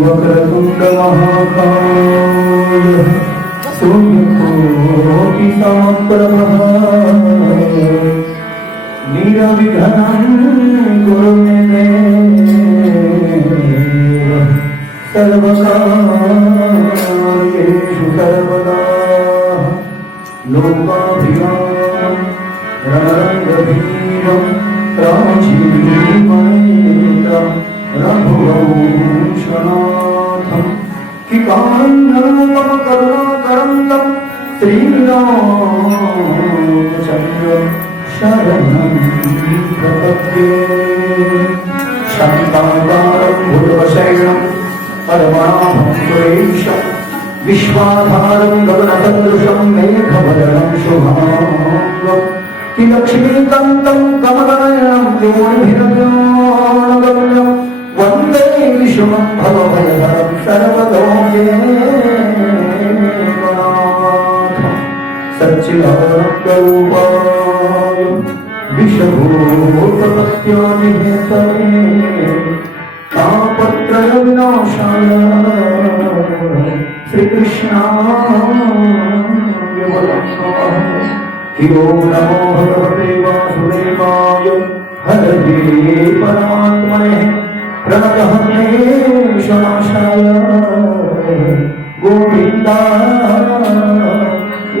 वक्रतुंड महाकाय सूर्यकोटि समप्रभः निर्विघ्नं कुरु मे देव सर्वकार्येषु सर्वदा लोकाभिरामं रणरङ्गभीमं प्राचीनमयेन्द्रं रघुवंशनाथं किकान्धरूपं करुणाकरन्दं श्रीरामचन्द्रं शरणं प्रपद्ये शान्ताकारं भुजगशयनं पद्मनाभं सुरेशं विश्वाधारं गगनसदृशं मेघवर्णं शुभांगं कि लक्ष्मीकान्तं कमलनयनं योनिभिर्ज्ञानगम्यं वन्दे विष्णुं भवभयहरं सर्वलोकैकनाथं सच्चिदानन्दरूपाय विश्वभूतपत्यादिहेतवे तापत्रयविनाशाय श्रीकृष्णाय नमः। कि ओम नमो भगवते वासुदेवाय हरे परमात्मने प्रणतहक्लेशनाशाय गोविन्दाय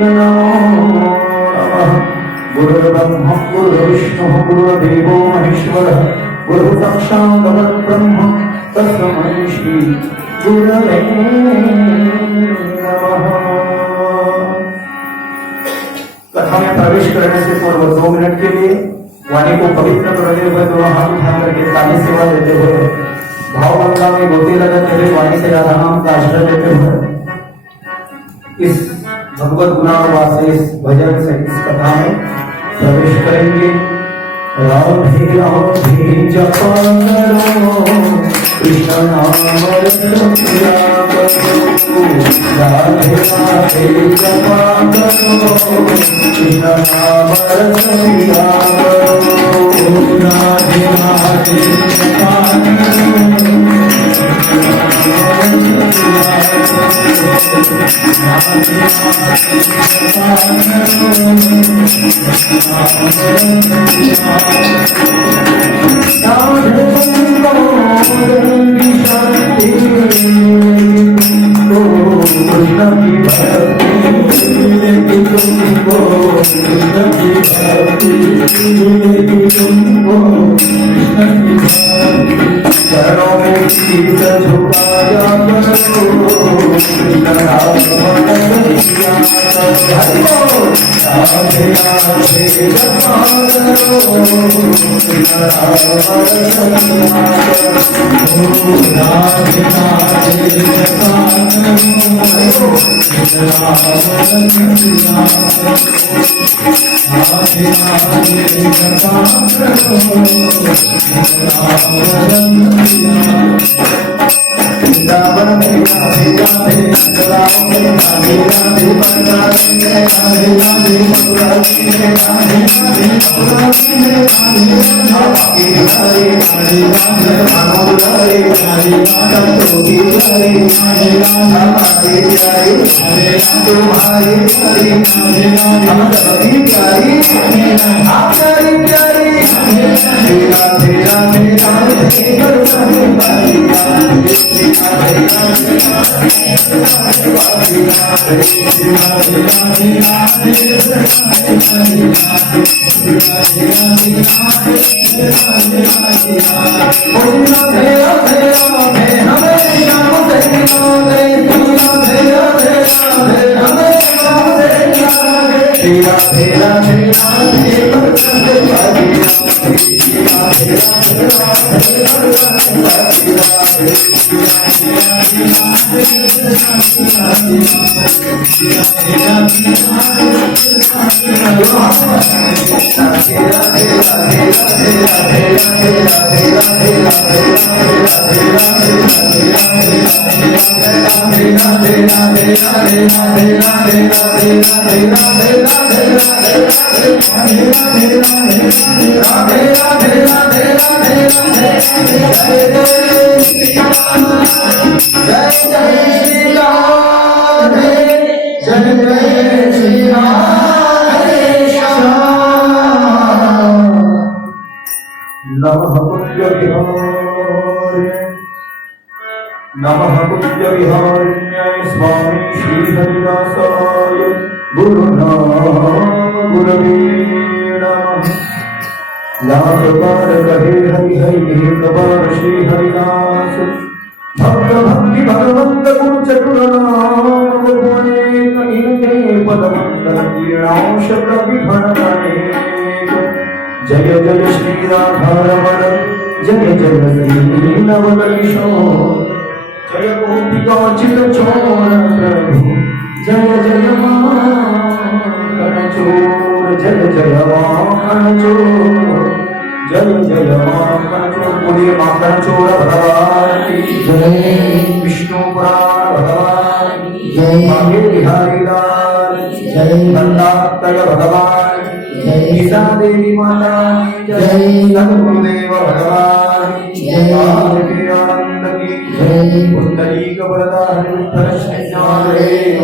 नमो नमः। गुरुर्ब्रह्मा गुरुर्विष्णुः गुरुर्देवो महेश्वरः गुरुः साक्षात् परब्रह्म तस्मै श्री गुरवे नमः। कथा में प्रवेश करने से पूर्व 2 मिनट के लिए वाणी को पवित्र करते हुए दोनों हाथ उठा करके ताली सेवा देते हुए भाव गंगा में गोते लगाते हुए वाणी से राधा नाम का आश्रय लेते हुए इस भगवत गुणावास इस भजन से इस कथा में प्रवेश करेंगे। राधे राधे जपा करो कृष्ण नाम रटो राधे राधे जपा करो कृष्ण नाम रटो राधे राधे जपा चरणों में शीश झुकाया करो राधे राधे जपा करो राधे राधे जपा वृंदावन में राधे राधे राम में राधे राधे वृंदावन में राधे राधे मथुरा में राधे राधे मथुरा में राधे राधे हरे हरे राधे मनोहर हरे हरे राधा जोगी हरे हरे राधा हरे हरे हरे तुम्हारे हरे हरे राधा सभी प्यारी आप प्यारी प्यारी राधे राधे राधे राधे नमः कुञ्ज विहारिण्याय स्वामी श्री हरिदासाय गुरुवे नमः। लाख बार कहे हरि हरि एक बार श्री हरिदास भक्त भक्ति भगवंत गुरु चतुरनाम पदवंत कीर्णांशत विभणनेक। जय जय श्री राधारमण जय जय श्री नवल किशोर जय गोपिका चित चोर प्रभु जय जय माखन चोर जय जय माखन चोर जय जय माखन चोर। बोलिए माखन चोर भगवान की जय। विष्णु पुराण भगवान की जय। आगे बिहारी लाल जय। नंदातय भगवान जय। गीता देवी माता की जय। सद्गुरुदेव भगवान की जय। आनंद की जय। पुंडरीक वरदाहरि विठ्ठल श्री ज्ञानदेव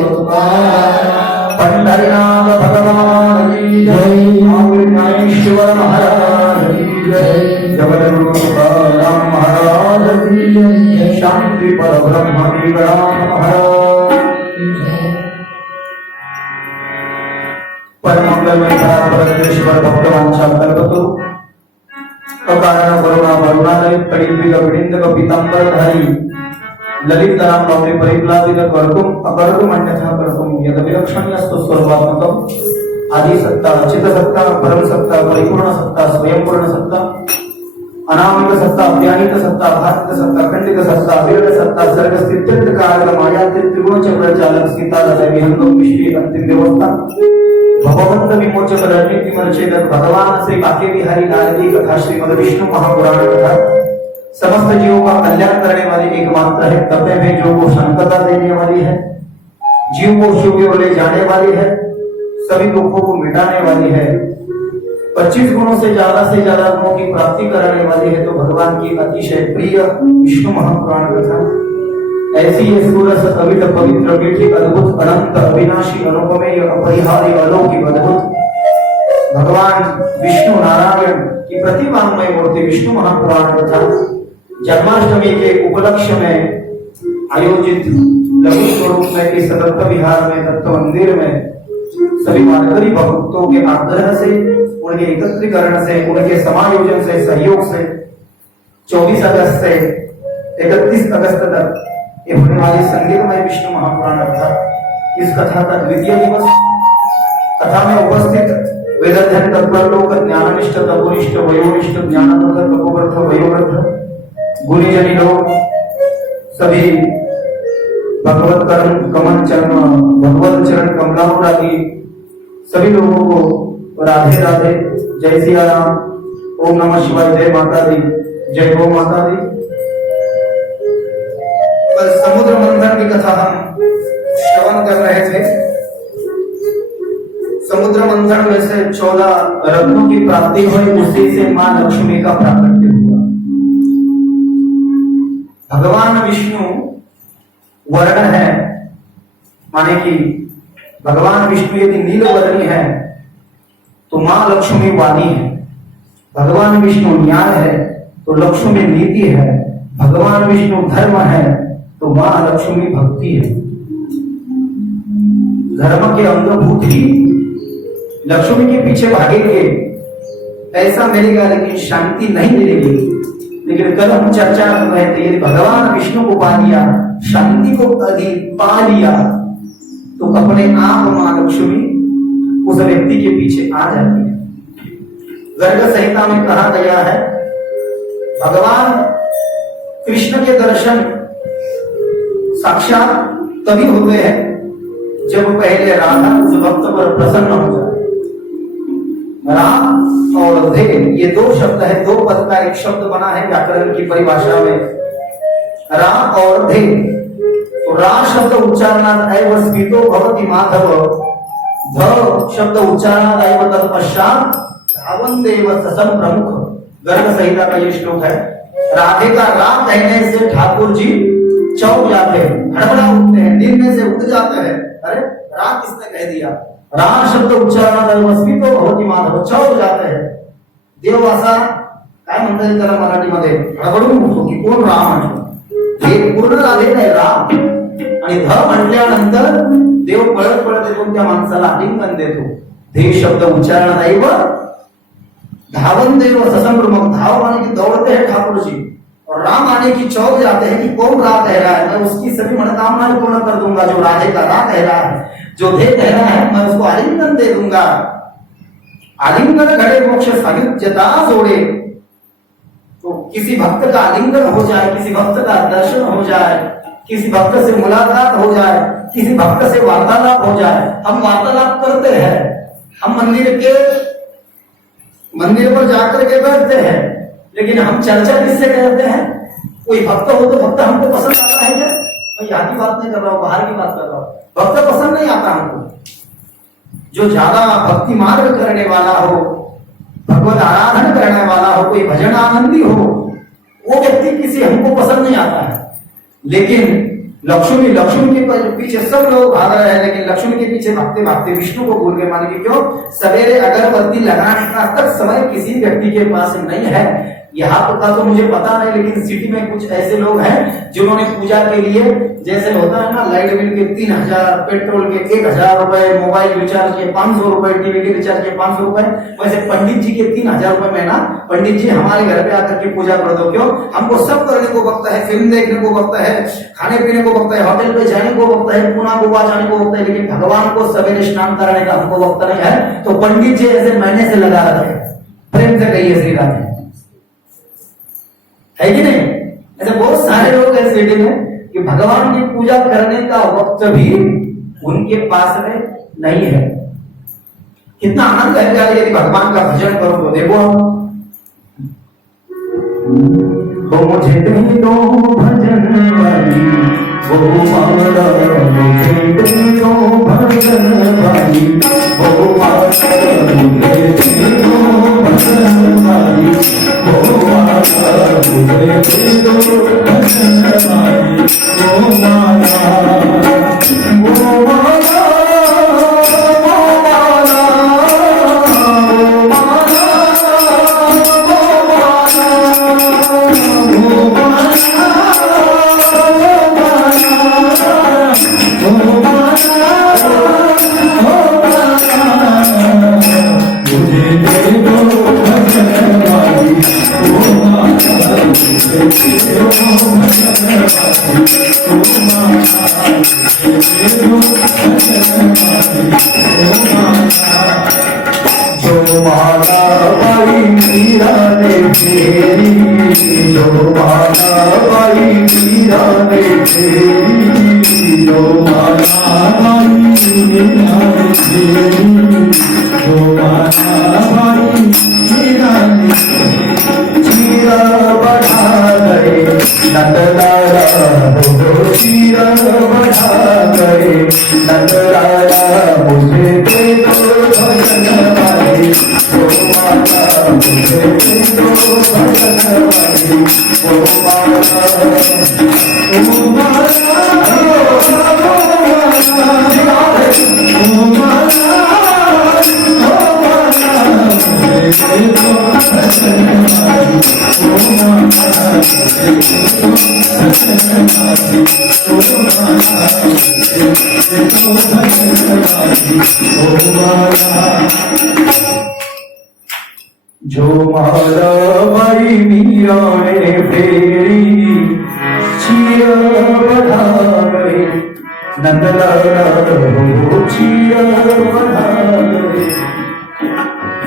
पंढरीनाथ भगवान की जय। ज्ञानेश्वर महाराज की जय। जगद्गुरु तुकाराम महाराज की जय। शांति पर ब्रह्म विग्राम महाराज की जय। परम मंगलमय परमेश्वर भक्तवांचा कल्पतरु अकारण करुणा करुणालय कड़िंबिक पिडिंदक पीतांबर धारी ललित नाम नवमी परिप्लावित कर्तुम अकर्तुम अन्यथा कर्तुम यद विलक्षण्यस्तु स्वरूपात्मकम् आदि सत्ता चित सत्ता परम सत्ता परिपूर्ण सत्ता स्वयंपूर्ण सत्ता अनामिक सत्ता अव्याहित सत्ता भातित सत्ता खंडित सत्ता विरल सत्ता सर्ग स्थित्यंत कारक मायातीत त्रिगुण चक्र चालक सीता हृदय विहंगम विश्व अंतिम व्यवस्था भगवंत विमोचक रणनीति मर्चेदक भगवान श्री बाके बिहारी लाल की कथा श्रीमद् विष्णु महापुराण कथा समस्त जीवों का कल्याण करने वाली एकमात्र है। तपे में जो को शांतता देने वाली है, जीव को शुभ ओर ले जाने वाली है, सभी दुखों को मिटाने वाली है, 25 गुणों से ज्यादा गुणों की प्राप्ति कराने वाली है। तो भगवान की अतिशय प्रिय विष्णु महापुराण कथा ऐसी ये सूरस अविद पवित्र मीठी अद्भुत अनंत अविनाशी अनुपमेय अपरिहार्य अलौकिक अद्भुत भगवान विष्णु नारायण की प्रतिमामय मूर्ति विष्णु महापुराण कथा जन्माष्टमी के उपलक्ष्य में आयोजित लघु स्वरूप में इस दत्त विहार में दत्त मंदिर में सभी वारकरी भक्तों के आग्रह से उनके एकत्रीकरण से उनके समायोजन से सहयोग से 24 अगस्त से 31 अगस्त तक ये होने वाली संगीतमय विष्णु महापुराण कथा इस कथा का द्वितीय दिवस कथा में उपस्थित वेदाध्ययन तत्पर लोक ज्ञाननिष्ठ तपोनिष्ठ वयोनिष्ठ ज्ञानवर्ध तपोवर्ध वयोवर्ध गुणीजनी लोग सभी भगवत करण कमल चरण भगवत चरण कमलामुरारी सभी लोगों को राधे राधे जय सिया राम ओम नमः शिवाय जय माता दी जय गौ माता दी। समुद्र मंथन की कथा हम श्रवण कर रहे थे। समुद्र मंथन में से 14 रत्नों की प्राप्ति हुई, उसी से मां लक्ष्मी का प्राकट्य हुआ। भगवान विष्णु वर्ण है, माने कि भगवान विष्णु यदि नीलवर्णी है तो मां लक्ष्मी वाणी है। भगवान विष्णु न्याय है तो लक्ष्मी नीति है। भगवान विष्णु धर्म है तो मां लक्ष्मी भक्ति है। धर्म के अंगभूत ही लक्ष्मी के पीछे भागेंगे ऐसा मिलेगा, लेकिन शांति नहीं मिलेगी। लेकिन कल हम चर्चा कर रहे थे यदि भगवान विष्णु को पा लिया, शांति को पा लिया तो अपने आप मां लक्ष्मी उस व्यक्ति के पीछे आ जाती है। गर्ग संहिता में कहा गया है भगवान कृष्ण के दर्शन साक्षात तभी होते हैं जब पहले राधा उस भक्त पर प्रसन्न हो जाए। राम और धे ये दो शब्द है, दो पद का एक शब्द बना है व्याकरण की परिभाषा में, राम और धे। तो तो रा शब्द उच्चारणात एव स्मितो भवति माधव, ध शब्द उच्चारणात एव तत्पश्चात धावन्तेव ससम प्रमुख। गर्ग संहिता का ये श्लोक है। राधे का रा कहने से ठाकुर जी चौंक जाते हैं, हड़बड़ा उठते हैं, नींद में से उठ जाते हैं। अरे रा किसने कह दिया? रा शब्द उच्चारणात एव स्मितो भवति माधव, चौंक जाते हैं। देव असा काय म्हणता येईल त्याला मराठीमध्ये? हडबडून उठतो की कोण रा म्हणतो? हे पूर्ण राधे नाही रा, आणि ध म्हटल्यानंतर देव पळत पळत येतो त्या माणसाला आलिंगन देतो। धे शब्द उच्चारणात एव धावन्तेव ससम प्रमुख, धाव माने की दौड़ते हैं ठाकुर जी, और राम आने की चौक जाते हैं कि कौन रा कह रहा है, मैं उसकी सभी मनोकामनाएं पूर्ण कर दूंगा। जो राधे का रा कह रहा है, जो धे कह रहा है, मैं उसको आलिंगन दे दूंगा। आलिंगन घड़े मोक्ष सायुज्यता जोड़े। तो किसी भक्त का आलिंगन हो जाए, किसी भक्त का दर्शन हो जाए, किसी भक्त से मुलाकात हो जाए, किसी भक्त से वार्तालाप हो जाए। हम वार्तालाप करते हैं, हम मंदिर पर जाकर के बैठते हैं, लेकिन हम चर्चा किससे करते हैं? कोई भक्त हो तो भक्त हमको पसंद आता है क्या? मैं यहाँ की बात नहीं कर रहा हूँ, बाहर की बात कर रहा हूँ। भक्त पसंद नहीं आता हमको। जो ज्यादा भक्ति मार्ग करने वाला हो, भगवत आराधन करने वाला हो, कोई भजन आनंदी हो, वो व्यक्ति किसी हमको पसंद नहीं आता है। लेकिन लक्ष्मी के पीछे सब लोग भाग रहे हैं, लेकिन लक्ष्मी के पीछे भागते भागते विष्णु को भूल गए। मान के क्यों? सवेरे अगरबत्ती लगाने का तक समय किसी व्यक्ति के पास नहीं है। यहाँ का तो मुझे पता नहीं, लेकिन सिटी में कुछ ऐसे लोग हैं जिन्होंने पूजा के लिए, जैसे होता है ना लाइट बिल के 3000, पेट्रोल के 1000 रुपए, मोबाइल रिचार्ज के 500 रुपए, टीवी के रिचार्ज के 500 रुपए, वैसे पंडित जी के 3000 रुपए महीना। पंडित जी हमारे घर पे आकर के पूजा कर दो। क्यों? हमको सब करने को वक्त है, फिल्म देखने को वक्त है, खाने पीने को वक्त है, होटल पे जाने को वक्त है, पुणे गोवा जाने को वक्त है, लेकिन भगवान को सवेरे स्नान कराने का हमको वक्त नहीं है। तो पंडित जी ऐसे महीने से लगा रखे। प्रेम से कहिए श्री राधे, है कि नहीं? ऐसे बहुत सारे लोग हैं सिटी में कि भगवान की पूजा करने का वक्त भी उनके पास में नहीं है। कितना आनंद है यदि भगवान का भजन करो तो। देखो वो मुझे दो भजन वाली, वो मारा मुझे दो भजन वाली, वो मारा मुझे दो भजन वाली, वो मारा मुझे दो भजन वाली, वो मारा, वो मारा, जो माला बाई मीरा ने फेरी, जो माला बाई मीरा ने फेरी, जो माला बाई मीरा ने फेरी, जो माला बाई मीरा ने चीरा बढ़ा गए नंदलाला, हो चीरा बढ़ा गए नंदलाला, मुझे दे दो भजन वाली, वो माता मुझे दे दो भजन वाली, वो माता, वो माता, जो माला बाई मीरा ने फेरी, चीरा बढ़ा गए नंदलाला, हो चीरा बढ़ा गए।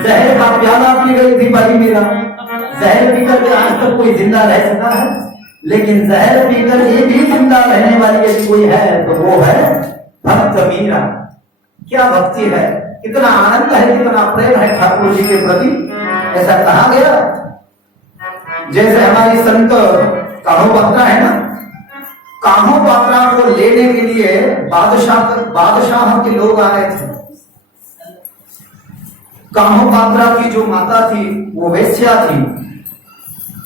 जहर का प्याला पी गई थी बाई मीरा। जहर पीकर के आज तक कोई जिंदा रह सका है? लेकिन जहर पीकर ये भी जिंदा रहने वाली यदि कोई है तो वो है भक्त मीरा। क्या भक्ति है, कितना आनंद है, कितना प्रेम है ठाकुर जी के प्रति। ऐसा कहा गया जैसे हमारी संत काहो बत्रा है ना, कान्हो पात्रा को लेने के लिए बादशाह के लोग आ रहे थे। कान्हो पात्रा की जो माता थी वो वेश्या थी।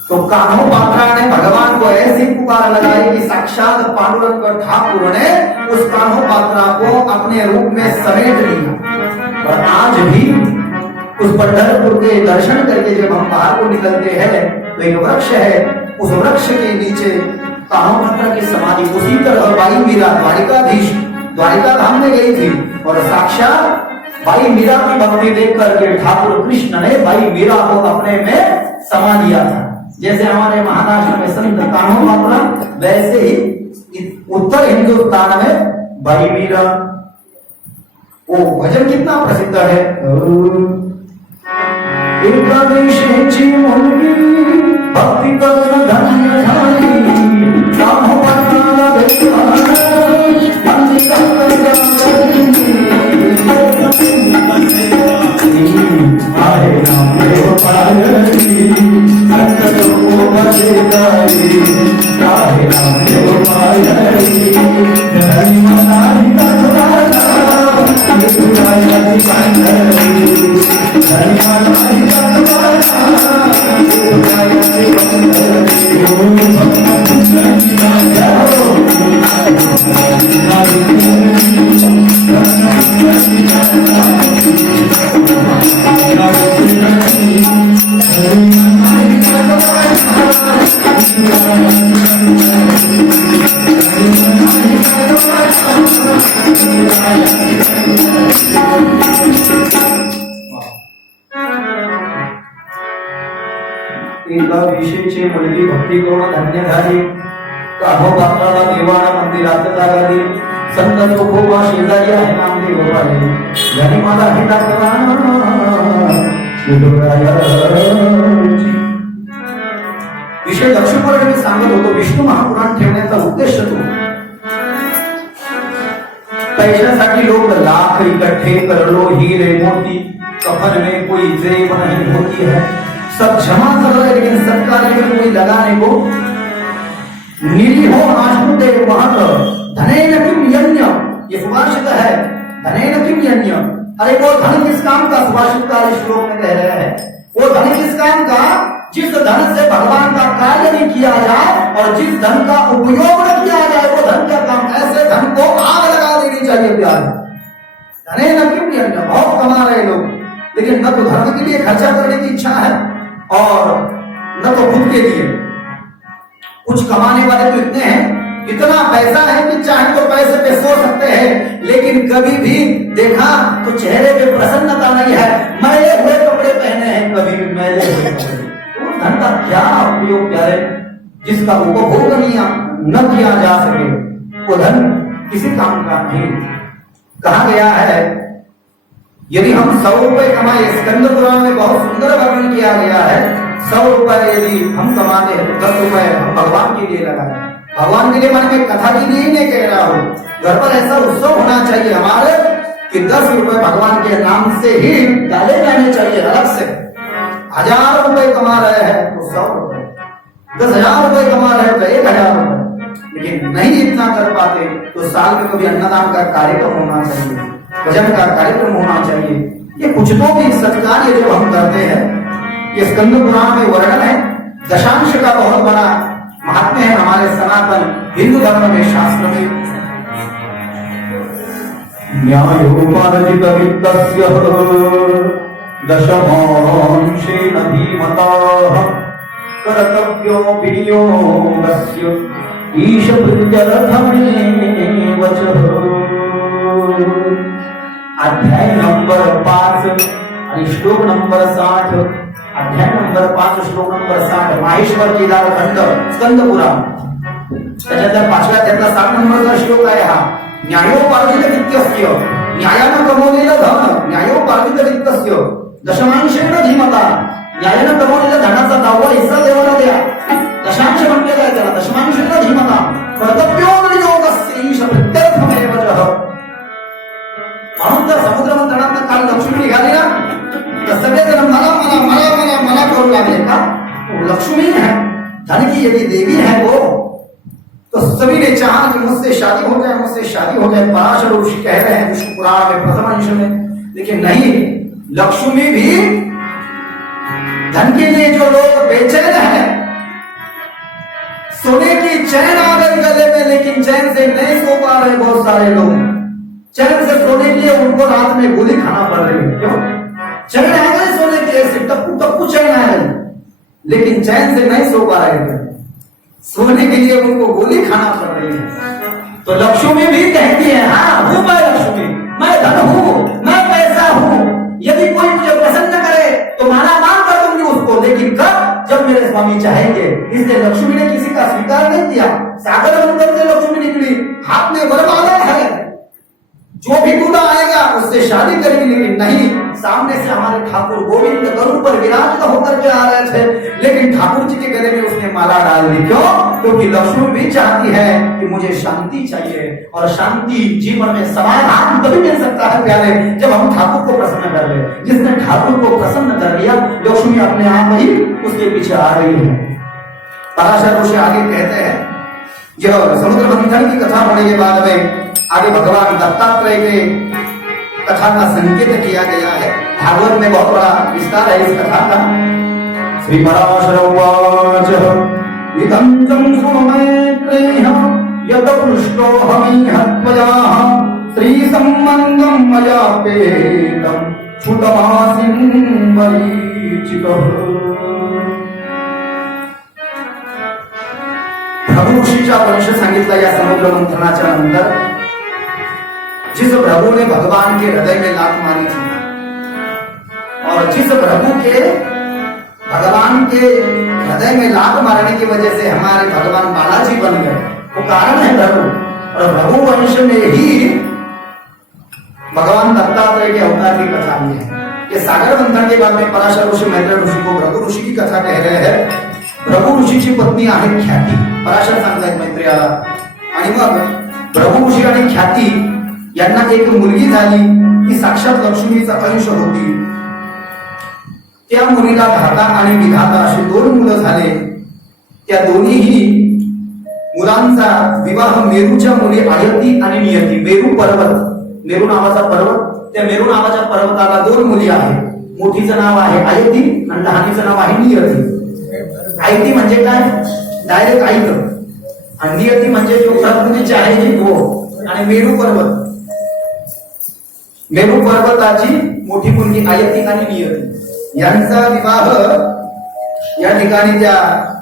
तो कान्हो पात्रा ने भगवान को ऐसी पुकार लगाई कि साक्षात पांडुरंग ठाकुर ने उस कान्हो पात्रा को अपने रूप में समेट लिया। और आज भी उस पंढरपुर के दर्शन करके जब हम बाहर को निकलते हैं तो एक वृक्ष है, उस वृक्ष के नीचे कान्हो पात्रा की समाधि। उसी तरह भाई मीरा द्वारिका धाम में गई थी और साक्षात भाई मीरा की भक्ति देख करके ठाकुर कृष्ण ने भाई मीरा को अपने में समा लिया था। जैसे हमारे महाराष्ट्र में संत कान्हो पात्रा, वैसे ही उत्तर हिंदुस्तान में भाई मीरा। वो भजन कितना प्रसिद्ध है। एकादशीची मुलगी भक्ती करून धन्य झाली, कान्हो पात्राला भेटला भक्ती करून हरे राम देव पायरी संतों बसेदारी, हरे राम देव पायरी हरि मनाई तत्वाला निपुराई पांडरी, हरि मनाई तत्वाला निपुराई एकादशीची मुलगी भक्ती करून धन्य झाली, कान्हो पात्राला देवाला मंदिरात जागली, संत तुकोबा शेजारी आहे नामदेव गोपाली, ज्याने मला हे टाकला विषय लक्ष्मीपुराण मी सांगत होतो। विष्णू महापुराण ठेवण्याचा उद्देश तो पैशासाठी लोग लाख इकट्ठे करोड़ों हीरे मोती, कफन में कोई जेब नहीं होती है, सब जमा कर रहे लेकिन सरकार में कोई लगाने को निरीहो आश्रुते महत धनेन किम यज्ञ, ये सुभाषित है। धनेन किम यज्ञ, अरे वो धन किस काम का, सुभाषित का श्लोक में कह रहे हैं। वो धन किस काम का, जिस धन से भगवान का कार्य नहीं किया जाए और जिस धन का उपयोग न किया जाए वो धन क्या काम। ऐसे धन को आग लगा देनी चाहिए प्यार। धनेन किम यज्ञ, बहुत कमा रहे लोग लेकिन न तो धर्म के लिए खर्चा करने की इच्छा है और न तो खुद के लिए। कुछ कमाने वाले तो इतने हैं, इतना पैसा है कि चाहे तो पैसे पे सो सकते हैं लेकिन कभी भी देखा तो चेहरे पे प्रसन्नता नहीं है, मैले हुए कपड़े पहने हैं, कभी भी मैले हुए कपड़े। तो धन का क्या उपयोग क्या है जिसका उपभोग न किया जा सके, वो धन किसी काम का नहीं। कहा गया है यदि हम 100 रुपए कमाए, स्कंद पुराण में बहुत सुंदर वर्णन किया गया है, 100 रुपए यदि हम कमाते हैं तो 10 रुपए हम भगवान के लिए लगाए। भगवान के लिए मन में कथा के लिए नहीं कह रहा हूं, घर पर ऐसा उत्सव होना चाहिए हमारे कि 10 रुपए भगवान के नाम से ही डाले जाने चाहिए अलग से। 1000 रुपए कमा रहे हैं तो 100 रुपए, 10,000 रुपए कमा रहे हैं तो 1,000 रुपए, लेकिन नहीं इतना कर पाते तो साल में कभी अन्नदान का कार्यक्रम होना चाहिए, भजन का कार्यक्रम होना चाहिए। ये कुछ तो भी सत्कार्य जो हम करते हैं, ये स्कंद पुराण में वर्णन है। दशांश का बहुत बड़ा महात्म्य है हमारे सनातन हिंदू धर्म में, शास्त्र में। न्यायोपार्जित वित्तस्य दशमांशेन धीमताः कर्तव्यो विनियोगस्य ईशभृत्यर्थमेव च। अध्याय नंबर 5 आणि श्लोक नंबर 60, अध्याय नंबर 5 श्लोक नंबर 60 माहेश्वर केदार खंड स्कंद पुराण, त्याच्यात 5व्या अध्यायातला 60 नंबरचा श्लोक आहे हा। न्यायोपार्जित वित्तस्य, न्यायानं कमवलेलं धन, न्यायोपार्जित वित्तस्य दशमांशेन धीमता, न्यायानं कमवलेल्या धनाचा 10वा हिस्सा देवाला द्या। दशांश म्हटलेला आहे त्याला, दशमांशेन धीमता कर्तव्यो विनियोगस्य ईशभृत्यर्थमेव च। म्हणून जर समुद्र मंथनात काल लक्ष्मी निघाली ना तर सगळेजण मला मला मला मला मला करू लागले का? लक्ष्मी है, धन की यदि देवी है वो, तो सभी ने चाहा कि मुझसे शादी हो जाए, मुझसे शादी हो जाए। पराशर ऋषि कह रहे हैं विष्णु पुराण में प्रथम अंश में, लेकिन नहीं, लक्ष्मी भी धन के लिए जो लोग बेचैन हैं, सोने की चैन आ गई गले में लेकिन चैन से नहीं सो पा रहे बहुत सारे लोग। चैन से सोने के लिए उनको रात में गोली खाना पड़ रही है। क्यों? चैन आ गए सोने के ऐसे टप्पू टप्पू चैन आ गई, लेकिन चैन से नहीं सो पा रहे थे, सोने के लिए उनको गोली खाना पड़ रही है। तो लक्ष्मी भी कहती है, हाँ हूं मैं लक्ष्मी, मैं धन हूं, मैं पैसा हूं, यदि कोई मुझे प्रसन्न करे तो माना मान कर दूंगी उसको, लेकिन कब? जब मेरे स्वामी चाहेंगे। इसलिए लक्ष्मी ने किसी का स्वीकार नहीं किया। सागर मंदिर से लक्ष्मी निकली, हाथ में वरमाला है, जो भी दूल्हा आएगा उससे शादी करेगी। लेकिन नहीं, सामने से हमारे ठाकुर गोविंद गरुड़ पर विराजित होकर के आ रहे थे, लेकिन ठाकुर जी के गले में उसने माला डाल दी। क्यों? क्योंकि लक्ष्मी भी चाहती है कि मुझे शांति चाहिए, और शांति जीवन में समाधान तभी मिल सकता है प्यारे, जब हम ठाकुर को प्रसन्न कर ले। जिसने ठाकुर को प्रसन्न कर लिया, लक्ष्मी अपने आप ही उसके पीछे आ रही है। पराशर ऋषि आगे कहते हैं, यह समुद्र मंथन की कथा होने के बाद में आगे भगवान दत्तात्रेय के कथा का संकेत किया गया है। भागवत में बहुत बड़ा विस्तार है इस कथा का। श्री पराशर उवाच इदं तं शृणु मैत्रेय यत पृष्टोऽहमिह त्वया श्री संबंधं मयापेतं छुटमासिं परिचितः। प्रभू ऋषीचा वंश सांगितला या समुद्र मंथनाच्या नंतर। जिस प्रभु ने भगवान के हृदय में लात मारी थी, और जिस प्रभु के भगवान के हृदय में लात मारने की वजह से हमारे भगवान बालाजी बन गए, वो कारण है प्रभु। और प्रभु वंश में ही भगवान दत्तात्रेय के अवतार की कथा हुई है। ये सागर मंथन के बाद में पराशर ऋषि मैत्रेय ऋषि को भृगु ऋषि की कथा कह रहे हैं। भृगु ऋषीची पत्नी आहे ख्याती, पराशर सांगतायत मैत्रेयाला। आणि मग भृगु ऋषी आणि ख्याती यांना एक मुलगी झाली, ती साक्षात लक्ष्मीचा अंश होती। त्या मुलीला धाता आणि विधाता अशी दोन मुलं झाले। त्या दोन्हीही मुलांचा विवाह मेरूच्या मुली आयती आणि नियती, मेरू पर्वत, मेरू नावाचा पर्वत, त्या मेरू नावाच्या पर्वताला दोन मुली आहेत। मोठीचं नाव आहे आयती आणि लहानीचं नाव आहे नियती। आयती म्हणजे काय? डायरेक्ट आईक, आणि नियती म्हणजे जो प्रकृतीची आहे जी तो, आणि मेरू पर्वत, मेरू पर्वताची मोठी मुलगी आयती आणि नियती यांचा विवाह या ठिकाणी त्या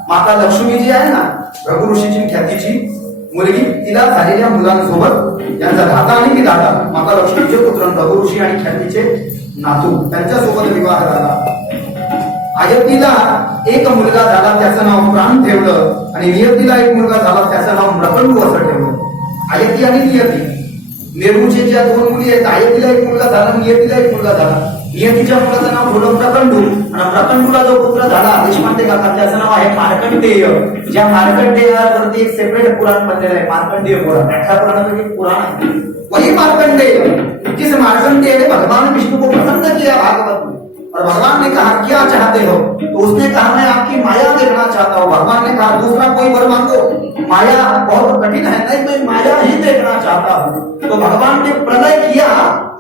माता लक्ष्मी जी आहे ना, भृगु ऋषीची ख्यातीची मुलगी, तिला झालेल्या मुलांसोबत यांचा धाता आणि विधाता माता लक्ष्मीचे पुत्र भृगु ऋषी आणि ख्यातीचे नातू त्यांच्यासोबत विवाह झाला। आयतीला एक मुलगा झाला, त्याचं नाव प्राण ठेवलं, आणि नियतीला एक मुलगा झाला, त्याचं नाव मृकंडू असं ठेवलं। आयती आणि नियती मेरूचे ज्या दोन मुली आहेत, आयतीला एक मुलगा झाला, नियतीला एक मुलगा झाला। नियतीच्या मुलाचं नाव ठेवलं मृकंडू, आणि मृकंडूला जो पुत्र झाला देशपांडे काका, त्याचं नाव आहे मार्कंडेय। ज्या मार्कंडेयावरती एक सेपरेट पुराण बनलेलं आहे, मार्कंडेय पुराण। 18 पुराणापैकी एक पुराण आहे, वही मार्कंडेय, जिस मार्कंडेय ने भगवान विष्णु को प्रसन्न किया भागवत में। और भगवान ने कहा क्या चाहते हो? तो उसने कहा मैं आपकी माया देखना चाहता हूँ। भगवान ने कहा दूसरा कोई वर मांगो, माया बहुत कठिन है, नहीं मैं माया ही देखना चाहता हूँ। तो भगवान ने प्रलय किया,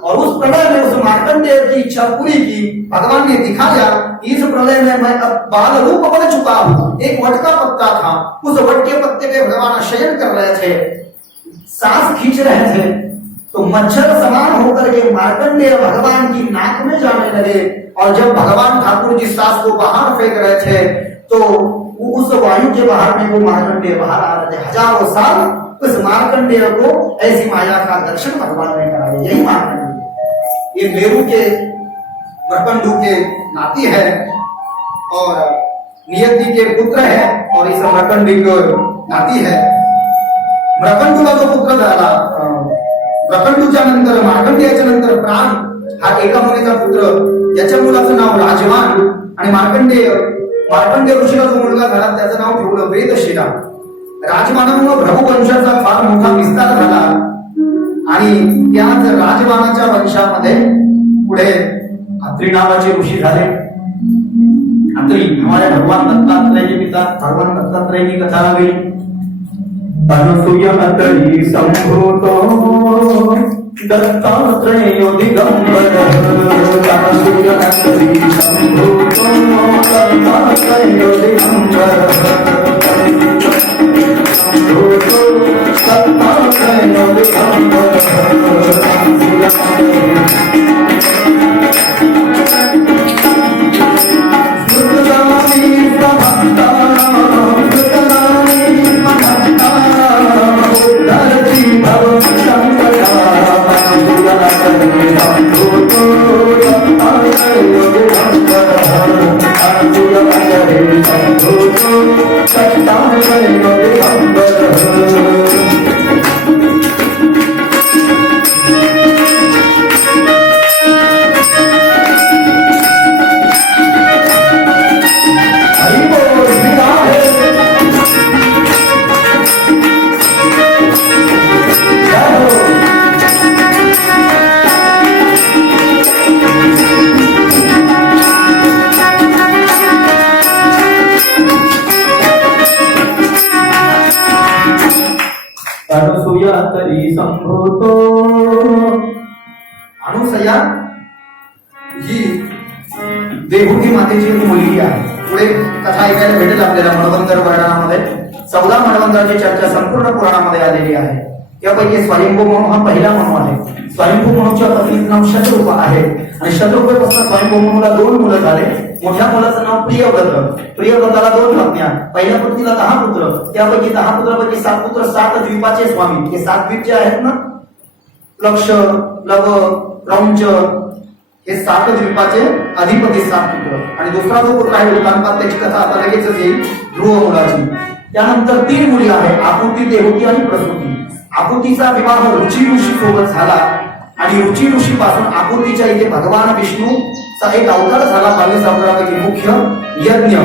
और उस प्रलय में उस मार्कंडेय की इच्छा पूरी की। भगवान ने दिखाया इस प्रलय में मैं अब बाल रूप बन चुका हूँ। एक वट का पत्ता था, उस वट के पत्ते पे भगवान शयन कर रहे थे, सांस खींच रहे थे, तो मच्छर समान होकर के मार्कंडेय भगवान की नाक में जाने लगे। और जब भगवान ठाकुर जी सांस को बाहर फेंक रहे थे, तो उस वायु के बाहर में वो मार्कंडेय बाहर आ रहे थे। हजारों साल उस मार्कंडेय को ऐसी माया का दर्शन भगवान ने कराया। यही मार्कंडेय, ये मेरू के मृकंडू के नाती है और नियति के पुत्र है, और इस मृकंडी के नाती है। मृकंडूला जो पुत्र झाला, मृकंडूच्या नंतर मार्कंडेयाच्या नंतर प्राण हा एका मुलीचा पुत्र, याच्या मुलाचं नाव राजवान, आणि मार्कंडेय ऋषीला जो मुलगा झाला त्याचं नाव ठेवलं वेदशिला। राजवानामुळे भृगु वंशाचा फार मोठा विस्तार झाला, आणि त्याच राजवानाच्या वंशामध्ये पुढे अत्रि नावाचे ऋषी झाले। अत्रि हमारे भगवान दत्तात्रेय के पिता भगवान दत्तात्रेय की कथा आ गई। अनुसूयतरी संभूतो दत्तात्रेयो दिगंबर अनुसूयतरी संभूतो दत्तात्रेयो दिगंबर संभूतो दत्तात्रेयो दिगंबर तरी संभूतो. अनुसया ही देवहूती मातेची मुलगी आहे. पुढे कथा ऐकायला भेटेल आपल्याला मळवंतर पुराणामध्ये. 14 मळवंतराची चर्चा संपूर्ण पुराणामध्ये आलेली आहे. यापैकी स्वयंभू म्हणून हा पहिला म्हणू आहे. स्वयंभू म्हणूच्या पत्नीचं नाव शतरूप आहे आणि शतरूपापासून स्वयंभू म्हणूला 2 मुलं झाले. मोठ्या मुलाचं नाव प्रियव्रत. प्रियव्रताला 2 पत्न्या. पहिल्या पत्नीला 10 पुत्र. त्यापैकी 10 पुत्रापैकी 7 पुत्र 7 द्वीपाचे स्वामी. हे 7 द्वीप जे आहेत ना, लक्ष, लव, क्रौंच, हे 7 द्वीपाचे अधिपती 7 पुत्र. आणि दुसरा जो पुत्र आहे वृत्तांतात त्याची कथा आता लगेचच येईल, ध्रुव मुलाची. त्यानंतर 3 मुली आहेत, आकुती, देवहूती आणि प्रसूती. आकुतीचा विवाह रुची ऋषी सोबत झाला आणि रुची ऋषी पासून आकुतीच्या इथे भगवान विष्णूचा एक अवतार झाला. 22 अवतारापैकी मुख्य यज्ञ.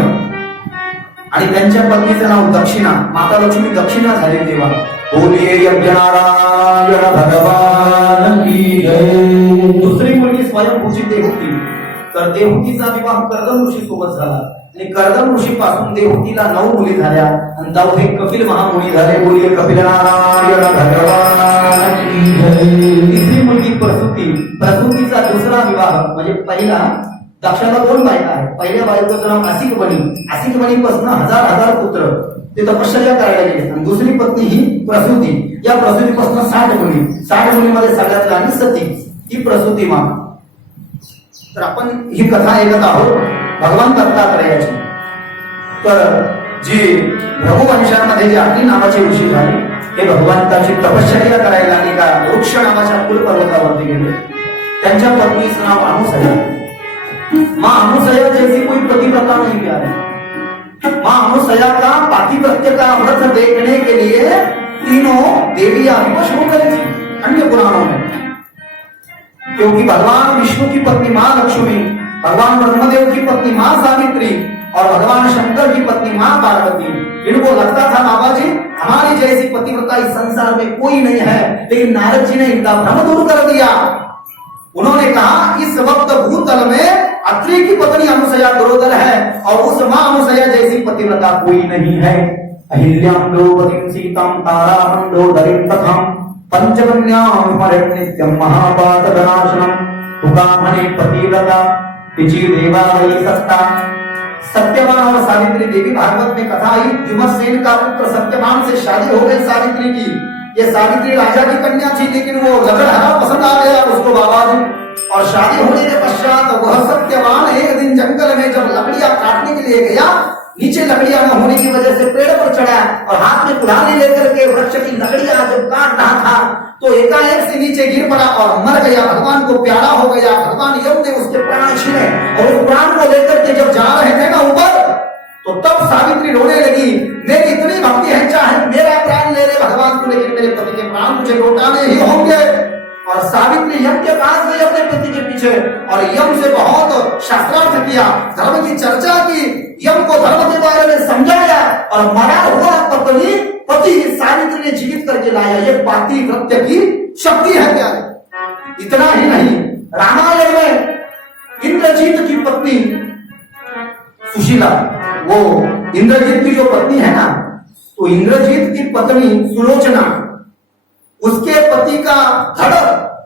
आणि त्यांच्या पत्नीचं नाव दक्षिणा. माता लक्ष्मी दक्षिणा झाली तेव्हा. बोलिये यज्ञ नारायण भगवान की जय. दुसरी मुलगी स्वयंभूची देवहूती. तर देवहूतीचा विवाह कर्दम ऋषी सोबत झाला आणि कर्दम ऋषी पासून देवहूतीला 9 मुली झाल्या आणि 9 कपिल महामुनी झाले. बोलिये कपिल नारायण भगवान की जय. तिसरी मुलगी प्रसूती. प्रसूतीचा दुसरा विवाह म्हणजे पहिला दक्षाला 2 बायका आहेत. पहिल्या बायकोचं नाव आसिकबणी. आसिकबणीपासून हजार पुत्र ते तपश्चर्या करायला गेले. आणि दुसरी पत्नी ही प्रसूती. या प्रसूतीपासून 60 मुली. 60 मुलीमध्ये सगळ्यात लहान सती ही प्रसूती मा. तर आपण ही कथा ऐकत आहोत भगवान दत्तात्रेयाची. तर जी रघुवंशामध्ये जे अग्नी नावाचे ऋषी झाले हे भगवंताची तपश्चर्या करायला आणि का वृक्ष नावाच्या कुल पर्वतावरती गेले. त्यांच्या पत्नीचं नाव अनुसया. मां अनुसया जैसी कोई पतिव्रता नहीं प्यारी. मां अनुसया का पातिव्रत्य का व्रत देखने के लिए तीनों देवियां विवश हो गई थी अन्य पुराणों में. क्योंकि भगवान विष्णु की पत्नी मां लक्ष्मी, भगवान ब्रह्मदेव की पत्नी मां सावित्री और भगवान शंकर की पत्नी मां पार्वती, इनको लगता था बाबा जी हमारी जैसी पतिव्रता इस संसार में कोई नहीं है. लेकिन नारद जी ने इनका भ्रम दूर कर दिया. उन्होंने कहा इस वक्त भूतल में अत्रि की पत्नी अनुसया गुरोदर है और उस मां अनुसया जैसी पतिव्रता कोई नहीं है. अहिल्यां द्रौपदीं सीतां तारां मंदोदरीं तथां पंचकन्यां नित्यं महापातकनाशनम्. तुका म्हणे पतिव्रता तिची देवावली सत्ता. सत्यवान और सावित्री देवी भागवत में कथा आई. जुमसेन का पुत्र सत्यवान से शादी हो गई सावित्री की. ये सावित्री राजा की कन्या थी लेकिन वो लकड़हारा पसंद आ गया उसको बाबा जी. और शादी होने के पश्चात वह सत्यवान एक दिन जंगल में जब लकड़ियां काटने के लिए गया, नीचे लकड़ियां न होने की वजह से पेड़ पर चढ़ा और हाथ में कुल्हाड़ी लेकर के वृक्ष की लकड़ियां जब काट रहा था तो एकाएक से नीचे गिर पड़ा और मर गया. भगवान को प्यारा हो गया. भगवान यम ने उसके प्राण छीने और उस प्राण को लेकर के जब जा रहे थे ना ऊपर, तो तब सावित्री रोने लगी. मेरी इतनी भक्ति है, चाहे मेरा प्राण ले ले भगवान को, लेकिन मेरे पति के प्राण मुझे लौटाने ही होंगे. और सावित्री यम के पास गई अपने पति के पीछे और यम से बहुत शास्त्रार्थ किया, धर्म की चर्चा की, यम को धर्म के बारे में समझाया और मरा हुआ पत्नी पति सावित्री ने जीवित करके लाया. ये पातिव्रत्य की शक्ति है प्यारे. इतना ही नहीं, रामायण में इंद्रजीत की पत्नी सुशीला, वो इंद्रजीत की जो पत्नी है ना, तो इंद्रजीत की पत्नी सुलोचना, उसके पति का धड़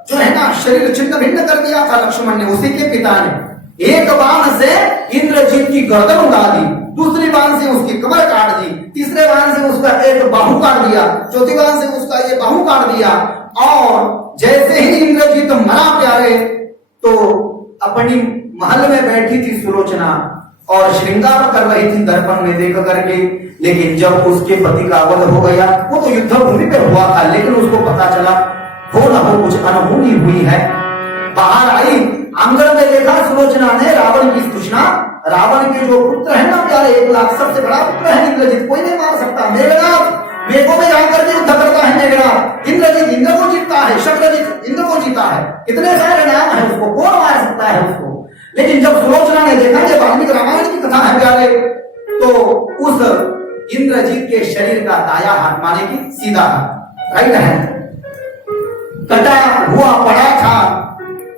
जो है ना शरीर छिन्न भिन्न कर दिया था लक्ष्मण ने, उसी के पिता ने एक बाण से इंद्रजीत की गर्दन उड़ा दी, दूसरी बाण से उसकी कमर काट दी, तीसरे बाण से उसका एक बाहु काट दिया, चौथी बाण से उसका ये बाहु काट दिया। और जैसे ही इंद्रजीत मरा प्यारे, तो अपनी महल में बैठी थी सुलोचना और श्रृंगार कर रही थी दर्पण में देख करके। लेकिन जब उसके पति का वध हो गया, वो तो युद्ध भूमि पे हुआ था, लेकिन उसको पता चला हो ना हो कुछ अनहोनी हुई है। बाहर आई, आंगन में देखा सुलोचना ने रावण की सूचना, रावण के जो पुत्र है ना प्यारे 1 लाख सबसे बड़ा पुत्र है इंद्रजीत, कोई नहीं मार सकता। मेघनाथ मेघों में जाकर के युद्ध करता है मेघनाथ, इंद्रजीत इंद्र को जीतता है, शक्रजीत इंद्र को जीता है, इतने सारे नाम है उसको, कौन मार सकता है उसको। लेकिन जब सुलोचना ने देखा कि वाल्मीकि रामायण की कथा है प्यारे, तो उस इंद्रजीत के शरीर का दाया हाथ माने कि सीधा हाथ राइट हैंड कटा हुआ पड़ा था।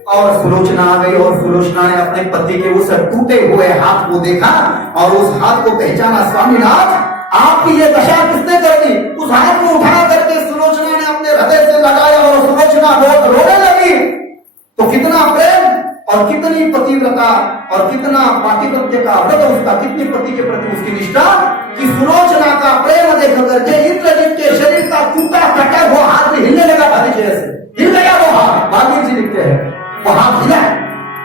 और सुलोचना आ गई और सुलोचना ने अपने पति के उस टूटे हुए हाथ को देखा और उस हाथ को पहचाना। स्वामीनाथ, आपकी ये दशा किसने कर दी? उस हाथ को उठा करके सुलोचना ने अपने हृदय से लगाया और सुलोचना बहुत रोने लगी। तो कितना प्रेम और कितनी पतिव्रता और कितना पातिव्रत्य का व्रत उसका, कितनी पति के प्रति उसकी निष्ठा कि सुलोचना का प्रेम देख करके इंद्रजीत के शरीर का टूटा कटा हुआ हाथ हिलने लगा, हिल गया वो हाथ। वाल्मीकि जी लिखते हैं वो हाथ हिला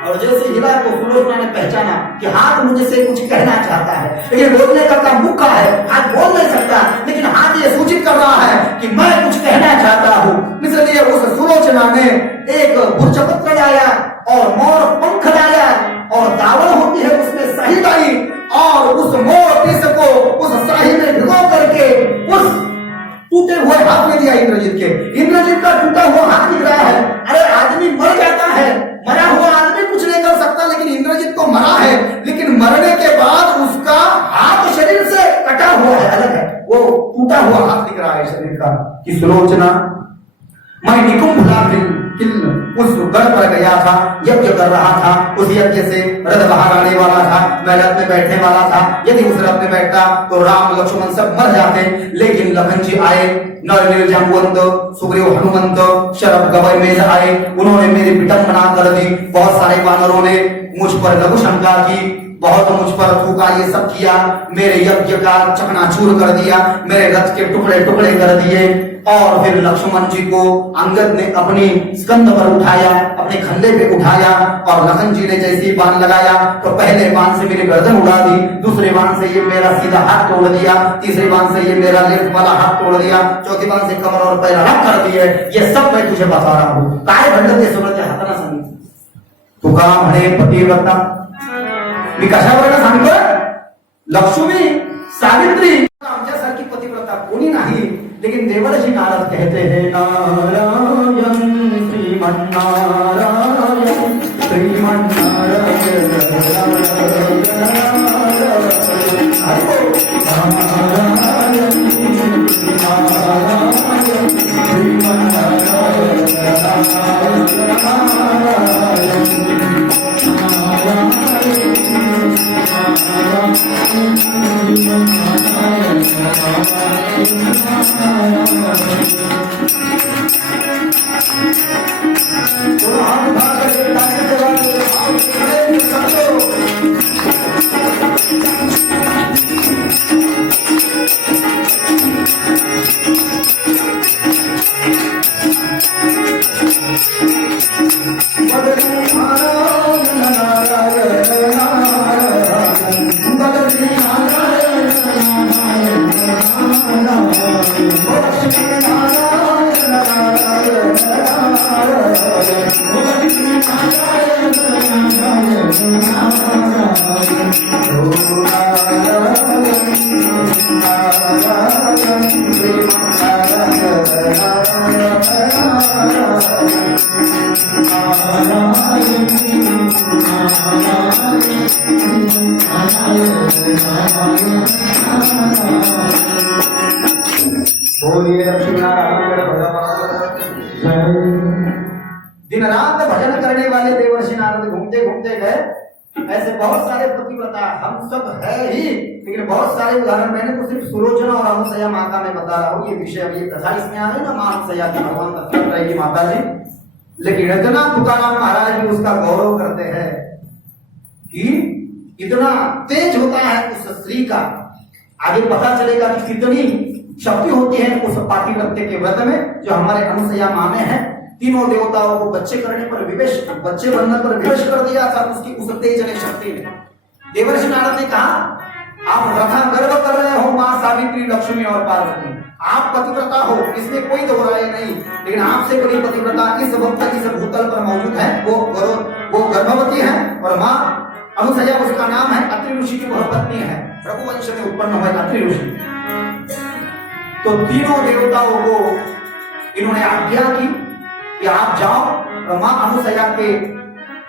और जैसे हिला तो सुलोचना ने पहचाना कि हाथ मुझसे कुछ कहना चाहता है, लेकिन बोलने का काम मुख का है, हाथ बोल नहीं सकता, लेकिन हाथ ये सूचित कर रहा है कि मैं कुछ कहना चाहता हूं। इसलिए उस सुलोचना ने एक गुरचपत्र लाया और मोर पंख लाया और दावण होती है उसमें शाही डाली और उस मोर पिस को उस शाही में भिगो करके उस टूटे हुए हाथ में दिया इंद्रजीत के। इंद्रजीत का टूटा हुआ हाथ दिख रहा है। अरे आदमी मर जाता है, मरा हुआ आदमी कुछ नहीं कर सकता, लेकिन इंद्रजीत तो मरा है, लेकिन मरने के बाद उसका हाथ शरीर से कटा हुआ है, अलग है, वो टूटा हुआ हाथ दिख रहा है शरीर का। कि सुलोचना मैं निकुंभला उस गढ़ पर गया था, यज्ञ कर रहा था, उस यज्ञ से रथ बाहर आने वाला था, मैं रथ में बैठने वाला था। यदि उस रथ में बैठता तो राम लक्ष्मण सब मर जाते, लेकिन लखन जी आए, नरनील जांबवंत सुग्रीव हनुमंत शरभ गवय मेल आए, उन्होंने मेरी विटंबना कर दी। बहुत सारे वानरों ने मुझ पर लघु शंका की, बहुत मुझ पर थूका, ये सब किया, मेरे यज्ञ का चकनाचूर कर दिया, मेरे रथ के टुकड़े टुकड़े कर दिए। और फिर लक्ष्मण जी को अंगद ने अपनी स्कंद पर उठाया, अपने खंडे पे उठाया और लखन जी ने जैसे ही बाण लगाया तो पहले बाण से मेरी गर्दन उड़ा दी, दूसरे बाण से ये मेरा सीधा हाथ तोड़ दिया, तीसरे बाण से ये मेरा लेफ्ट वाला हाथ तोड़ दिया, चौथी बाण से कमर और पैर अलग कर दिए। ये सब मैं तुझे बता रहा हूँ। काय भंडर के समोर हाताना सांगितलं, तुका म्हणे पतिव्रता, मी कशावर सांगतोय? लक्ष्मी सावित्री आमच्यासारखी पतिव्रता कोणी नाही, लेकिन देवर्षि नारद कहते हैं नारायण श्रीमन्नारायण श्रीमन्नारायण दिन रात भजन करने वाले देवर्षि नारद घूमते घूमते गए ऐसे बहुत सारे पतिव्रता हम सब है ही, लेकिन बहुत सारे उदाहरण मैंने तो सिर्फ सुलोचना और अनुसया माता में बता रहा हूँ। ये विषय अब ये कथा इसमें आ गई ना, मां अनुसया की भगवान दत्तात्रेय रहेगी माता जी, लेकिन इतना तुकाराम महाराज भी उसका गौरव करते हैं कि इतना तेज होता है उस स्त्री का। आगे पता चलेगा कि कितनी शक्ति होती है उस पातिव्रत्य के व्रत में जो हमारे अनुसया मां में है। तीनों देवताओं को बच्चे करने पर विवश, बच्चे बनने पर विवश कर दिया था उसकी उस तेज ने शक्ति ने। देवर्षि नारद ने कहा आप रथा गर्व कर रहे हो मां सावित्री, लक्ष्मी और पार्वती, आप पतिव्रता हो, इसमें कोई दो राय नहीं, लेकिन आपसे बड़ी पतिव्रता इस वक्त इस भूतल पर मौजूद है, वो गर्भवती है और मां अनुसया उसका नाम है, अत्रि ऋषि की वह पत्नी है, रघुवंश में उत्पन्न हुए अत्रि ऋषि। तो तीनों देवताओं को इन्होंने आज्ञा की कि आप जाओ और मां अनुसया के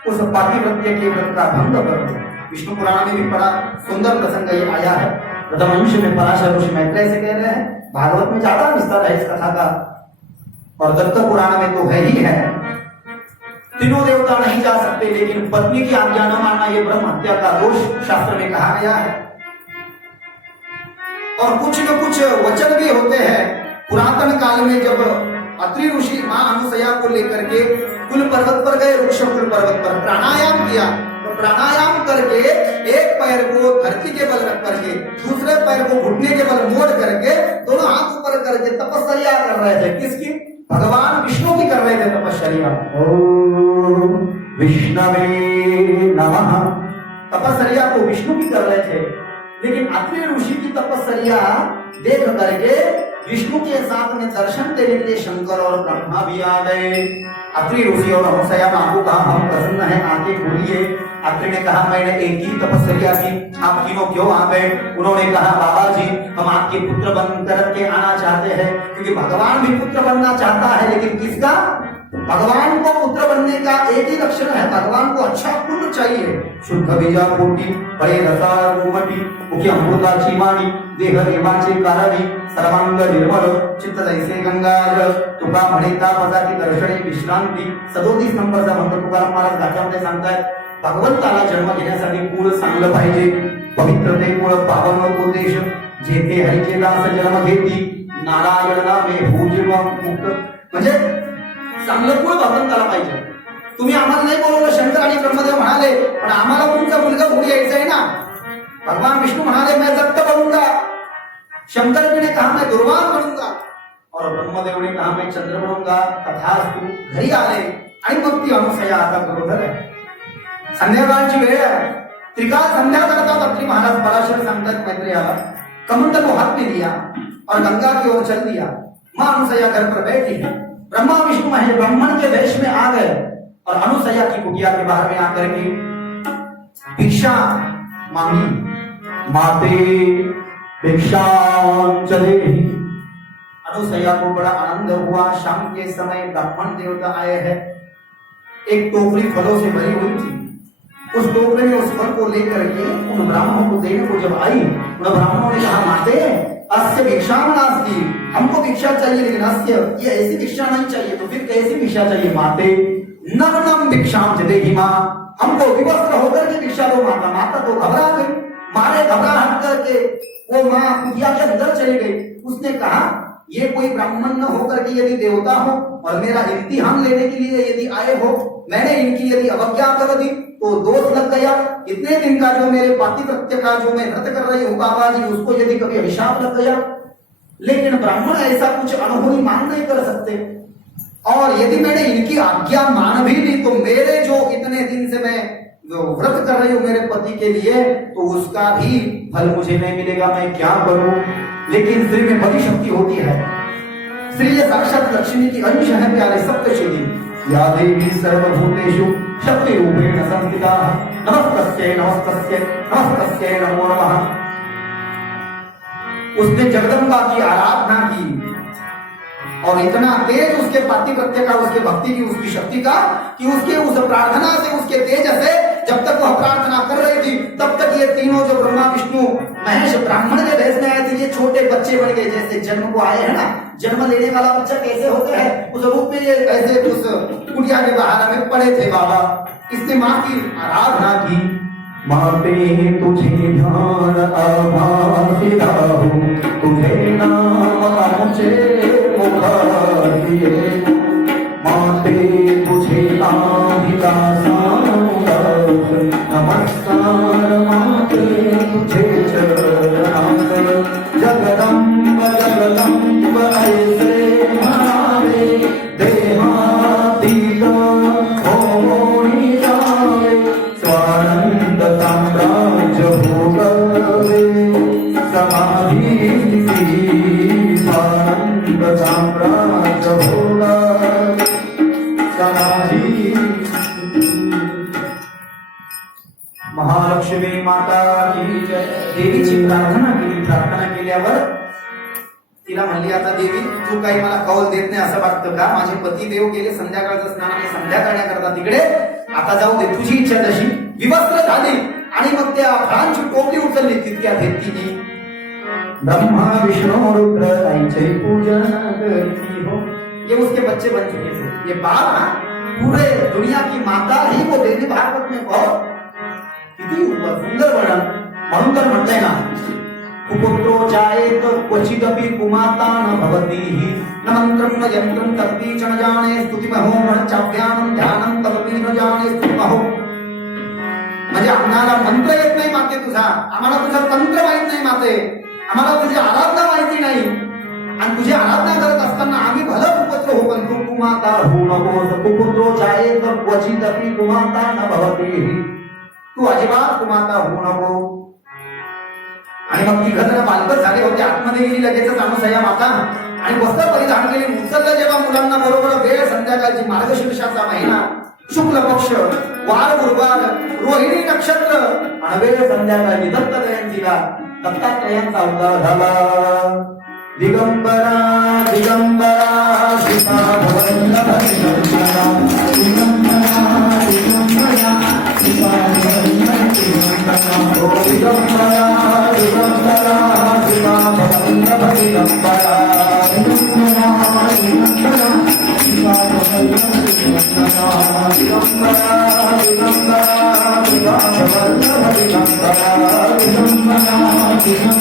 उस पातिव्रत्य के व्रत का भंग कर दो। विष्णु पुराण में भी बड़ा सुंदर प्रसंग ये आया है। रघुवंश में पराशर ऋषि मैत्रेय से कह रहे हैं, भागवत में ज्यादा विस्तार है इस कथा का, और दत्त पुराण में तो है ही है। तीनों देवता नहीं जा सकते, लेकिन पत्नी की आज्ञा न मानना ये ब्रह्म हत्या का दोष शास्त्र में कहा गया है। और कुछ न कुछ वचन भी होते हैं पुरातन काल में, जब अत्रि ऋषि मां अनुसया को लेकर के कुल पर्वत पर गए, वृक्ष कुल पर्वत पर प्राणायाम किया, तो प्राणायाम करके एक पैर को धरती के बल रख करके दूसरे पैर को घुटने के बल मोड़ करके दोनों हाथ ऊपर करके तपस्या कर रहे थे। किसकी? भगवान विष्णु की कर रहे थे तपस्या। ओम विष्णवे नमः, तपस्या को विष्णु की कर रहे थे, लेकिन अत्रि ऋषि की तपस्या देख करके विष्णु के साथ में दर्शन देने के लिए शंकर और ब्रह्मा भी आ गए। अत्रि ऋषि और अनुसया मां को कहा हम प्रसन्न हैं, आके बोलिए। अत्रि ने कहा मैंने एक ही तपस्या की, आप तीनों क्यों आ गए? उन्होंने कहा बाबा जी हम आपके पुत्र बन करके आना चाहते हैं, क्योंकि भगवान भी पुत्र बनना चाहता है, लेकिन किसका? भगवान को पुत्र बनने का एक ही लक्षण है, भगवान को अच्छा पुत्र चाहिए। शुद्ध बीजा कोटि बड़े रसार गोमटी मुख्य अमृताची वाणी देह रेवाचे कारणी सर्वांग निर्मल चित्त जैसे गंगाजल तुका म्हणेता पदाची दर्शने विश्रांती। 37 नंबरचा मंत्र तुकाराम महाराज गाण्यामध्ये सांगतायत, भगवंताला जन्म घेण्यासाठी कुळ चांगलं पाहिजे, पवित्रते कुळ पावन उद्देश, जेथे हरीचे दास जन्म घेती नारायण नामे भूजिम मुक्त। म्हणजे चांगलं कुळ भगवंताला पाहिजे। तुम्ही आम्हाला नाही बोलवलं, शंकर आणि ब्रह्मदेव म्हणाले, पण आम्हाला तुमचा मुलगा होऊन यायचा है ना। भगवान विष्णु म्हणाले मैं दत्त बनूंगा, शंकर जी ने कहा मैं दुर्वान बनूंगा, और ब्रह्मदेव ने कहा मैं चंद्र बनूंगा। तथास्तु घरी आले आणि मग ती अनुसया आता बरोबर आहे। संध्याकाळची वेळ आहे, त्रिकाल संध्या करतात अत्रि महाराज। पराशर सांगतात मैत्रेयाला, कमंडल को हाथ में लिया और गंगा की ओर चल दिया। मां अनुसया घर पर बैठी है, ब्रह्मा विष्णु महेश ब्राह्मण के वेश में आ गए और अनुसया की कुटिया के बाहर में आकर के भिक्षा मांगी। माते भिक्षांजलि। अनुसया को बड़ा आनंद हुआ। शाम के समय ब्राह्मण देवता आए हैं, एक टोकरी फलों से भरी हुई थी, उस टोकरी में उस फल को लेकर के उन ब्राह्मणों को देने को जब आई, उन ब्राह्मणों ने कहा माते अस्य भिक्षाम नास्ति, हमको भिक्षा चाहिए, लेकिन अस्य ये ऐसी भिक्षा नहीं चाहिए। तो फिर कैसी भिक्षा चाहिए? माते नवनम भिक्षाम जदेहि मां, हमको विवस्त्र होकर के भिक्षा दो माता। माता तो घबरा गई, मारे घबराहट करके वो मां कुटिया के अंदर चली गई। उसने कहा ये कोई ब्राह्मण न होकर के यदि देवता हो और मेरा इम्तिहान लेने के लिए यदि आए हो, मैंने इनकी यदि अवज्ञा कर दी तो दोष लग गया। इतने दिन का जो मेरे पातिव्रत्य का जो मैं व्रत कर रही हूँ बाबा जी, उसको यदि कभी अभिशाप लग गया। लेकिन ब्राह्मण ऐसा कुछ अनहोनी मान नहीं कर सकते, और यदि मैंने इनकी आज्ञा मान भी ली तो मेरे जो इतने दिन से मैं जो व्रत कर रही हूँ मेरे पति के लिए, तो उसका भी फल मुझे नहीं मिलेगा, मैं क्या करूं? लेकिन स्त्री में बड़ी शक्ति होती है, स्त्री ये साक्षात लक्ष्मी की अंश है प्यारे सप्तशती। या देवी सर्वभूतेषु शक्ति रूपेण संस्थिता नमस्तस्यै नमस्तस्यै नमस्तस्यै नमो नमः। उसने जगदम्बा की आराधना की, और इतना तेज उसके पातिव्रत्य का, उसके भक्ति की, उसकी शक्ति का, कि उसके उस प्रार्थना से, उसके तेज से, जब तक वह प्रार्थना कर रही थी तब तक ये तीनों जो ब्रह्मा विष्णु महेश ब्राह्मण के भेष में आए थे, ये छोटे बच्चे बन गए। जैसे जन्म को आए हैं ना, जन्म लेने वाला बच्चा कैसे होते हैं, उस रूप में ये ऐसे उस कुटिया के बाहर में पड़े थे। बाबा इसने मां की आराधना की, माते तुझे ध्यान आभासी राहू, तुझे नाम आमचे मुखारी ये. माते तुझे आधिका सानुदास, नमस्कार माते तुझे चरणांत. जगदंब जगदंब ऐसे म्हणावे, देहातीत होई जावे. स्वानंद साम्राज्य भोगवे, समाधी स्वानंद साम्राज्य भोगवे, समाधी. महालक्ष्मी माता की जय. देवीची प्रार्थना केली. प्रार्थना केल्यावर तिला म्हणली, आता देवी तू काही मला कौल देत नाही असं वाटतं का? माझे पती देव गेले संध्याकाळचं स्नान आणि संध्या करण्याकरता तिकडे. आता जाऊ दे, तुझी इच्छा तशी. विवस्त्र झाली आणि मग त्या फळांची टोपली उचलली. तितक्यात तिने ब्रह्मा विष्णु रुद्र आईचे पूजन करती हो. ये उसके बच्चे बन चुके थे. ये बाप पूरे दुनिया की माता ही वो देवी भागवत में बहुत किती सुंदर वर्णन. म्हणून तर म्हणताय ना, कुपुत्रो जायेत क्वचिदपि कुमाता न भवतीहि, न मंत्रं न यंत्रं तत्ती च न जाने स्तुतिमहो, न चाप्यानं ध्यानं तदपि न जाने स्तुतिमहो. म्हणजे आम्हाला मंत्र येत नाही माते तुझा, आम्हाला तुझा तंत्र माहित नाही माते, आम्हाला तुझी आराधना माहिती नाही. आणि तुझी आराधना करत असताना आम्ही भलं कुपुत्र हो, पण तू कुमाता होऊ नकोस. कुपुत्रो जायेत क्वचिदपि कुमाता न भवतीहि, तू अजिबात कुमाता होऊ नको. आणि मग तिघ जण बालकच झाले होते. आतमध्ये गेली लगेचच अनुसया माता आणि वस्त्र परिधान केले. उचललं जेव्हा मुलांना बरोबर वेळ संध्याकाळची, मार्गशीर्षाचा महिना, शुक्ल पक्ष, वार गुरुवार, रोहिणी नक्षत्र आणि वेळ संध्याकाळी दत्त जयंतीला दत्तात्रयांचा अवतार झाला. दिगंबरा दिगंबरा सीता वल्लभ दिगंबरा, दिगंबरा दिगंबरा सीता वल्लभ दिगंबरा. ओ दिगंबरा दिगंबरा सीता वल्लभ दिगंबरा, दिगंबरा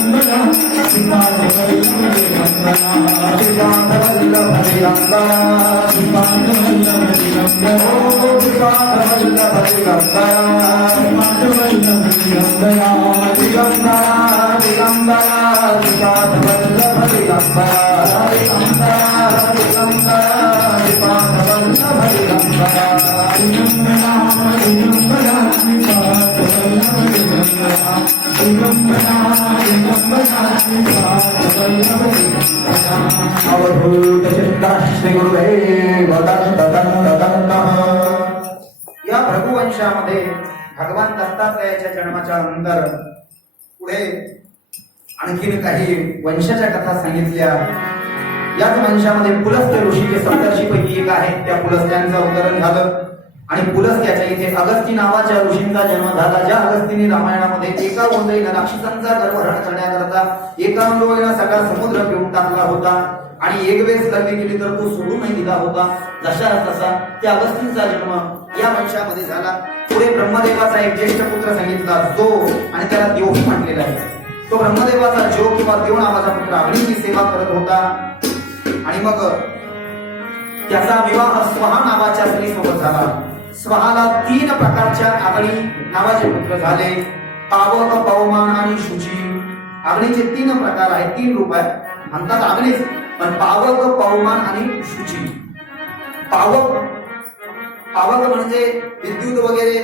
दिगंबरा सीता वल्लभ दिगंबरा, दिगंबरा दिगंबरा सीता वल्लभ दिगंबरा, दिगंबरा दिगंबरा सीता वल्लभ या भृगुवंशामध्ये भगवान दत्तात्रयाच्या जन्माच्या नंतर पुढे आणखीन काही वंशाच्या कथा सांगितल्या. याच वंशामध्ये पुलस्त्य ऋषी जे सप्तर्षीपैकी एक आहेत, त्या पुलस्त्यांचं अवतरण झालं. आणि पुलस्त्याच्या इथे अगस्ती नावाच्या ऋषींचा जन्म झाला. ज्या अगस्तीने रामायणामध्ये एका ओंजळीनं राक्षसांचा गर्भहरण करण्याकरता एका ओंजळीनं सगळा समुद्र पिऊन टाकला होता आणि एक वेळेस गर्दी केली तर तो सोडूनही दिला होता. जशा तसा त्या अगस्तींचा जन्म या वंशामध्ये झाला. पुढे ब्रह्मदेवाचा एक ज्येष्ठ पुत्र सांगितला जो, आणि त्याला देवही म्हटलेला आहे. तो ब्रह्मदेवाचा जो किंवा देव नावाचा पुत्र अग्नीची सेवा करत होता. आणि मग त्याचा विवाह स्वहा नावाच्या स्त्रीसोबत झाला. स्वहाला 3 प्रकारच्या अग्नी नावाचे पुत्र झाले, पावक, पवमान आणि शुची. अग्नीचे 3 प्रकार आहेत, 3 रूप आहेत. म्हणतात अग्नीच, पण पावक, पवमान आणि शुची. पावक म्हणजे विद्युत वगैरे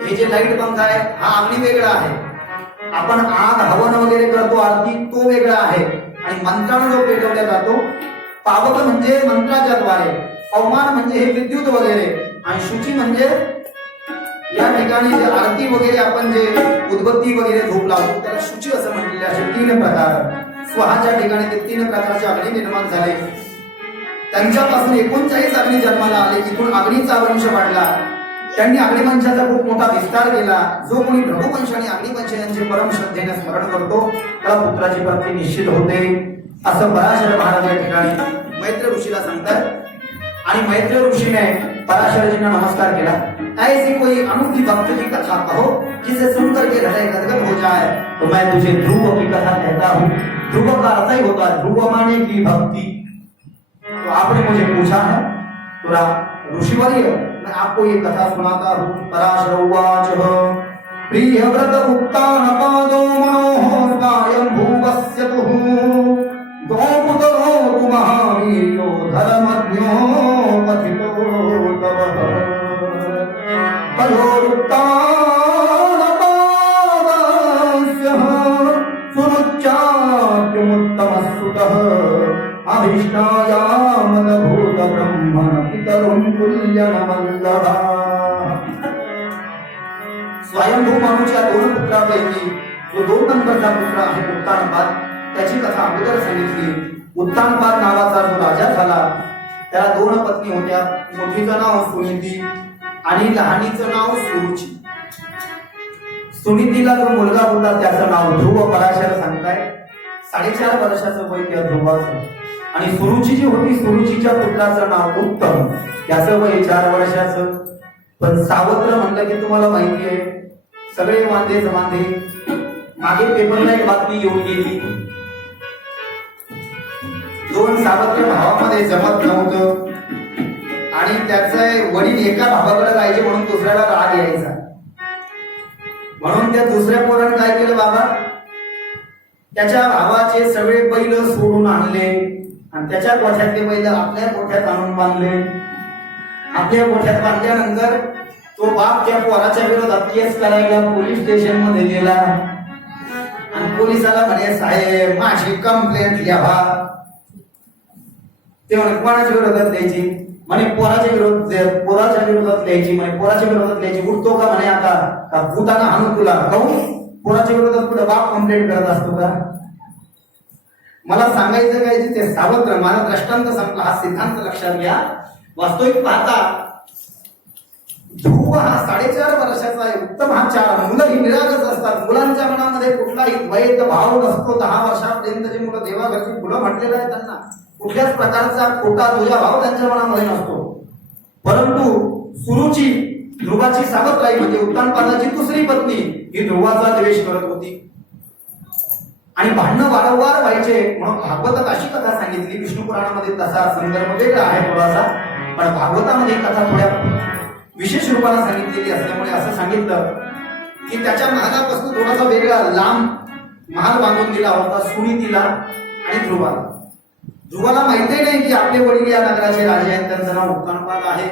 हे जे लाईट पंख आहे हा अग्नी वेगळा आहे. आपण आग हवन वगैरे करतो आरती तो वेगळा आहे. आणि मंत्राने जो पेटवला जातो. पावक म्हणजे मंत्राच्या द्वारे, पवमान म्हणजे हे विद्युत वगैरे, आणि शुची म्हणजे या ठिकाणी जे आरती वगैरे आपण जे उदबत्ती वगैरे धूप लावतो त्याला शुची असं म्हटलेले. असे 3 प्रकार स्वहाच्या ठिकाणी ते 3 प्रकारचे अग्नी निर्माण झाले. त्यांच्यापासून 39 अग्नी जन्माला आले. इथून अग्नीचा वंश वाढला. त्यांनी अग्निवंशाचा खूप मोठा विस्तार केला. जो कोणी भृगुवंश आणि अग्निवंश यांचे परम श्रद्धेने स्मरण करतो त्याला पुत्राची प्राप्ती निश्चित होते, असं पराशर महाराज या ठिकाणी मैत्र ऋषीला सांगतात. आणि मैत्र ऋषीने पराशर जी ने नमस्कार किया, ऐसी कोई अनूठी भक्त की कथा कहो जिसे सुनकर के हृदय गदगद हो जाए। तो मैं तुझे ध्रुव की कथा कहता हूँ। ध्रुव का अर्थ ही होता है ध्रुव माने की भक्ति। तो आपने मुझे पूछा है तो ऋषिवर्य मैं आपको ये कथा सुनाता हूँ। पराशर उवाच प्रिय व्रत उत्तान पादो मनोः स्वयं भूवस्य तुः गौपुतो महावीर्यो धर्मज्ञो पथितो तव पयोरुत्तान पादस्य सुरुच्चाप्युत्तमस्तुतः अभीष्टायामदभूत ब्रह्मण पितरुं कुल्यनमल्लभा। स्वयंभू मनुच्या दोन पुत्रापैकी जो 2 नंबरचा पुत्र आहे उत्तानपाद, त्याची कथा अगोदर सांगितली। उत्तानपाद नावाचा जो राजा झाला त्याला 2 पत्नी होत्या। मोठीचं नाव सुनीती आणि लहानीचं नाव सुरुची। सुनीतीला जो मुलगा होता त्याचं नाव ध्रुव। पराशर सांगताय 4.5 वर्षाचं वय त्या ध्रुवाचं। आणि सुरुची जी होती सुरुचीच्या पुत्राचं नाव उत्तम, त्याचं वय 4 वर्षाचं। पण सावत्र म्हणलं की तुम्हाला माहिती आहे सगळे वांदे जमांदे। मागे पेपरला एक बातमी येऊन गेली, 2 सावत्र भावामध्ये जमत नव्हतं आणि त्याचे वडील एका भावाकडे जायचे म्हणून दुसऱ्याला राग यायचा। म्हणून त्या दुसऱ्या पोराने काय केलं बाबा, त्याच्या भावाचे सगळे बैल सोडून आणले आणि त्याच्या गोठ्यातले बैल आपल्या गोठ्यात आणून बांधले। आपल्या गोठ्यात बांधल्यानंतर तो बाप त्या पोराच्या विरोधात केस करायला पोलीस स्टेशन मध्ये गेला आणि पोलिसाला म्हणे साहेब माझी कंप्लेंट लिहा। ते म्हणे कोणाच्या विरोधात द्यायची, म्हणे पोराच्या विरोधात द्यायची। म्हणे पोराच्या विरोधात द्यायची, उठतो का म्हणे आता का भूताना हाणू तुला, कहून पोराच्या विरोधात कुठे बाप कंप्लेंट करत असतो का। मला सांगायचं काय ते सावत्र मला दृष्टांत सांगला, हा सिद्धांत लक्षात घ्या। वास्तविक पाहता ध्रुव हा 4.5 वर्षाचा आहे, उत्तम हा 4। मुलं ही निरागस असतात, मुलांच्या मनामध्ये कुठलाही द्वैत भाव नसतो। 10 वर्षापर्यंतची मुलं देवाघरची मुलं म्हटलेलं आहे त्यांना कुठल्याच प्रकारचा खोटा तुझा भाव त्यांच्या मनामध्ये नसतो। परंतु सुरुची ध्रुवाची सावत्राई म्हणजे उत्तानपादाची दुसरी पत्नी ही ध्रुवाचा द्वेष करत होती आणि भांडणं वारंवार व्हायचे। म्हणून भागवतात अशी कथा सांगितली, विष्णू पुराणामध्ये तसा संदर्भ वेगळा आहे थोडासा, पण भागवतामध्ये कथा थोड्या विशेष रूपाने सांगितलेली असल्यामुळे असं सांगितलं की त्याच्या महालापासून थोडासा वेगळा लांब महाल बांधून दिला होता सुनीतीला आणि ध्रुवाला। ध्रुवाला माहिती नाही की आपले वडील या नगराचे राजे आहेत, त्यांचं नाव उत्तानपाद आहे।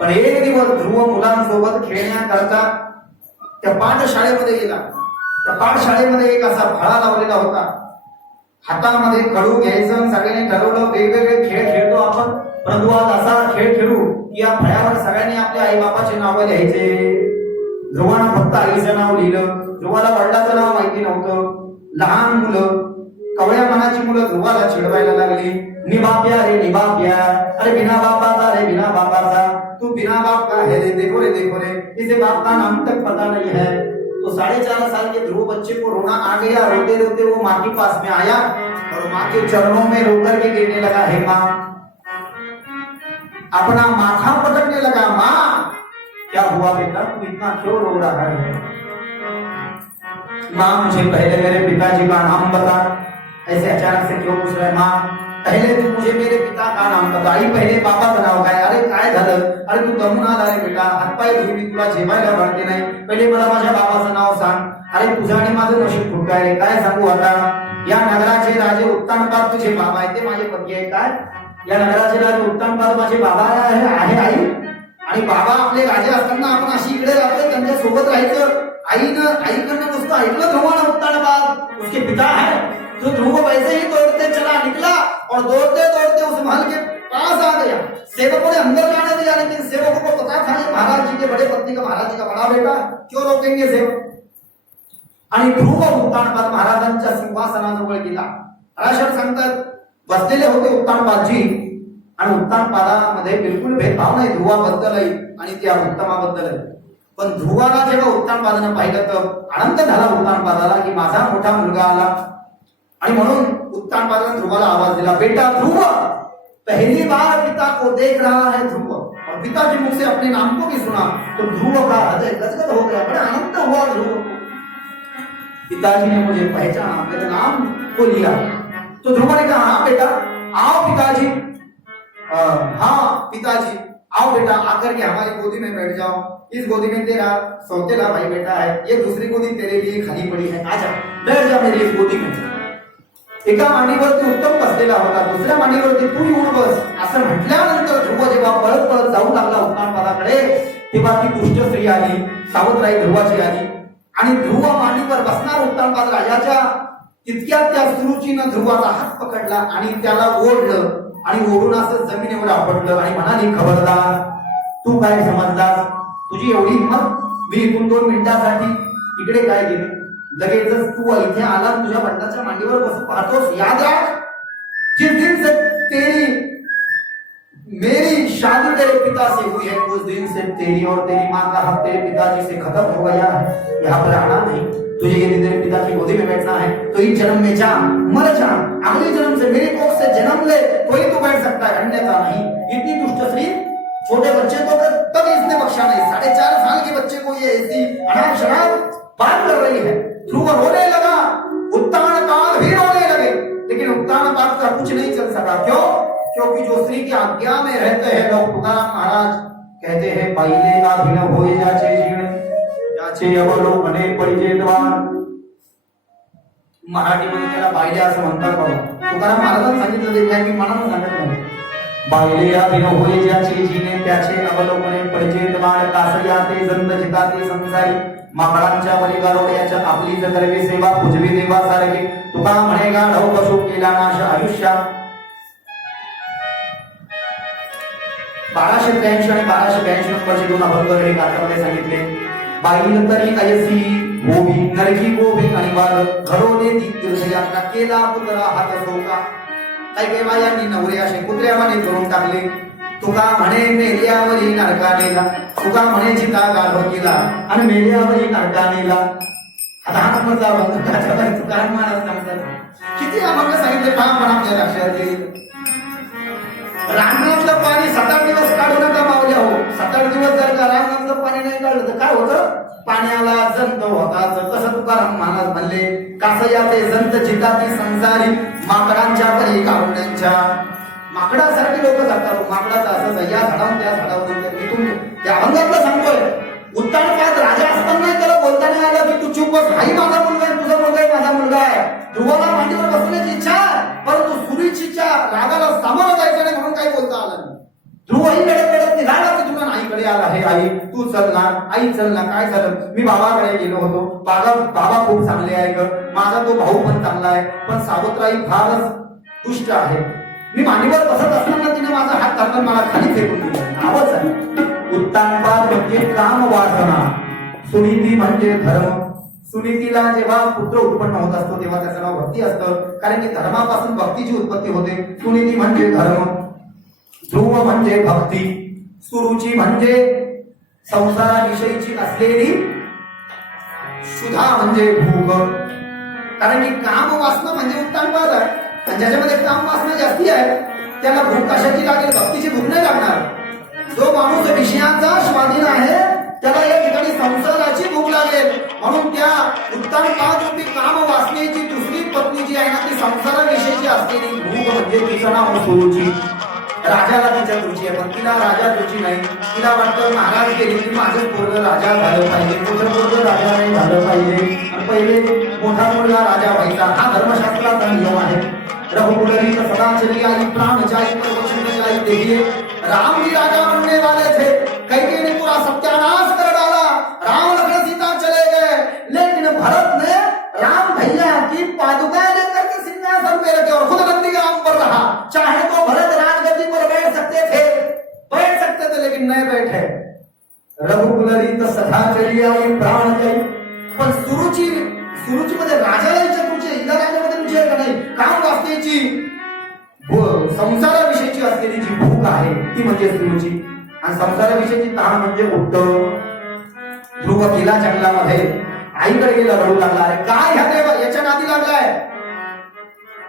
पण एक दिवस ध्रुव मुलांसोबत खेळण्याकरता त्या पाठशाळेमध्ये गेला। त्या पाठशाळेमध्ये एक असा फळा लावलेला होता, हातामध्ये खडू घ्यायचं। सगळ्यांनी ठरवलं वेगवेगळे खेळ खेळतो आपण, परंतु आज असा खेळ खेळू की या फळ्यावर सगळ्यांनी आपल्या आई बापाचे नाव लिहायचे। ध्रुवानं फक्त आईचं नाव लिहिलं, ध्रुवाला वडिलाचं नाव माहिती नव्हतं। लहान मुलं कवळ्या मनाची मुलं ध्रुवाला चिडवायला लागली, निबाप्या रे निबाप्या, अरे बिना बापाचा रे बिना बापाचा, तू बिना बाप का है रे, देखो रे इसे बाप का नाम तक पता नहीं है। तो 4.5 साल के ध्रुव बच्चे को रोना आ गया। रोते रोते वो माँ के पास में आया और माँ के चरणों में रोकर के गिरने लगा, हे माँ। अपना माथा पटकने लगा, माँ क्या हुआ बेटा, तू इतना क्यों रो रहा है। माँ मुझे पहले मेरे पिताजी का नाम बता। ऐसे अचानक से क्यों पूछ रहा है, माँ पहले तू मुझे मेरे पिता का नाम बता। आई पहिले बाबाचं नाव काय, अरे काय झालं, अरे तू दमून आला रे बेटा, हातपाय धुवली तुला जेवायला वाटते नाही, पहिले मला माझ्या बाबाचं नाव सांग। अरे तुझं आणि माझं नशीब खूप काय रे, काय सांगू आता। या नगराचे राजे उत्तानपाद तुझे बाबा आहे, ते माझे पती आहे काय। या नगराचे राजे उत्तानपाद माझे बाबा आहे आई, आणि बाबा आपले राजे असताना आपण अशी इकडे राहतोय त्यांच्या सोबत राहायचं। आईकडनं नुसतं ऐकलं ध्रुवानं उत्तानपाद उसके पिता है, जो ध्रुव वैसे ही दौड़ते चला निकला और दौड़ते दौड़ते उस महल के पास आ गया। सेवकों ने अंदर जाने दिया, लेकिन सेवकों को पता था ये महाराज जी के बड़े पत्नी का महाराज जी का बड़ा बेटा, क्यों रोकेंगे सेवक। आणि ध्रुव उत्तानपाद महाराजांच्या सिंहासनाजवळ गेला। पराशर सांगतात बसलेले होते उत्तानपादजी, आणि उत्तानपादामध्ये बिलकुल भेदभाव नाही ध्रुवाबद्दलही आणि त्या उत्तमाबद्दलही। पण ध्रुवाला जेव्हा उत्तानपादाने पाहिलं तर आनंद झाला उत्तानपादाला की माझा मोठा मुलगा आला। आणि म्हणून उत्तानपादाने ध्रुवाला आवाज दिला, बेटा ध्रुव, पहली बार पिता को देख रहा है ध्रुव। और और पिताजी मुख से अपने नाम को भी सुना तो ध्रुव का हृदय गदगद हो गया, बड़ा आनंद हुआ ध्रुव को। पिताजी ने मुझे पहचाना, मेरे नाम को लिया तो ध्रुव ने कहा हाँ बेटा आओ पिताजी, हाँ पिताजी आओ बेटा, आकर के हमारी गोदी में बैठ जाओ। इस गोदी में तेरा सौतेला भाई बेटा है, ये दूसरी गोदी तेरे लिए खाली पड़ी है, आजा बैठ जा मेरी इस गोदी में। एका मांडीवरती उत्तम बसलेला होता, दुसऱ्या मांडीवरती तू येऊन बस असं म्हटल्यानंतर ध्रुव जेव्हा पळत पळत जाऊ लागला उत्तानपादाकडे, तेव्हा ती दुष्ट स्त्री आली, सावत्राई ध्रुवाची आली आणि ध्रुव मांडीवर बसणार उत्तानपाद राजाच्या तितक्यात त्या सुरुचीनं ध्रुवाचा हात पकडला आणि त्याला ओढलं आणि ओढून असं जमिनीवर आपटलं आणि म्हणाली खबरदार, तू काय समजलास, तुझी एवढी हिंमत, मी इथून 2 मिनिटासाठी इकडे काय गेले, लगेचच तू इथे आला तुझ्या बंडाच्या मांडीवर बसून पाहतोस, याद राख जिस दिन से तेरी मेरी शादी तेरे पिता से हुई है उस दिन से तेरी और तेरी माँ का हक तेरे पिताजी से खत्म हो गया है, यहाँ पर आना नहीं, तुझे यदि तेरे पिता की गोदी में बैठना है तो इस जन्म में जा, मर जा, अगले जन्म से मेरे कोख से जन्म ले तो ही तू बैठ सकता है, अन्यथा नहीं। इतनी दुष्ट स्त्री, छोटे बच्चे तो तब इसने बख्शा नहीं, 4.5 साल के बच्चे को ये ऐसी अनाप शनाप बात कर रही है। ध्रुव रोने लगा, उत्तानपाद भी रोने लगे, लेकिन उत्तानपाद का कुछ नहीं चल सका। क्यों? क्योंकि जो स्त्री की आज्ञा में रहते हैं लोग, तुकाराम महाराज कहते हैं पाहिले अभिनव होय जाचे जीण याचे अवलोकने परिचयद्वार। मराठीमध्ये त्याला बाहिले असं म्हणतात बाबा, तुकाराम महाराजांनी सांगितलं ते काय मी मनानं सांगत नाही। बाहिले अभिनव होय ज्याचे जीणे त्याचे अवलोकने परिचयद्वार, कासया ते जंत चिता ते संसारी, माकडांच्या वरी गारोड्याच्या आपली जगरवी सेवा पूजवी देवा सारखे, तुका म्हणे गाढव पशु केला नाश आयुष्यात। 1283 आणि 1282 नंबरचे 2 अभंग हे गाथ्यामध्ये सांगितले। बाईल तरी अयसी गोबी नरकी गोबी आणि वार घडोने ती तीर्थयात्रा केला पुत्रा हात सोका। काही बायांनी नवरे असे कुत्र्यावाने करून टाकले, तुका म्हणे मेल्यावरी नरकानेला, तुका म्हणे चिता गाढव केला आणि मेल्यावरी नरकानेला। आता हा नंबरचा अभंग त्याच्यामध्ये तुकाराम महाराज सांगतात, किती अभंग सांगितले पहा पण आपल्या लक्षात येईल। रानातलं पाणी 7-8 दिवस काढू नका मावल्या हो, 7-8 दिवस जर का रानातलं पाणी नाही काढलं तर काय होतं, पाण्याला जंत होतात। कसं तुकाराम महाराज म्हणले, कासया ते जंत चिताती संसारी, माकडांच्या परी गावड्यांच्या। माकडासारखी लोक जातात, माकडाचं असं या झाडावर त्या झाडावर, मी तुम्ही त्या अभंगातलं सांगतोय। उत्तानपाद राजा असताना त्याला बोलता नाही आलं की तू चुप बस, हाही माझा मुलगा आहे, तुझा मुलगा आहे, माझा मुलगा आहे। ध्रुवाला मांडीवर बसण्याची इच्छा, परंतु सुरीचीच्या रागाला सामोरं जायचं नाही म्हणून काही बोलता आलं नाही। ध्रुव आई लढत निघाला की तुला आईकडे आला, हे आई तू चल ना, आई चल ना, काय झालं, मी बाबाकडे गेलो होतो, बाबा खूप चांगले आहे ग, माझा तो भाऊ पण चांगला आहे, पण सावत्राई फारच दुष्ट आहे। मी मांडीवर बसत असताना तिने माझा हात धरला, मला खाली फेकून दिलं। आवाज आहे उत्तानपाद म्हणजे काम वासना, सुनीती म्हणजे धर्म। सुनीतीला जेव्हा पुत्र उत्पन्न होत असतो तेव्हा त्याचं नाव भक्ती असतं, कारण की धर्मापासून भक्तीची उत्पत्ती होते। सुनीती म्हणजे धर्म, ध्रुव म्हणजे भक्ती, सुरुची म्हणजे संसाराविषयीची असलेली शुद्धा म्हणजे भूक। कारण की काम वासना म्हणजे उत्तानपाद आहे, आणि ज्याच्यामध्ये काम वासना जास्ती आहे त्याला भूक कशाची लागेल, भक्तीची भूक नाही लागणार। जो माणूस विषयाचा स्वाधीन आहे त्याला या ठिकाणी संसाराची भूक लागेल, म्हणून त्या उत्तानपाद रूपी काम वासनेची दुसरी पत्नी जी आहे ना ती संसाराविषयीची असलेली भूक म्हणजे तिचं नाव सुरुची। राजाला तिच्या रुची आहे, पण तिला राजा रुची नाही, तिला वाटतं महाराज गेली की माझं पोरग राजा झालं पाहिजे, तुझं पोरग राजा नाही झालं पाहिजे, पहिले मोठा मुलगा राजा व्हायचा, हा धर्मशास्त्राचा नियम आहे। रघुकुलरी सदा चली आई, प्राण जाई पर वचन जाई देखिए, राम जी राजा बनने वाले थे, कैकेयी ने पूरा सत्यानाश कर डाला, राम लखन सीता चले गए, लेकिन भरत ने राम भैया की पादुका लेकर के सिंहासन पे रखे और खुद नंदी ग्राम पर रहा। चाहे तो भरत राजगद्दी पर बैठ सकते थे लेकिन नहीं बैठे। रघुकुलरी तो सदा चली आई, प्राण जाई, पण सुरुची मध्ये राजाला रुची, हिला राजामध्ये रुची आहे का नाही, काम वासनेची संसाराविषयीची असलेली जी भूक आहे ती म्हणजे सुरुची, आणि संसाराविषयीची तहान म्हणजे उत्तम। ध्रुव गेला जंगलामध्ये, आईकडे गेला, रडू लागला, अरे काय ह्या देवा याच्या नादी लागलाय,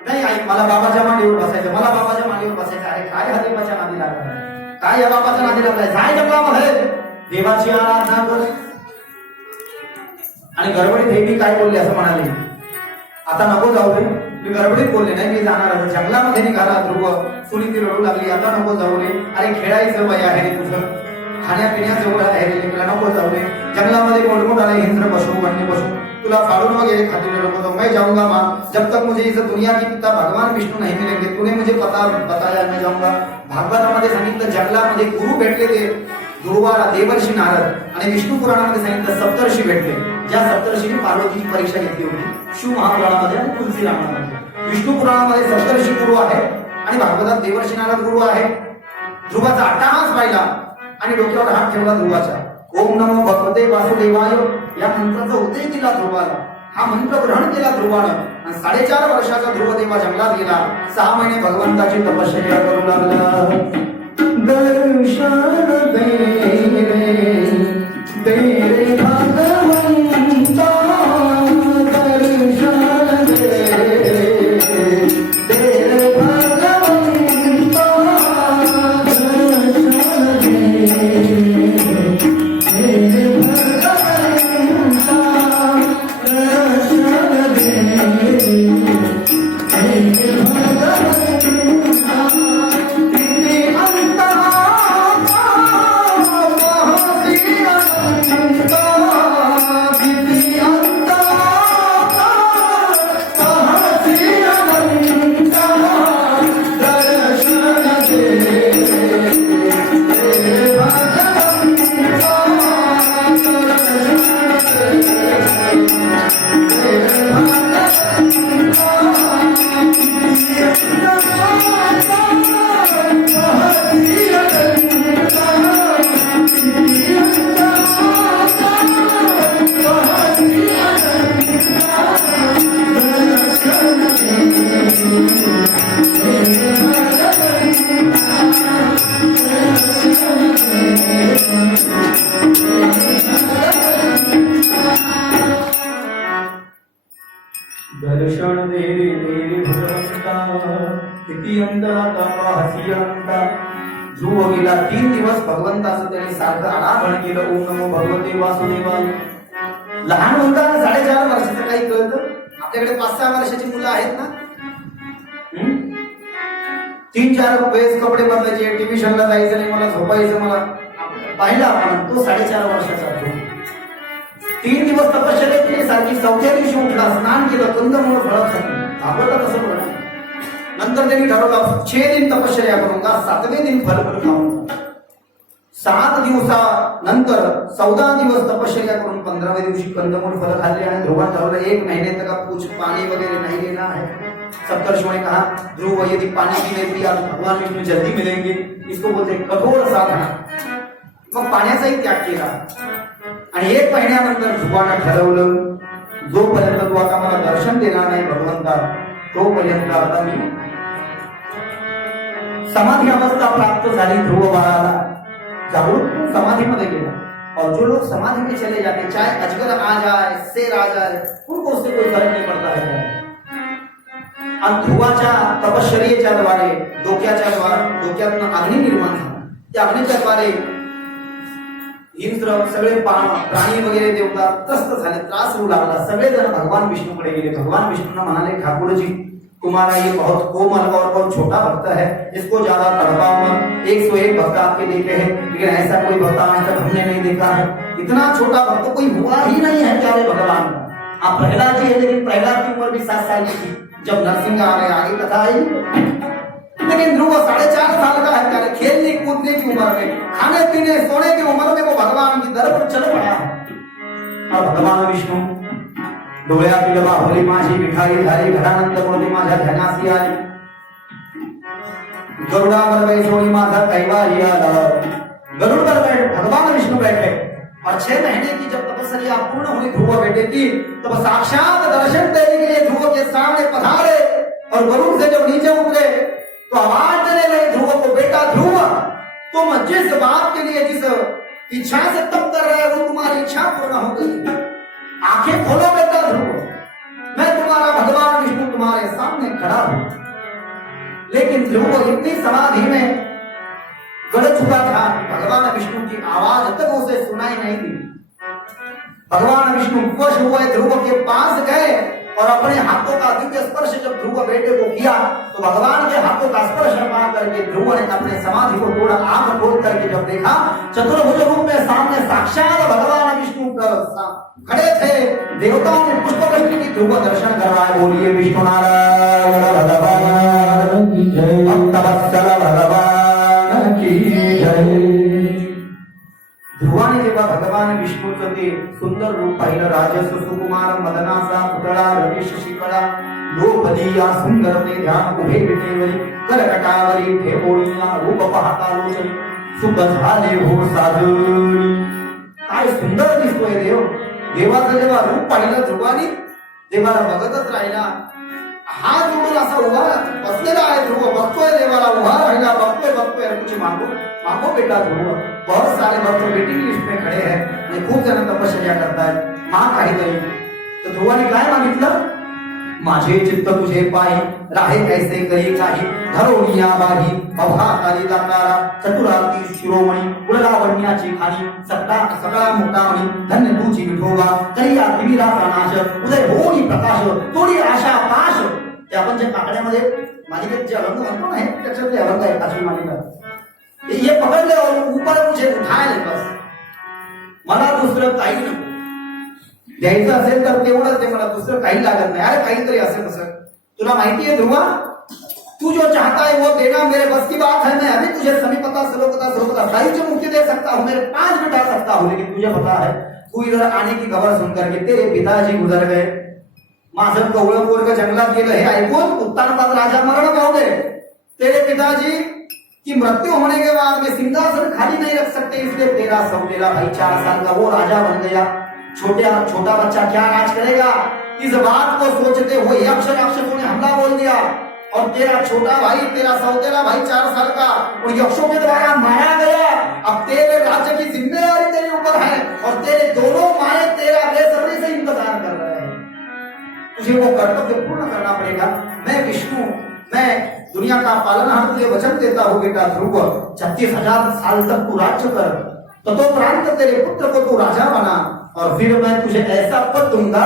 नाही आई मला बाबाच्या मांडीवर बसायचं, मला बाबाच्या मांडीवर बसायचं, अरे काय ह्या देवाच्या नादी लागलाय, काय या बापाच्या नादी लागलाय, जाय जंगलामध्ये देवाची आराधना कर. आणि गडबडीत हे मी काय बोलले असं म्हणाले, आता नको जाऊ रे, मी गडबडीत बोलले नाही, मी जाणार जंगलामध्ये निघाला ध्रुव. सुनीती रडू लागली, आता नको जाऊ रे, अरे खेळायचं वय आहे रे तुझं, खाण्यापिण्याचं वय आहे रे, तुला नको जाऊ रे. जंगलामध्ये मोठमोठाले हिंद्र पशु वन्य पशु तुला फाड़ून वगैरे खाते नको जाऊ. मैं जाऊंगा माँ, जब तक मुझे इस दुनिया की पिता भगवान विष्णू नहीं मिलेंगे, तूने मुझे बताया मैं जाऊंगा. भागवतामध्ये सांगितलं जंगलामध्ये गुरु भेटले ते ध्रुवाला देवर्षी नारद, आणि विष्णू पुराणामध्ये सांगितलं सप्तर्षी भेटले, ज्या सप्तर्षीने पार्वतीची परीक्षा घेतली होती शिव महापुराणामध्ये आणि तुलसी रामामध्ये. विष्णू पुराणामध्ये सप्तर्षी गुरु आहे आणि भागवतात देवर्षी नारद गुरु आहे. ध्रुवाचा अट्टहास पाहिला आणि डोक्यावर हात ठेवला ध्रुवाच्या. ओम नमो भगवते वासुदेवाय या मंत्राचा उदय दिला ध्रुवाला. हा मंत्र ग्रहण केला ध्रुवानं आणि 4.5 वर्षाचा ध्रुव देवा जंगलात गेला. 6 महिने भगवंताची तपश्चर्या करू लागला. दर्शन तेरे भगवंता, दर्शन तेरे भगवंता, दर्शन दे रे भगवंता, किती अंतराचा हसियंता. ध्रुव गेला 3 दिवस भगवंताचं त्याने सारखं आराधन केलं. ओम नमो भगवते वासुदेवाय. लहान मुलांना 4.5 वर्षाचं काही कळतं? आपल्याकडे 5-6 वर्षाची मुलं आहेत ना, 3-4 वेळेस कपडे बदलायचे, ट्युशनला जायचं नाही, मला झोपायचं, मला पाहिला आपण तो 4.5 वर्षाचा. 3 दिवस तपश्चर्या केली सारखी. 4थ्या दिवशी उठला, स्नान केलं, कंदमूळ फळं खाल्ली. भागवत कसं बोलणार. नंतर त्यांनी ठरवलं 6 दिन तपश्चर्या करूंगा, 7वें दिन फल खाऊंगा. 7 दिवसानंतर 14 दिवस तपश्चर्या करून 15वें दिवशी कंदमूळ फल खाल्ले. आणि ध्रुवान ठरवलं 1 महीने तक कुछ पानी वगैरह नहीं लेना है. सप्तर्षियों ने कहा ध्रुव यदि पानी पीने दिया तो भगवान विष्णु जल्दी मिलेंगे. इसको बोलते कठोर साधना. मग पाण्याचाही त्याग केला. आणि 1 महिन्यानंतर ध्रुवानं ठरवलं जोपर्यंत तू आता मला दर्शन देणार नाही भगवंता, तोपर्यंत आता मी. समाधी अवस्था प्राप्त झाली ध्रुव बाळाला. जागरूक समाधीमध्ये गेला. और जो लोग समाधि में चले जाते, चाहे अजगर आ जाए, शेर आ जाए, उनको उससे कोई फर्क नहीं पड़ता है. आणि ध्रुवाच्या तपश्चर्येच्या द्वारे डोक्यातनं अग्नी निर्माण झाला. त्या अग्नीच्या द्वारे इंद्र सगळे प्राणी वगैरे देवता त्रस्त झाले, त्रास होऊ लागला. सगळेजण भगवान विष्णूकडे गेले. भगवान विष्णूंना म्हणाले ठाकुर जी तुम्हारा ये बहुत कोमल और बहुत छोटा भक्त है, इसको ज्यादा तड़पाओ मत. 101 भक्त आपके देखे हैं, लेकिन ऐसा कोई भक्त आज तक हमने नहीं देखा है. इतना छोटा भक्त कोई हुआ ही नहीं है प्यारे भगवान. आप प्रहलाद जी है, लेकिन प्रहलाद की उम्र भी 7 साल की थी जब नरसिंह आ गए. आगे कथा आई. लेकिन ध्रुव 4.5 साल का है प्यारे. खेलने कूदने की उम्र में, खाने पीने सोने की उम्र में वो भगवान की दर पर चल पड़ा है. और भगवान विष्णू डोळ्यातील बाहुली माझी विखारी झाली, घरानंद मूर्ती माझ्या ध्यानासी आली. गरुडावर बैसोनी माझा कैवारी आला. गरुड़ पर बैठ भगवान विष्णु बैठे. और 6 महीने की जब तपस्या पूर्ण हुई ध्रुव बेटे की, तब साक्षात दर्शन देने के लिए ध्रुव के सामने पधारे. और गरुड़ से जब नीचे उतरे तो आवाज देने लगे ध्रुव को, बेटा ध्रुव तुम जिस बात के लिए जिस इच्छा से तप कर रहे हो तुम्हारी इच्छा पूर्ण हो गई. आंखें खोलो बेटा ध्रुव, मैं तुम्हारा भगवान विष्णु तुम्हारे सामने खड़ा हूं. लेकिन ध्रुव इतनी समाधि में गड़ झुका था, भगवान विष्णु की आवाज तक उसे सुनाई नहीं दी। भगवान विष्णु वश हुए, ध्रुव के पास गए और अपने हाथों का दिव्य स्पर्श जब ध्रुव बेटे को किया तो भगवान के हाथों का स्पर्श पा करके ध्रुव ने अपने समाधि को तोड़ा। आंख खोल करके जब देखा, चतुर्भुज रूप में सामने साक्षात भगवान विष्णु खड़े थे। देवताओं ने पुष्पवृष्टि की, ध्रुव दर्शन करवाए। बोलिए विष्णु नारायण भगवान की जय, भक्तवत्सल भगवान की जय। ध्रुवाने जेव्हा भगवान विष्णूचं ते सुंदर रूप पाहिलं, राजस सुकुमार मदनाचा पुतळा रमेश शिकळा, लोकदिया सुंदर ते ध्यान उभे विटेवरी, करकटावरी ठेवोळीला रूप पाहता लोचनी, सुख झाले हो साजनी। काय सुंदर दिसतोय देव। देवाचं जेव्हा रूप पाहिलं ध्रुवानी, देवाला बघतच राहिला। हात जोडून असा उभा बसलेला आहे ध्रुव, बघतोय देवाला, उभा राहिला, बघतोय कुछ मांगो बेटा ध्रुव। बहुत सारे भक्त वेटिंग लिस्ट में खड़े हैं आणि खूप जण तपश्चर्या करतायत, माग काहीतरी। तर ध्रुवाने काय मागितलं, माझे चित्त तुझे पायी, राहे कैसे करी काही, धरोनिया बाही अभाकाली दातारा, चतुराती शिरोमणी, कुललावण्याची खाणी, सगळा मुक्तामणी, धन्य तुझी विठोबा, करिया दिविराचा नाश, उदय होनी प्रकाश, तोडी आशा पाश। ते आपण जे काकड्यामध्ये मालिकेत जे अभंग म्हणतो ना, त्याच्यातले अभंग आहे पाचवी मालिका। ये पकड़ ले और ऊपर मुझे उठा ले, बस मला दुसरं काही नको। द्यायचं असेल तर तेवढंच ते, मला दुसरं काही लागत नाही। अरे काहीतरी असेल कसं, तुला माहिती है ध्रुवा, तू जो चाहता है वो देना मेरे बस की बात है। मैं अभी तुझे समीपता सलोकता सारी मुक्ति दे सकता हूँ, मेरे 5 मिटा सकता हूँ, लेकिन तुझे पता है तू इधर आने की खबर सुन करके तेरे पिताजी गुजर गए। माझं कवळं पोरग जंगलात गेलं हे ऐकून उत्तानपाद राजा मरण पावले। तेरे पिताजी कि मृत्यु होने के बाद में सिंहासन खाली नहीं रख सकते, इसलिए तेरा सौतेला भाई 4 साल का वो राजा बन गया। छोटा बच्चा क्या राज करेगा, इस बात को सोचते हुए यक्ष राक्षसों ने हमला बोल दिया और तेरा छोटा भाई, तेरा सौतेला भाई 4 साल का उन यक्षों के द्वारा मारा गया। अब तेरे राज्य की जिम्मेदारी तेरे ऊपर है और तेरे दोनों माए तेरा बेसब्री से इंतजार कर रहे हैं। तुझे वो कर्तव्य पूर्ण करना पड़ेगा। मैं विष्णु, मैं दुनिया का पालनहार तुझे वचन देता हूँ बेटा ध्रुव, 36,000 साल तक तू राज्य कर, ततोपरांत तेरे पुत्र को तू राजा बना और फिर मैं तुझे ऐसा पद दूंगा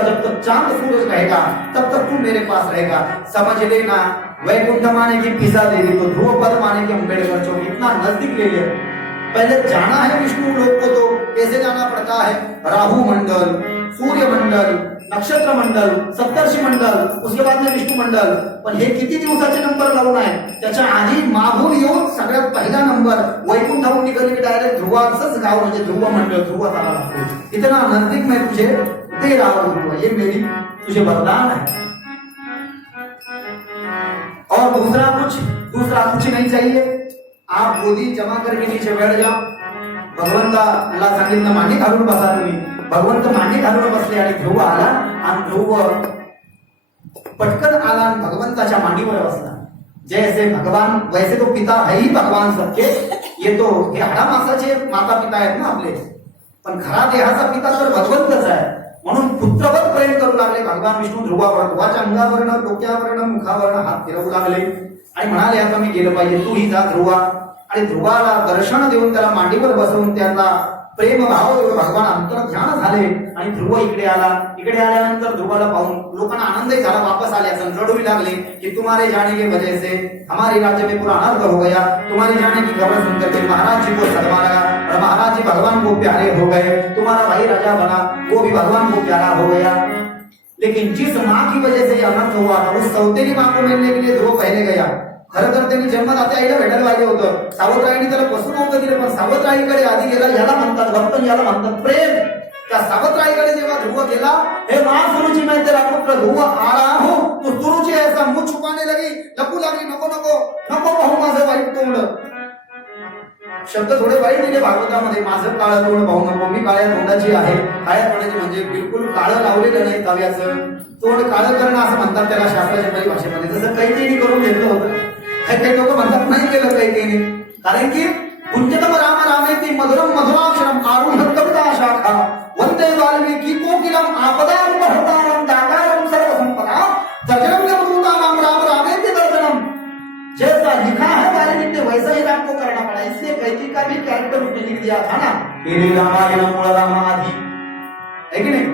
जब तक चांद सूरज रहेगा तब तक तू मेरे पास रहेगा। समझ लेना, वैकुंठ माने की पिसा देवी तो ध्रुव पद माने की अम्बेडकर चौक, इतना नजदीक ले लिया। पहले जाना है विष्णु लोक को तो कैसे जाना पड़ता है, राहु मंडल, सूर्य मंडल, नक्षत्र मंडल, सप्तर्षी मंडल, उसके बाद में विष्णू मंडल। पण हे किती दिवसाचे नंबर लावून आहे, त्याच्या आधी मागून येऊन सगळ्यात पहिला नंबर वैकुंठाहून निघाली की डायरेक्ट ध्रुवाचंच गाव म्हणजे ध्रुव मंडल, ध्रुव तारा लागतो। इतना नजदीक मैं तुझे दे रहा हूं ध्रुव, ये मेरी तुझे वरदान है। और दूसरा कुछ नहीं चाहिए। आप गोदी जमा करके नीचे बैठ जाओ। भगवंताला सांगितलं मांडी घालून बसा तुम्ही। भगवंत मांडी घालून बसले आणि ध्रुव आला आणि ध्रुव पटकन आला आणि भगवंताच्या मांडीवर बसला। जैसे भगवान वैसे तो पिता है ही भगवान सबके, ये तो हे हाडामासाचे माता पिता आहेत ना आपले, पण खरा देहाचा पिता तर भगवंतच आहे। म्हणून पुत्रवत प्रेम करू लागले भगवान विष्णू ध्रुवावर। ध्रुवाच्या अंगावरनं, डोक्यावरनं, मुखावरनं हात फिरवू लागले आणि म्हणाले आता मी गेलं पाहिजे, तूही जा ध्रुवा। आणि ध्रुवाला दर्शन देऊन त्याला मांडीवर बसवून त्याला प्रेम भाव भगवान अंतर्ध्यान झाले आणि ध्रुव इकडे आला। इकडे आल्यानंतर ध्रुवाला पाहून लोकांना आनंदही झाला, वापस आले असं रडू लागले की तुम्हारे जाने की वजह से हमारे राज्य में पूरा अनर्थ हो गया। तुम्हारे जाने की खबर सुनकर के महाराज जी को सदमा लगा और महाराज जी भगवान को प्यारे हो गए। तुम्हारा भाई राजा बना, वो भी भगवान को प्यारा हो गया। लेकिन जिस माँ की वजह से अनर्थ हुआ था उस सौतेली माँ को मिलने के लिए ध्रुव पहले गया। खरं तर त्यांनी जन्मदात्या आईला भेटायला पाहिजे होतं। सावत्राईने त्याला बसून नव्हतं दिलं, पण सावत्राईकडे आधी गेला। याला म्हणतात भक्त, याला म्हणतात प्रेम। त्या सावत्राईकडे जेव्हा ध्रुव गेला, हे माँ सुरुचि मैं तेरा पुत्र ध्रुव आ रहा हूं, तो सुरुचि ऐसा मुंह छुपाने लगी, लपू लागली, नको नको नको पाहू माझं वाईट तोंड। शब्द थोडे वाईट दिले भागवतामध्ये, माझं काळं तोंड पाहू नको, मी काळ्या तोंडाची आहे। काळ्या तोंडाची म्हणजे बिलकुल काळं लावलेलं नाही तव्याचं, तोंड काळं करणं असं म्हणतात त्याला शास्त्राच्या परिभाषेमध्ये। जसं कैकेयीने करून घेतलं होतं, काही लोक म्हणतात नाही केलं कैकेयीने, कारण की कुंजतम राम रामेति मधुरम मधुराक्षरम आरुह्य कविता शाखा वंदे वाल्मीकि कोकिलम आपदापहर्तारम दातारम सर्वसंपदाम दर्शनम यमदूतानाम राम रामेति दर्शनम। जैसा लिखा है नित्य वैसा ही राम को करना पड़ा, इसलिए कैकेयी का भी कैरेक्टर उसने लिख दिया था ना, तेरे रामायण मूळ रामादि, है की नाही?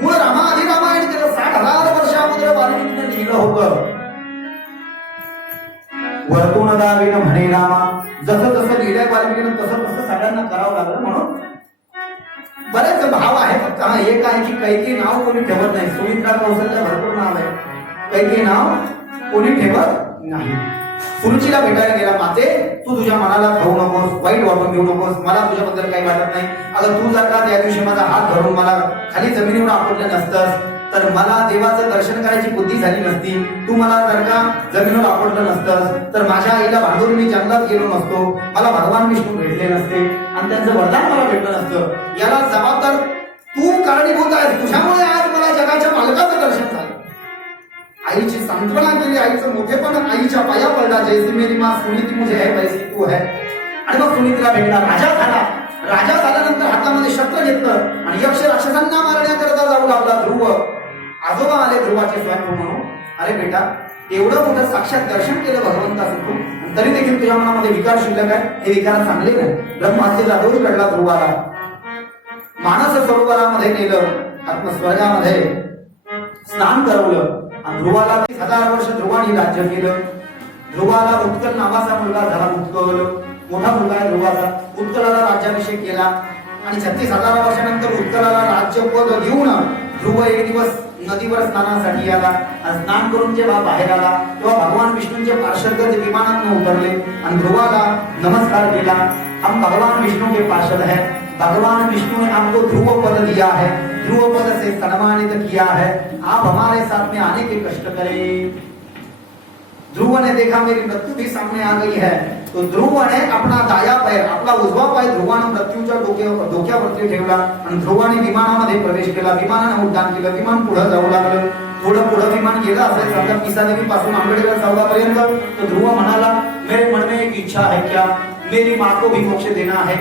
मूळ रामादि रामायण केलं 60,000 वर्ष अगोदर वाल्मिकीने लिहिलं होतं. वर्तुन दावेन म्हणे रामा, जसं जसं लिहिलंय वाल्मिकीने तसं तसं सगळ्यांना करावं लागलं. म्हणून बरेच भाव आहेत. एक आहे की कैकेयी नाव कोणी ठेवत नाही, सुमित्रा कौशल्य भरपूर नाव आहे, कैकेयी नाव कोणी ठेवत नाही. सुरुचीला भेटायला गेला, माते तू तुझ्या मनाला खाऊ नकोस, वाईट वाटून घेऊ नकोस, मला तुझ्याबद्दल काही वाटत नाही. अगं तू जर का त्या दिवशी माझा हात धरून मला खाली जमिनीवर आपटलं नसतंस तर मला देवाचं दर्शन करायची बुद्धी झाली नसती. तू मला जर का जमिनीवर आपटलं नसतंस तर माझ्या आईला भांडून मी जंगलात गेलो नसतो, मला भगवान विष्णू भेटले नसते आणि त्यांचं वरदान मला भेटलं नसतं. याला जबाबदार तू कारणीभूत आहेस, तुझ्यामुळे आज मला जगाच्या मालकाचं दर्शन झालं. आईची सांत्वना केली, आईचं मोठेपण आईच्या पाया पडला. जैसे मेरी माँ सुनीती मुझे है वैसी तू है. आणि मग सुनीतीला भेटला, राजा झाला. राजा झाल्यानंतर हातामध्ये शस्त्र घेतलं आणि यक्ष राक्षसांना मारण्याकरता जाऊ लागला. ध्रुव आजोबा आले ध्रुवाचे स्वयंभू म्हणून, अरे बेटा एवढं मोठं साक्षात दर्शन केलं भगवंताचं तू, तरी देखील तुझ्या मनामध्ये विकार शिल्लक आहे, हे विकार चांगले नाही. ब्रह्माचे जादूर घडला ध्रुवाला, मानस सरोवरामध्ये नेलं, आत्मस्वर्गामध्ये स्नान करवलं आणि ध्रुवाला 30,000 वर्ष ध्रुवाने राज्य केलं. ध्रुवाला उत्कल नावाचा मुलगा झाला. उत्कल मोठा मुलगा आहे ध्रुवाचा. उत्कलाला राज्याभिषेक केला आणि 36,000 वर्षानंतर उत्कलाला राज्यपद देऊन ध्रुव एक दिवस नदीवर स्नानासाठी आला. स्नान करून जेव्हा बाहेर आला तेव्हा भगवान विष्णूंचे पार्षदगण विमानात उतरले आणि ध्रुवाला नमस्कार केला. हम भगवान विष्णु के पार्षद हैं, भगवान विष्णु ने आपको ध्रुव पद दिया है, ध्रुव पद से सम्मानित किया है, आप हमारे साथ में आने के कष्ट करें. ध्रुव ने देखा मेरी मृत्यु भी सामने आ गई है, तो ध्रुव ने अपना दाया पैर, आपला उजवा पाय ध्रुवाने मृत्यूच्या डोक्यावरती ठेवला आणि ध्रुवाने विमानामध्ये प्रवेश केला. विमानाने उड्डाण केलं. विमान पुढे जाऊ लागलं. थोडं पुढे विमान गेलं असेल समजा पिसादेवी पासून आंबेडकर चौकापर्यंत, तो ध्रुव म्हणाला, मेरे मन में एक इच्छा है क्या, मेरी माँ को भी मोक्ष देना है.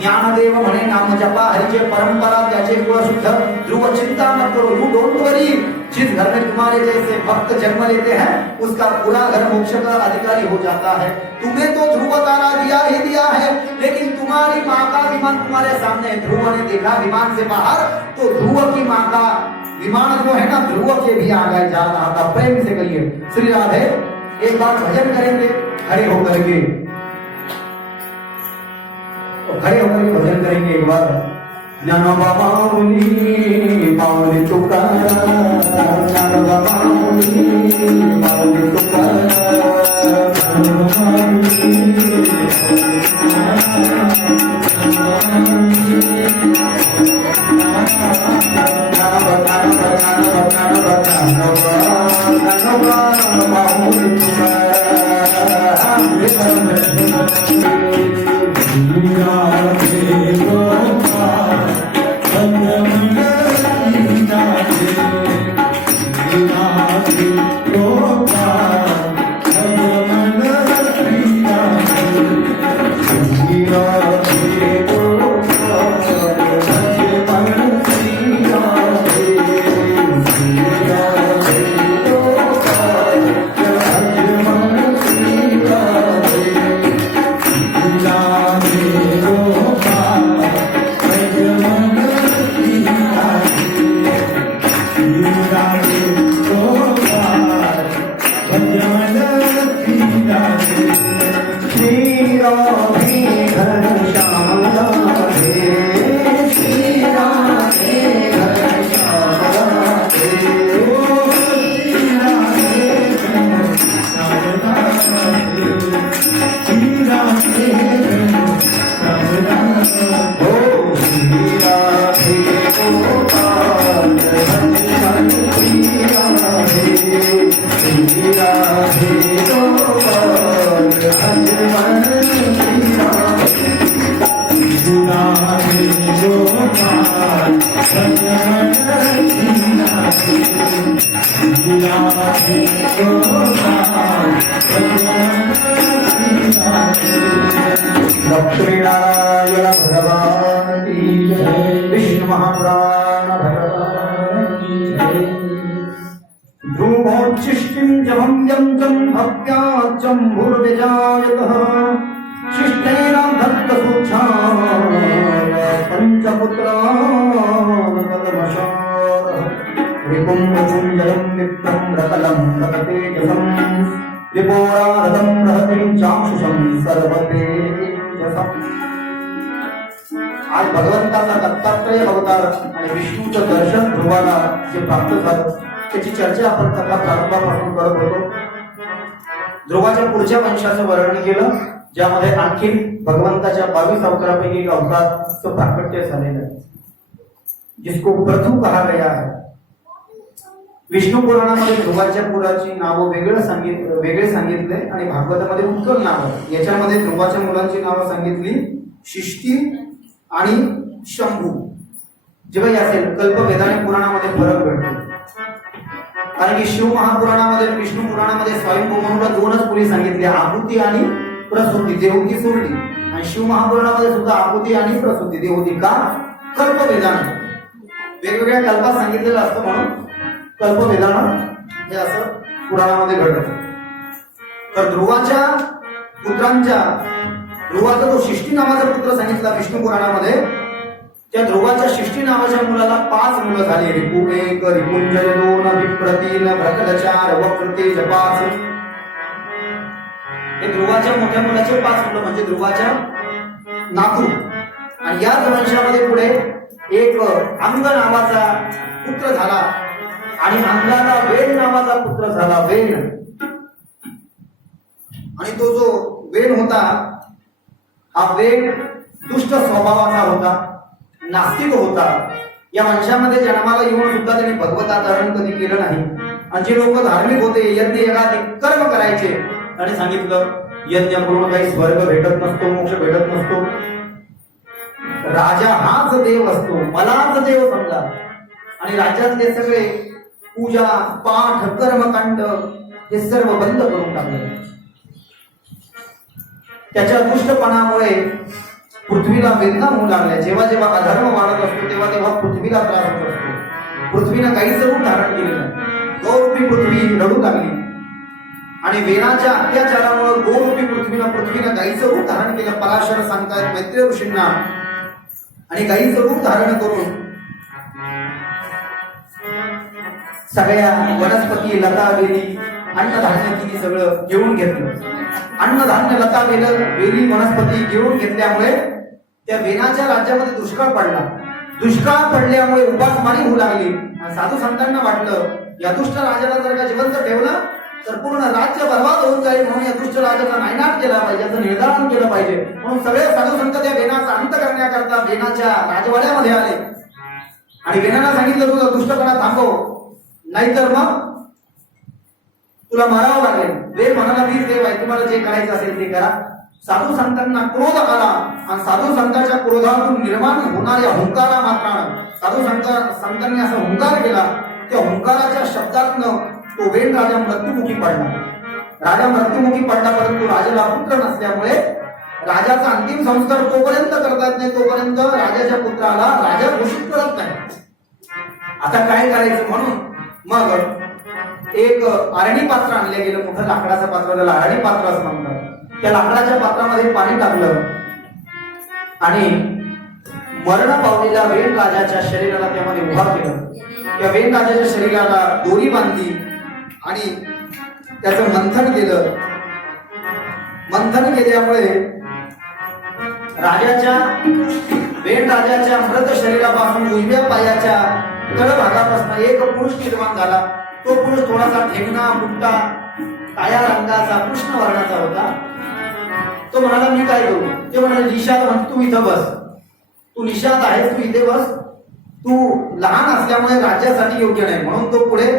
ज्ञानदेव म्हणे नाम जपा हरिचे परंपरा त्याचे कुळ शुद्ध. ध्रुव चिंता मत करो, यू डोंट वरी, जिस घर में तुम्हारे जैसे भक्त जन्म लेते हैं उसका पूरा घर मोक्ष का अधिकारी हो जाता है. तुम्हें तो ध्रुव तारा दिया ही दिया है, लेकिन तुम्हारी माँ का विमान तुम्हारे सामने. ध्रुव ने देखा विमान से बाहर तो ध्रुव की माँ का विमान जो है ना ध्रुव के भी आगे जा रहा था. प्रेम से कहिए श्री राधे. एक बार भजन करेंगे खड़े होकर के, खड़े होकर के भजन करेंगे एक बार. ज्ञानोबा माऊली माऊली तुकाराम, ज्ञानोबा माऊली माऊली तुकाराम, ज्ञानोबा माऊली चंभुर्विजायतः शिष्टेन दत्तसुच्छाः पंचपुत्रान् कलमशाः रिपुंजयं विप्रं रतलं रततेजसं विपोरारदं रहतिं चाक्षुषं सर्वतेजसम्। आज भगवंताचा दत्तात्रय अवतार आणि विष्णूचं दर्शन ध्रुवाला जे प्राप्त झालं त्याची चर्चा आपण कथा प्रारंभापासून करत होतो। ध्रुवाच्या पुढच्या वंशाचं वर्णन केलं, ज्यामध्ये आणखी भगवंताच्या 22 अवतारापैकी एक अवताराचं प्राकट्य झालेलं आहे, जिसको प्रथु कहा गया है। विष्णू पुराणामध्ये ध्रुवाच्या पुराची नावं वेगळे सांगितले आणि भागवतामध्ये उत्कल नाव, याच्यामध्ये ध्रुवाच्या मुलांची नावं सांगितली शिष्टी आणि शंभू। जेव्हा असेल कल्पवेदाने पुराणामध्ये फरक भेटतो, कारण की शिव महापुराणामध्ये विष्णू पुराणामध्ये स्वयंभूमनूला 2च मुली सांगितल्या, आहुती आणि प्रसूती, देवहूती सोडली। आणि शिव महापुराणामध्ये सुद्धा आहुती आणि प्रसूती, देवहूती का कल्पवेदाने वेगवेगळ्या कल्पात सांगितलेलं असतं, म्हणून कल्पवेदानं हे असं पुराणामध्ये घडतं। तर ध्रुवाचा जो शिष्टी नावाचा पुत्र सांगितला विष्णू पुराणामध्ये, त्या ध्रुवाच्या शिष्टी नावाच्या मुलाला 5 मुलं झाली, रिपु 1, रिपुंजय 2, विप्र 3, भ्रकल 4, वक्रतेज 5। हे ध्रुवाच्या मोठ्या मुलाचे 5 मुलं म्हणजे ध्रुवाच्या नातू। आणि याच वंशामध्ये पुढे एक अंग नावाचा पुत्र झाला आणि अंगाला वेण नावाचा पुत्र झाला, वेण। आणि तो जो वेण होता, हा वेण दुष्ट स्वभावाचा होता, नास्तिक होता। या वंशामध्ये जन्माला येऊन सुद्धा त्यांनी भगवताचरण कधी केलं नाही। आणि जे लोक धार्मिक होते, यज्ञ यज्ञाधिक कर्म करायचे, आणि सांगितलं यज्ञ करून काही स्वर्ग भेटत नसतो, मोक्ष भेटत नसतो, राजा हाच देव असतो, मलाच देव समजा। आणि राज्यातले सगळे पूजा पाठ कर्मकांड हे सर्व बंद करून टाकले। त्याच्या दुष्टपणामुळे पृथ्वीला वेदना होऊ लागल्या। जेव्हा जेव्हा अधर्म वाढत असतो तेव्हा तेव्हा पृथ्वीला त्रास होत असतो। पृथ्वीनं गाईचं रूप धारण केलेलं, गौरूपी पृथ्वी रडू लागली। आणि वेणाच्या अत्याचारामुळे गौरूपी पृथ्वीनं गाईचं रूप धारण केलं। पराशर सांगतायत मैत्रेय ऋषींना, आणि गाईचं रूप धारण करून सगळ्या वनस्पती लता वेली अन्नधान्य तिने सगळं घेऊन घेतलं। अन्नधान्य लता वेली वनस्पती घेऊन घेतल्यामुळे त्या वेणाच्या राज्यामध्ये दुष्काळ पडला। दुष्काळ पडल्यामुळे उपासमारी होऊ लागली। साधू संतांना वाटलं या दुष्ट राजाला जर का जिवंत ठेवलं तर पूर्ण राज्य बर्बाद होऊन जाईल, म्हणून या दुष्ट राजाचा नायनाट केला पाहिजे, याचं निर्धारण केलं पाहिजे। म्हणून सगळे साधू संत त्या वेणाचा अंत करण्याकरता वेणाच्या राजवाड्यामध्ये आले आणि वेणाला सांगितलं तुझा दुष्टपणा थांबव, नाहीतर मग तुला मारावं लागेल। वेद म्हणाला वीर देव आहे, तुम्हाला जे करायचं असेल ते करा। साधू संतांना क्रोध आला आणि साधू संतांच्या क्रोधातून निर्माण होणाऱ्या हुंकारा मात्रानं साधू संतांनी असा हुंकार केला, त्या हुंकाराच्या शब्दातनं तो वेण राजा मृत्युमुखी पडला। राजा मृत्युमुखी पडला, परंतु राजाला पुत्र नसल्यामुळे राजाचा अंतिम संस्कार तोपर्यंत करता येत नाही तोपर्यंत राजाच्या पुत्राला राजा घोषित करत नाही। आता काय करायचं, म्हणून मग एक आरणी पात्र आणले गेलं, मोठं लाकडाचं पात्र, त्याला आरणी पात्र असं म्हणतात। त्या लाकडाच्या पात्रामध्ये पाणी टाकलं आणि मरण पावलेल्या वेण राजाच्या शरीराला त्यामध्ये उभा केलं। त्या वेण राजाच्या शरीराला दोरी बांधली आणि त्याचं मंथन केलं। मंथन केल्यामुळे वेण राजाच्या मृत शरीरापासून उजव्या पायाच्या तळभागापासून एक पुरुष निर्माण झाला। तो पुरुष थोडासा ठेंगणा बुट्टा काळ्या रंगाचा कृष्ण वर्णाचा होता। तो म्हणाला मी काय करू? ते म्हणाले निषाद म्हणतो तू इथं बस, तू निषाद आहेस, तू इथे बस, तू लहान असल्यामुळे राज्यासाठी योग्य नाही। म्हणून तो पुढे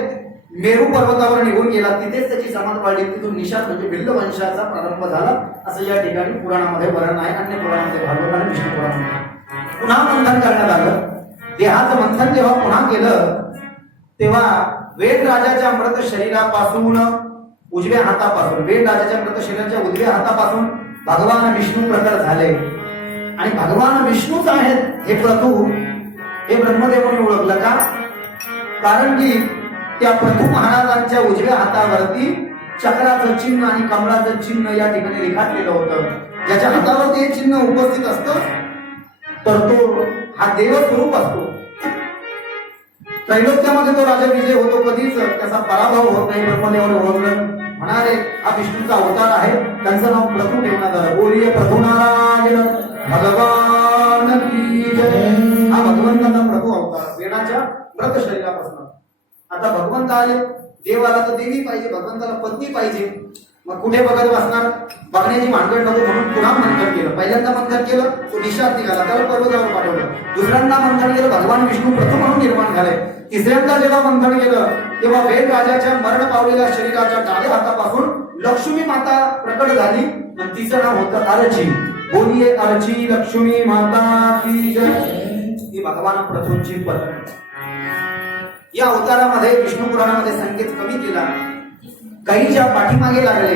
मेरू पर्वतावर निघून गेला, तिथेच त्याची समाधी पाडली। तिथून निषाद म्हणजे भिल्ल वंशाचा प्रारंभ झाला असं या ठिकाणी पुराणामध्ये वर्णन आहे। अन्य पुराणामध्ये भागवत आणि विष्णू पुराणामध्ये पुन्हा मंथन करण्यात आलं। देहाचं मंथन जेव्हा पुन्हा केलं तेव्हा वेद राजाच्या मृत शरीरापासून उजव्या हातापासून वेद राजाच्या मृत शरीराच्या उजव्या हातापासून भगवान विष्णू प्रकट झाले। आणि भगवान विष्णूच आहेत हे प्रथु हे ब्रह्मदेवाने ओळखलं का? कारण की त्या प्रथु महाराजांच्या उजव्या हातावरती चक्राचं चिन्ह आणि कमळाचं चिन्ह या ठिकाणी रेखाटलेलं होतं. ज्याच्या हातावर ते चिन्ह उपस्थित असतं तर तो हा देवस्वरूप असतो. त्रैलोक्यामध्ये तो राजा विजय होतो, कधीच त्याचा पराभव होत नाही. ब्रह्मदेवाने ओळखलं, म्हणाले हा विष्णूचा अवतार आहे, त्यांचं नाव प्रथु ठेवण्यात आलं. बोलिये प्रभू नारायण भगवान की जय. हा भगवंताचा प्रभू अवतार वेणाच्या मृत शरीरापासून. आता भगवंत आले, देवाला तर देवी पाहिजे, भगवंताला पत्नी पाहिजे. मग कुठे बघत बसणार, बघण्याची भानगड नको म्हणून पुन्हा मंथन केलं. पहिल्यांदा मंथन केलं, तो निशात निघाला, त्याला पर्वतावर पाठवलं. दुसऱ्यांदा मंथन केलं, भगवान विष्णू प्रथम म्हणून निर्माण झाले. तिसऱ्यांदा जेव्हा मंथन केलं तेव्हा वेद राजाच्या मरण पावलेल्या शरीराच्या डाव्या हातापासून लक्ष्मी माता प्रकट झाली आणि तिचं नाव होतं अर्ची. बोलिये अर्ची लक्ष्मी माता की जय. ही भगवान प्रथूंची पत्नी. या अवतारामध्ये विष्णू पुराणामध्ये संकेत कमी केला. गाईच्या पाठीमागे लागले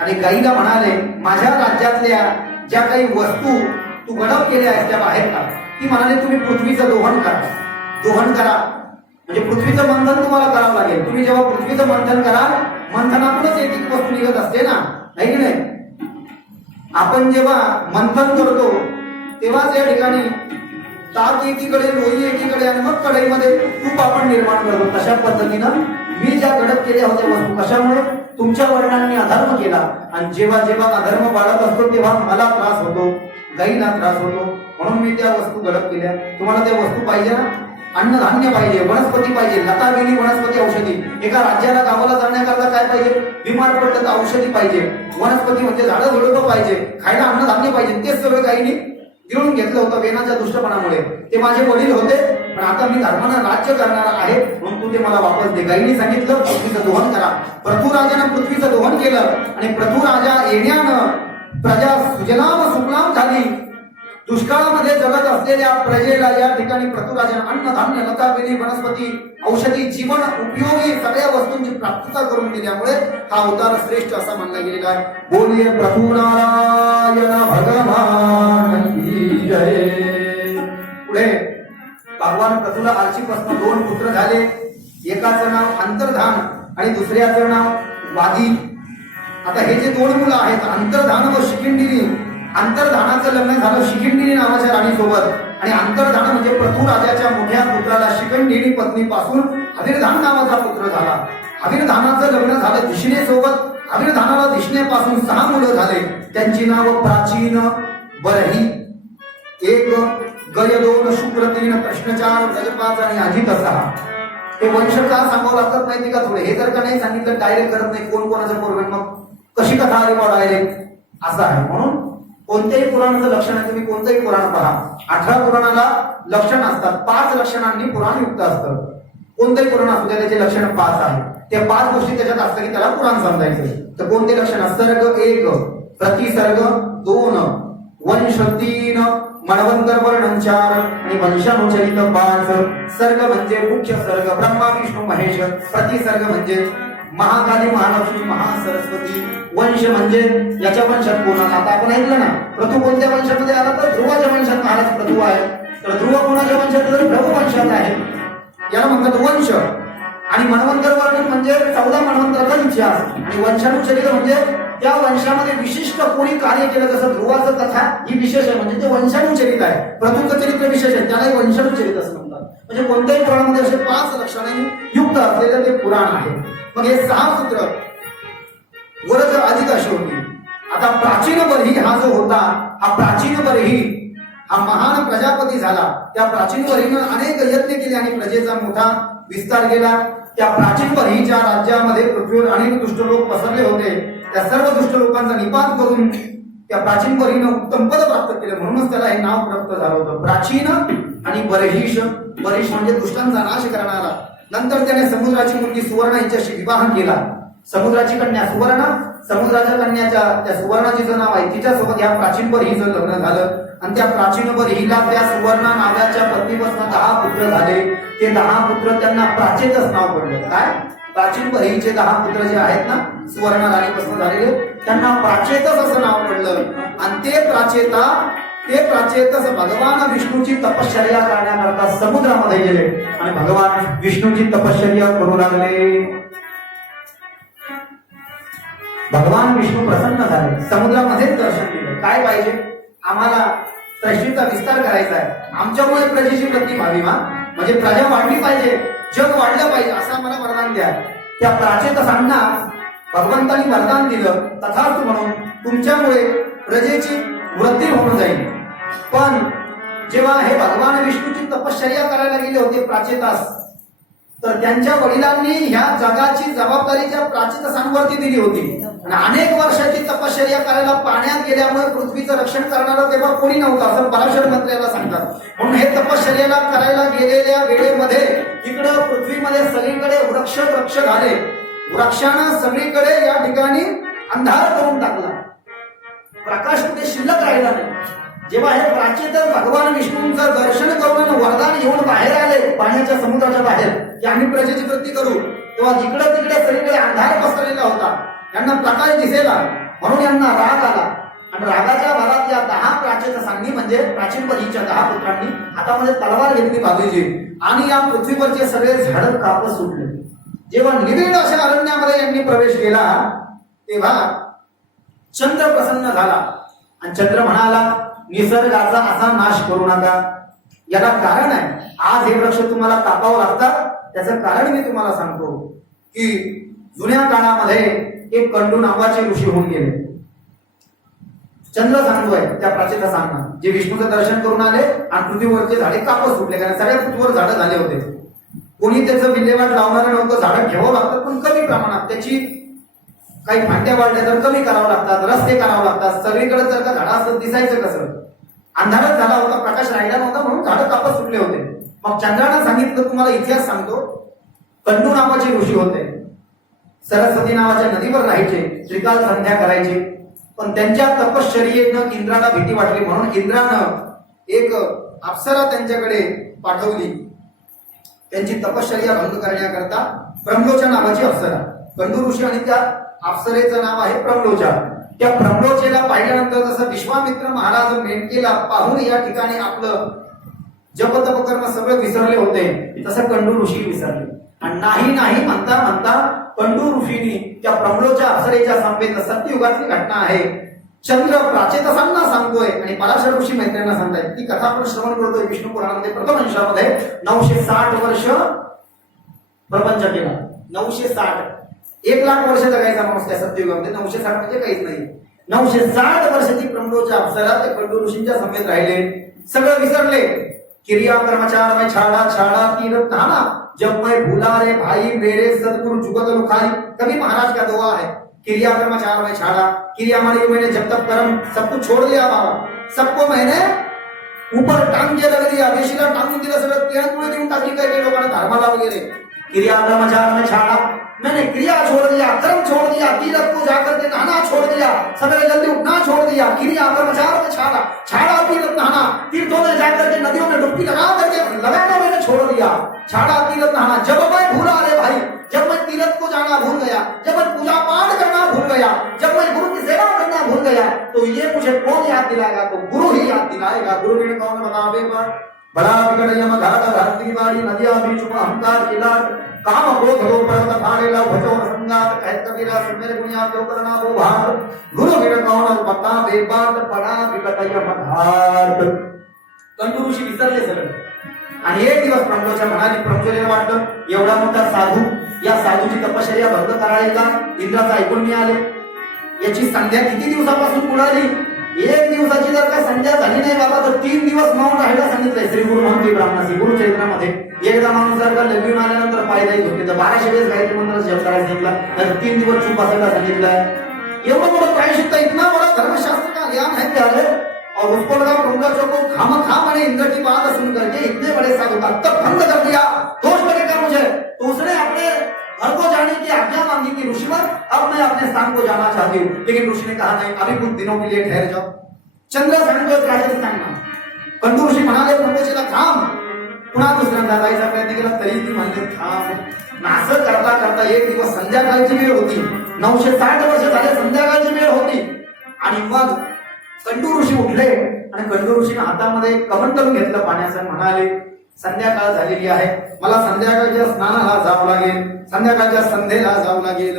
आणि गाईला म्हणाले, माझ्या राज्यातल्या ज्या काही वस्तू तू गडप केल्या आहेत त्या बाहेर काढ. ती म्हणाले, तुम्ही पृथ्वीचं दोहन करा. दोहन करा म्हणजे पृथ्वीचं मंथन तुम्हाला करावं लागेल. तुम्ही जेव्हा पृथ्वीचं मंथन कराल, मंथनातूनच एक एक वस्तू निघत असते ना, आहे की नाही? आपण जेव्हा मंथन करतो तेव्हाच या ठिकाणी ताक एकीकडे, लोई एकीकडे आणि मग कढईमध्ये तूप आपण निर्माण करतो. तशा पद्धतीनं मी ज्या गडप केल्या होत्या वस्तू, कशामुळे? तुमच्या वर्णांनी अधर्म केला. आणि जेव्हा जेव्हा अधर्म वाढत असतो तेव्हा मला त्रास होतो, गाईला त्रास होतो, म्हणून मी त्या वस्तू गडप केल्या. तुम्हाला त्या वस्तू पाहिजे ना? अन्नधान्य पाहिजे, वनस्पती पाहिजे, लता वेली वनस्पती औषधी. एका राज्याला गावाला जाण्याकरता काय पाहिजे? बिमार पडलं तर औषधी पाहिजे, वनस्पती म्हणजे झाडं झुडपं पाहिजे, खायला अन्नधान्य पाहिजे. तेच सगळं गाईने गिळून घेतलं होतं वेणाच्या दुष्टपणामुळे. ते माझे वडील होते, पण आता मी धर्मानं राज्य करणार आहे म्हणून तू ते मला वापस दे. गाईने सांगितलं पृथ्वीचं दोहन करा. प्रथु राजानं पृथ्वीचं दोहन केलं आणि प्रथु राजा येण्यानं प्रजा सुजलाम सुफलाम झाली. दुष्काळामध्ये जगत असलेल्या प्रजेला या ठिकाणी प्रथु राजानं अन्नधान्य, लता वेली वनस्पती औषधी जीवन उपयोगी सगळ्या वस्तूंची प्राप्तता करून दिल्यामुळे हा अवतार श्रेष्ठ असा मानला गेलेला आहे. बोलिये प्रभू नारायण भगवान की जय. पुढे भगवान प्रथुला अर्चीपासून 2 पुत्र झाले. एकाचं नाव अंतर्धान आणि दुसऱ्याचं नाव वादी. आता हे जे 2 मुलं आहेत, अंतर्धान व शिखिंडिनी. अंतर्धानाचं लग्न झालं शिखिंडिनी नावाच्या राणीसोबत आणि अंतर्धान म्हणजे प्रथु राजाच्या मोठ्या पुत्राला शिखंडिनी पत्नीपासून अविर्धान नावाचा पुत्र झाला. अविर्धानाचं लग्न झालं धिषणेसोबत. अविर्धानाला धिषणेपासून 6 मुलं झाले. त्यांची नावं प्राचीन, बरही 1, गय 2, शुक्र 3, कृष्ण 4, गजपाच आणि अजित 6. हे वंश का सांगावं लागतात माहिती का? थोडे हे जर का नाही सांगितलं, डायरेक्ट करत नाही कोण कोणाचं पोरगण, मग कशी कथा आली बा डायरेक्ट, असं आहे. म्हणून कोणत्याही पुराणाचं लक्षण आहे, तुम्ही कोणतंही पुराण पहा, 18 पुराणाला लक्षण असतात. 5 लक्षणांनी पुराण युक्त असतं. कोणतंही पुराण असू द्या, त्याचे लक्षण 5 आहे. त्या 5 गोष्टी त्याच्यात असतात की त्याला पुराण समजायचं. तर कोणते लक्षण? सर्ग 1, प्रतिसर्ग 2, वंश 3, मन्वंतर वर्णन 4 आणि वंशानुचरित 5. सर्ग म्हणजे मुख्य सर्ग, ब्रह्मा विष्णू महेश. प्रतिसर्ग म्हणजे महाकाली, महालक्ष्मी, महासरस्वती. वंश म्हणजे याच्या वंशात कोण? आता आपण ऐकलं ना, प्रथु कोणत्या वंशामध्ये आला? तर ध्रुवाच्या वंशात महाराज प्रथु आहे. तर ध्रुव कोणाच्या वंशात? तर भ्रव वंशात आहे. याला म्हणतात वंश. आणि मन्वंतर वर्णन म्हणजे 14 मन्वंतराचा इतिहास. आणि वंशानुचरित म्हणजे त्या वंशामध्ये विशिष्ट कोणी कार्य केलं, जसं ध्रुवाचं कथा ही विशेष आहे म्हणजे ते वंशानुचरित आहे. प्रथुचं चरित्र विशेष आहे, त्यालाही वंशानुचरित असं म्हणतात. म्हणजे कोणत्याही पुराणामध्ये असे 5 लक्षणांनी युक्त असलेलं ते पुराण आहे. मग हे 6 सूत्र वरच अधिक अशी होती. आता प्राचीन बरही हा जो होता, हा प्राचीन बरही हा महान प्रजापती झाला. त्या प्राचीन बरहीनं अनेक यत्न केले आणि प्रजेचा मोठा विस्तार केला. त्या प्राचीन बरहीच्या राज्यामध्ये पृथ्वीवर अनेक दुष्ट लोक पसरले होते. त्या सर्व दुष्ट लोकांचा निपात करून त्या प्राचीन बरहीनं उत्तम पद प्राप्त केलं, म्हणूनच त्याला हे नाव प्राप्त झालं होतं, प्राचीन आणि बरहीश. बरहीश म्हणजे दुष्टांचा नाश करणारा. नंतर त्याने समुद्राची मुलगी सुवर्ण यांच्याशी विवाह केला. समुद्राची कन्या सुवर्ण, समुद्राच्या कन्याच्या त्या सुवर्णाची जे नाव आहे तिच्यासोबत या प्राचीन बरहीचं लग्न झालं. आणि त्या प्राचीन बरहीला त्या सुवर्ण नावाच्या पत्नीपासून 10 पुत्र झाले. ते 10 पुत्र त्यांना प्राचेतच नाव पडलं. काय? प्राचीन बरहीचे 10 पुत्र जे आहेत ना, सुवर्ण राणीपासून झालेले, त्यांना प्राचेतच असं नाव पडलं. आणि ते प्राचेतस भगवान विष्णूची तपश्चर्या करण्याकरता समुद्रामध्ये गेले आणि भगवान विष्णूची तपश्चर्या करू लागले. भगवान विष्णू प्रसन्न झाले, समुद्रामध्येच दर्शन दिलं. काय पाहिजे आम्हाला? सृष्टीचा विस्तार करायचा आहे, आमच्यामुळे प्रजेची वृद्धी व्हावी, म्हणजे प्रजा वाढली पाहिजे, जग वाढलं पाहिजे, असं आम्हाला वरदान द्या. त्या प्राचेतसांना भगवंतांनी वरदान दिलं, तथास्तु म्हणून तुमच्यामुळे प्रजेची वृद्धी होऊन जाईल. पण जेव्हा हे भगवान विष्णूची तपश्चर्या करायला गेले होते प्राचेतास, तर त्यांच्या वडिलांनी ह्या जगाची जबाबदारी त्या प्राचेतसांवरती दिली होती. आणि अनेक वर्षाची तपश्चर्या करायला पाण्यात गेल्यामुळे पृथ्वीचं रक्षण करणारं तेव्हा कोणी नव्हतं, असं पराशर मंत्र्याला सांगतात. म्हणून हे तपश्चर्याला करायला गेलेल्या वेळेमध्ये इकडं पृथ्वीमध्ये सगळीकडे वृक्ष वृक्ष झाले, वृक्षानं सगळीकडे या ठिकाणी अंधार करून टाकला, प्रकाश कुठे शिल्लक राहिला नाही. जेव्हा हे प्राचेत भगवान विष्णूंचं दर्शन करून वरदान येऊन बाहेर आले पाण्याच्या समुद्राच्या बाहेर की आम्ही प्रजेची वृद्धी करू, तेव्हा इकडे तिकडे सगळीकडे अंधार पसरलेला होता, यांना प्रकाश दिसेला. म्हणून यांना राग आला आणि रागाच्या भरात या 10 प्राचेतसांनी म्हणजे प्राचीन परीच्या 10 पुत्रांनी हातामध्ये तलवार घेतली बाबूजी आणि या पृथ्वीवरचे सगळे झाड कापत सुटले. जेव्हा निबिड अशा अरण्यामध्ये यांनी प्रवेश केला तेव्हा चंद्र प्रसन्न झाला आणि चंद्र म्हणाला, निसर्गाचा असा नाश करू नका, याला कारण आहे. आज हे वृक्ष तुम्हाला कापावं लागतात, त्याचं कारण मी तुम्हाला सांगतो की जुन्या काळामध्ये एक कंडू नावाचे ऋषी होऊन गेले. चंद्र सांगतोय त्या प्राचेतसांना, जे विष्णूचं दर्शन करून आले आणि पृथ्वीवरचे झाडे कापत सुटले, कारण सगळ्या पृथ्वीवर झाडं झाले होते. कोणी त्याचं विल्हेवाट लावणारं नव्हतं. झाडं घ्यावं लागतात पण कमी प्रमाणात, त्याची काही फांद्या वाढल्या तर कमी करावं लागतात, रस्ते करावं लागतात. सगळीकडे जर का झाडं असं दिसायचं कसं? अंधारच झाला होता, प्रकाश राहिला नव्हता, म्हणून झाडं कापत सुटले होते. मग चंद्रानं सांगितलं, तुम्हाला इतिहास सांगतो, कंडू नावाचे ऋषी होते, सरस्वती नावाच्या नदीवर राहायचे, त्रिकाल संध्या करायचे. पण त्यांच्या तपश्चर्येनं इंद्राला भीती वाटली, म्हणून इंद्रानं एक अप्सरा त्यांच्याकडे पाठवली. त्यांची तपश्चर्या भंग करण्याकरता ब्रह्मलोचा नावाची अप्सरा. कंडू ऋषी आणि त्या अप्सरेचं नाव आहे ब्रह्मलोचा. त्या ब्रह्मलोचेला पाहिल्यानंतर जसं विश्वामित्र महाराज मेणकेला पाहून या ठिकाणी आपलं जप तप कर्म सगळं विसरले होते, तसं कंडू ऋषी विसरले. आणि नाही नाही म्हणता म्हणता कंडू ऋषींनी त्या ब्रह्मलोच्या अप्सरेच्या समवेत सत्ययुगातली घटना आहे, चंद्र प्राचेतसांना सांगतोय आणि पराशर ऋषी मैत्रियांना सांगताय. ती कथा आपण श्रवण करतोय विष्णू पुराणामध्ये प्रथम अंशामध्ये. 960 वर्ष प्रपंच केला. 960, 1,00,000 वर्ष जगायचा माणूस त्या सत्ययुगामध्ये. 960 म्हणजे काहीच नाही. 960 वर्षाची ब्रह्मलोच्या अप्सरा त्या कंडू ऋषींच्या समेत राहिले, सगळं विसरले. क्रिया कर्मचार में छाड़ा छाड़ा तीरथ नहाना, जब मैं भूला रे भाई मेरे सदगुरु जुगत लुखाई. कभी महाराज का दुआ है, क्रिया कर्मचार में छाड़ा, क्रिया मानी मैंने जब तक कर्म सब कुछ छोड़ दिया बाबा, सबको मैंने ऊपर टांग के रख दिया, वेशीला टांगून दिलं, सगळं तिळांमुळे देऊन टाकली काही काही लोकांना धर्माला वगैरे. क्रिया कर्मचार में छाड़ा, मैंने क्रिया छोड़ दिया, कर्म छोड़ दिया, तीरथ को जाकर के नहाना छोड़ दिया, सवेरे जल्दी उठना छोड़ दिया. क्रिया कर्मचार में छाड़ा, छाड़ा तीरथ नहाना, तीर्थों में जाकर के नदियों में डुबकी लगाना मैंने छोड़ दिया, छाड़ा तीरथ नहाना. जब मैं भूला रे भाई, जब मैं तीरथ को जाना भूल गया, जब मैं पूजा पाठ करना भूल गया, जब मैं गुरु की सेवा करना भूल गया, तो ये मुझे कौन याद दिलाएगा? तो गुरु ही याद दिलाएगा. गुरु बिन कौन बतावे पर बड़ा विकट यम घाट धरती वाली नदिया बीच में अहंकार किलाट, काम क्रोध लो पर्वत फाड़ेला भजो संगात, कहत कबीरा सुन मेरे गुनिया जो करना वो भार, गुरु बिन कौन बतावे बात बड़ा विकट यम घाट. कंडू ऋषी विसरले सगळं. आणि एक दिवस ब्रह्मलोच्या म्हणाली, ब्रह्मचर्य वाटलं, एवढा मोठा साधू, या साधूची तपश्चर्या भंग करायला इंद्राचं ऐकून मिळाले. याची संध्या किती दिवसापासून बुडाली? 1 दिवसाची जर का संध्या झाली नाही बाबा तर 3 दिवस मौन राहायला सांगितलंय श्री गुरु म्हणते ब्राह्मणासी गुरु चरित्रामध्ये. एकदा माणूस जर का लग्न आल्यानंतर पायदाई होते तर 1200 वेळेस गायत्री मंत्र जप करायला सांगितलं, तर 3 दिवस चूप बसायला सांगितलंय. एवढं मोठं प्रायश्चित्त, इतना बड़ा धर्मशास्त्र का ज्ञान है प्यारे. और उसको लगा ब्रह्मचर्य को खाम मैंने इंद्र की बात सुन करके इतने बड़े साधु का तब भंग कर दिया, दोष लगेगा मुझे. तो उसने अपने घर को जाने की आज्ञा मांगी कि ऋषिवर अब मैं अपने स्थान को जाना चाहती हूँ. लेकिन ऋषि ने कहा नहीं, अभी कुछ दिनों के लिए ठहर जाओ. चंद्र सांगतोय प्राचेतसांना. कंडू ऋषी म्हणाले ब्रह्मचर्याला थांब. पुन्हा दुसऱ्यांदा जायचा प्रयत्न केला तरी ती म्हणते थांब. असं करता करता एक दिवस संध्याकाळची वेळ होती. 960 वर्ष झाले संध्याकाळची वेळ होती. आणि मग कंडू ऋषी उठले आणि कंडू ऋषीने हातामध्ये कमंडलून घेतलं पाण्याचं. म्हणाले संध्याकाळ झालेली आहे, मला संध्याकाळच्या स्नानाला जावं लागेल, संध्याकाळच्या संध्येला जावं लागेल.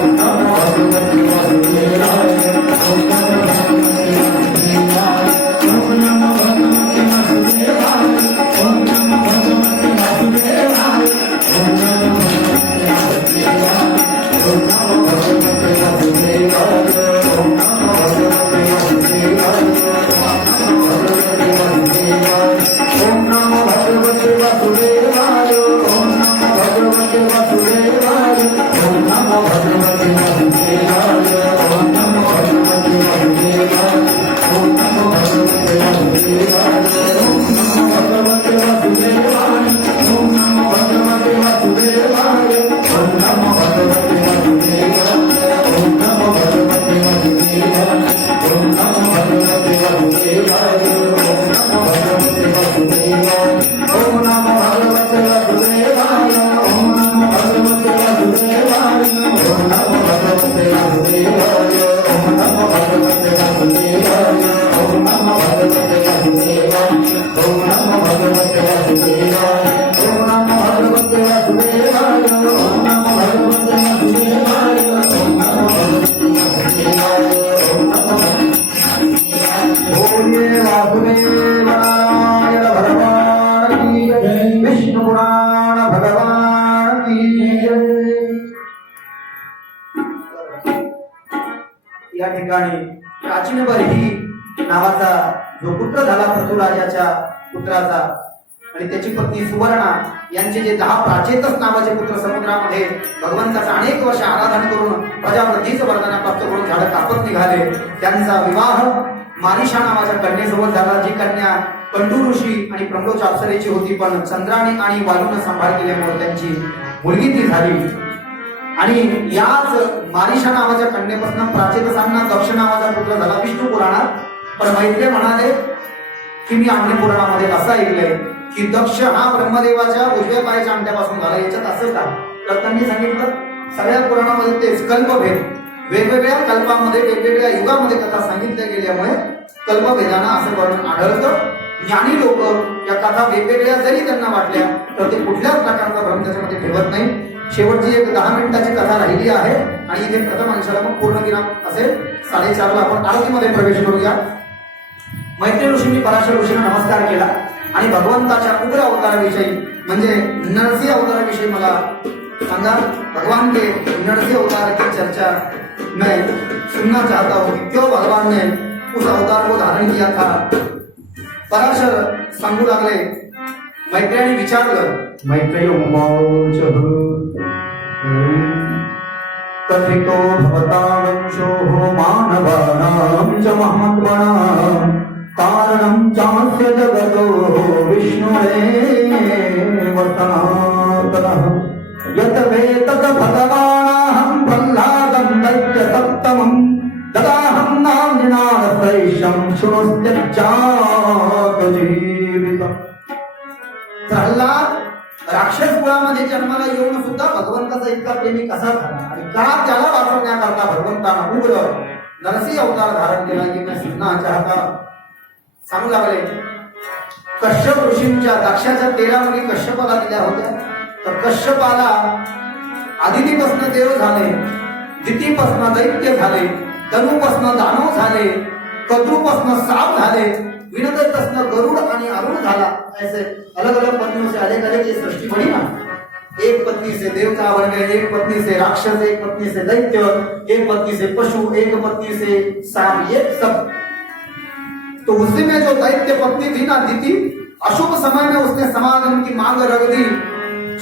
ठिकाणी प्राचीन बर्ही नावाचा जो पुत्र झाला पृथ्वीराजाच्या पुत्राचा आणि त्याची पत्नी सुवर्णा यांचे जे 10 प्राचेतस नावाचे पुत्र समुद्रामध्ये भगवंताचा अनेक वर्ष आराधन करून प्रजावृद्धीचं वरदान प्राप्त करून झाडं कापत निघाले. त्यांचा विवाह मारिशा नावाच्या कन्येसोबत झाला, जी कन्या पंडू ऋषी आणि प्रमोद अप्सरेची होती, पण चंद्राने आणि वायूनं सांभाळ केल्यामुळे त्यांची मुलगी ती झाली. आणि याच मारिशा नावाच्या कन्येपासून प्राचेतसांना दक्ष नावाचा पुत्र झाला विष्णू पुराणात. पण मैत्रेय म्हणाले की मी आम्ही पुराणामध्ये असं ऐकलंय की दक्ष हा ब्रह्मदेवाच्या उजव्या पायाच्या अंगठ्यापासून झाला. याच्यात असं का? तर त्यांनी सांगितलं सगळ्या पुराणामध्ये तेच कल्पभेद, वेगवेगळ्या कल्पामध्ये वेगवेगळ्या युगामध्ये कथा सांगितल्या गेल्यामुळे कल्पभेदानं असं वर्णन आढळतं. ज्ञानी लोक या कथा वेगवेगळ्या जरी त्यांना वाटल्या तर ते कुठल्याच प्रकारचा भ्रम त्याच्यामध्ये ठेवत नाही. शेवटची एक 10 मिनिटाची कथा राहिली आहे आणि इथे प्रथम अंशाला मग पूर्ण विराम असेल. 4:30 ला आपण आरतीमध्ये प्रवेश करूया. मैत्रेय ऋषींनी पराशर ऋषींना नमस्कार केला आणि भगवंताच्या उग्र अवताराविषयी म्हणजे नरसिंह अवताराविषयी मला सांगा. भगवान के नरसिंह अवतार की चर्चा मैं सुनना चाहता हूँ कि क्यों भगवान ने उस अवतार को धारण किया था. पराशर सांगू लागले. मैत्रेयाने विचारलं. मैत्रेय उवाच कथितो भवतावंशो मानवानां च महात्मनां कारणं चास्य जगतो विष्णुरेव सनातनः यत वेतत भगवानाहं प्रह्लादं दैत्यसप्तमं तदाहं नाम्नासैषं शृणुस्त्यजात जीवितम्. प्रल्हाद राक्षस कुळामध्ये जन्माला येऊन सुद्धा भगवंताचा इतका प्रेमी कसा झाला आणि का त्याला वाचवण्याकरता भगवंतानं उग्र नरसिंह अवतार धारण केला की मैं सुनना चाहता. सांगू लागले. कश्यप ऋषींच्या दक्षाच्या 13 मुली कश्यपाला दिल्या होत्या. तर कश्यपाला आदितीपासून देव झाले, दितीपासून दैत्य झाले, तनूपासून दानव झाले, कद्रूपासून साप झाले, विनोदपासून गरुड आणि अरुण झाला. ऐसे अलग अलग पत्नियों से अलग अलग ये सृष्टि बनी ना. एक पत्नी से देवता बन गए, एक पत्नी से राक्षस, एक पत्नी से दैत्य, एक पत्नी से पशु, एक पत्नी से सांप, ये सब. तो उसी में जो दैत्य पत्नी थी ना दिति, अशुभ समय में उसने समागम की मांग रख दी.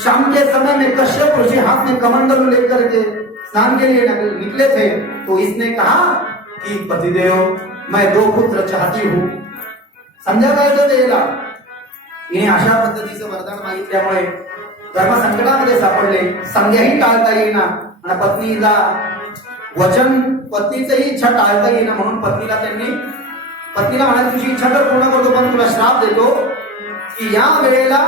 शाम के समय में कश्यप ऋषि हाथ में कमंडल लेकर के स्नान के लिए निकले थे. तो इसने कहा कि पतिदेव मैं 2 पुत्र चाहती हूँ. संध्याकाळचं द्यायला हिने अशा पद्धतीचं वरदान मागितल्यामुळे धर्म संकटामध्ये सापडले. संध्याही टाळता येईना आणि पत्नीला वचन पत्नीचंही इच्छा टाळता येईना म्हणून पत्नीला म्हणाले तुझी इच्छा तर पूर्ण करतो पण तुला श्राप देतो की या वेळेला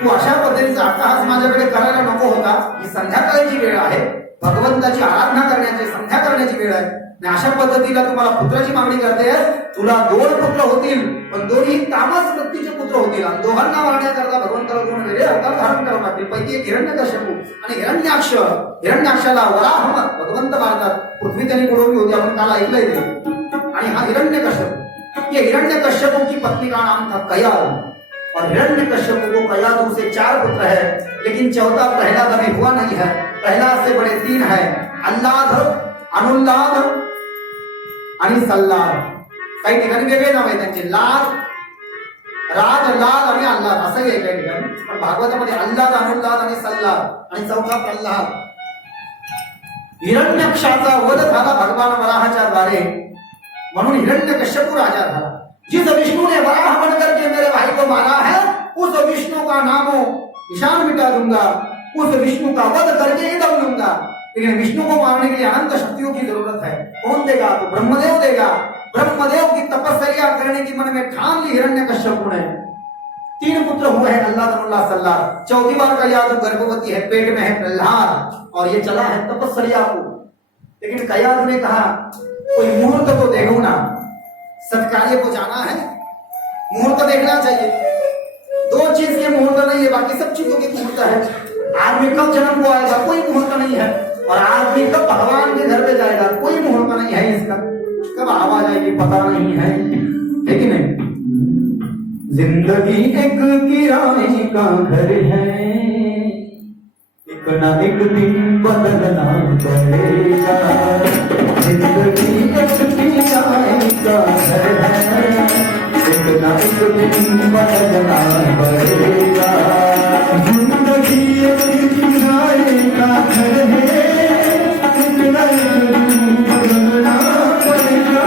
तू अशा पद्धतीचा अट्टहास माझ्याकडे करायला नको होता. ही संध्याकाळची वेळ आहे, भगवंताची आराधना करण्याची संध्या करण्याची वेळ आहे आणि अशा पद्धतीला तुम्हाला पुत्राची मागणी करते. तुला 2 पुत्र होतील पण दोन्ही तामस वृत्तीचे पुत्र होतील आणि दोघांना मारण्याकरता भगवंताला 2 वेगळे अवतार धारण करावे लागतील. पैकी एक हिरण्यकश्यपू आणि हिरण्याक्षाला वराह भगवंत मारतात. पृथ्वी त्यांनी बुडवली होती, आपण काल ऐकलंय ते. आणि हा हिरण्यकश्यप, ये हिरण्यकश्यपू की पत्नी का नाम था कयाल और हिरण्यकश्यप को कयादू से 4 पुत्र है लेकिन चौथा प्रहलाद अभी हुआ नहीं है. प्रहलाद से बड़े 3 है, अल्लाद, अनुल्लाद आणि सल्लाद. काही ठिकाणी वेगळे नाव आहे त्यांचे. लाद, राज, लाद आणि अल्लाद असंही आहे काही ठिकाणी. पण भागवतामध्ये अल्लाद, अनुल्लाद आणि सल्लाद आणि चौथा प्रल्हाद. हिरण्यक्षाचा वध झाला भगवान वराहाच्या द्वारे म्हणून हिरण्यकश्यपू राजा झाला. जिस विष्णु ने वराह बनकर के मेरे भाई को मारा है उस विष्णु का नामो निशान मिटा दूंगा, उस विष्णु का वध करके ही दम लूंगा. लेकिन विष्णु को मारने के लिए अनंत शक्तियों की जरूरत है. कौन देगा? तो ब्रह्मदेव देगा. ब्रह्मदेव की तपस्या करने की मन में ठान ली हिरण्यकश्यपु ने. 3 पुत्र हुए हैं, अल्लाह, अनुल्लाह, सल्लाह. 4थी बार कयादु गर्भवती है, पेट में है प्रह्लाद और ये चला है तपस्या को. लेकिन कयादु ने कहा कोई मुहूर्त तो देखो ना, सत्कार्य को जाना है, मुहूर्त देखना चाहिए. 2 चीज के मुहूर्त नहीं है, बाकी सब चीजों के मुहूर्त है. आदमी कब जन्म को आएगा कोई मुहूर्त नहीं है और आदमी कब भगवान के घर पे जाएगा कोई मुहूर्त नहीं है. इसका कब आवाज आएगी पता नहीं है, लेकिन जिंदगी एक किराए का घर है, एक ना एक दिन बदलना पड़ेगा, जिंदगी एक किराए का घर है, एक ना एक दिन बदलना पड़ेगा, जिंदगी एक किराए का घर है, एक ना एक दिन बदलना पड़ेगा,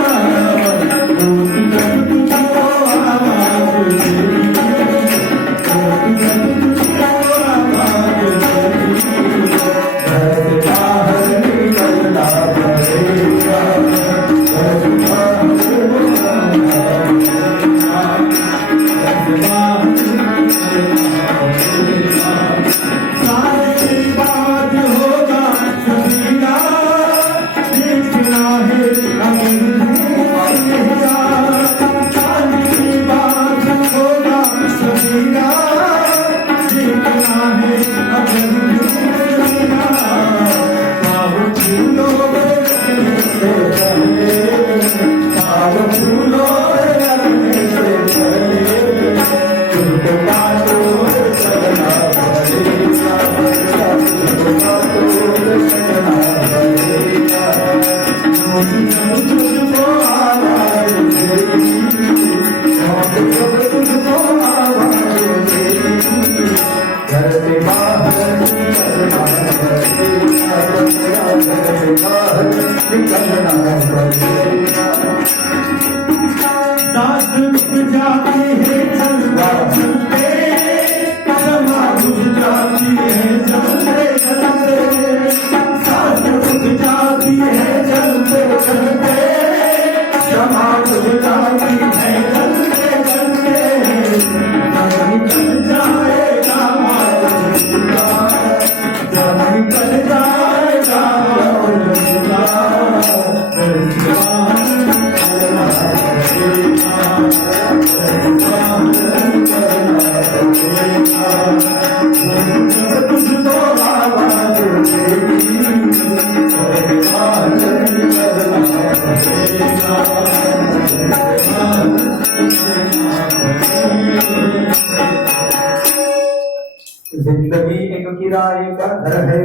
जिंदगी एक किराए का घर है,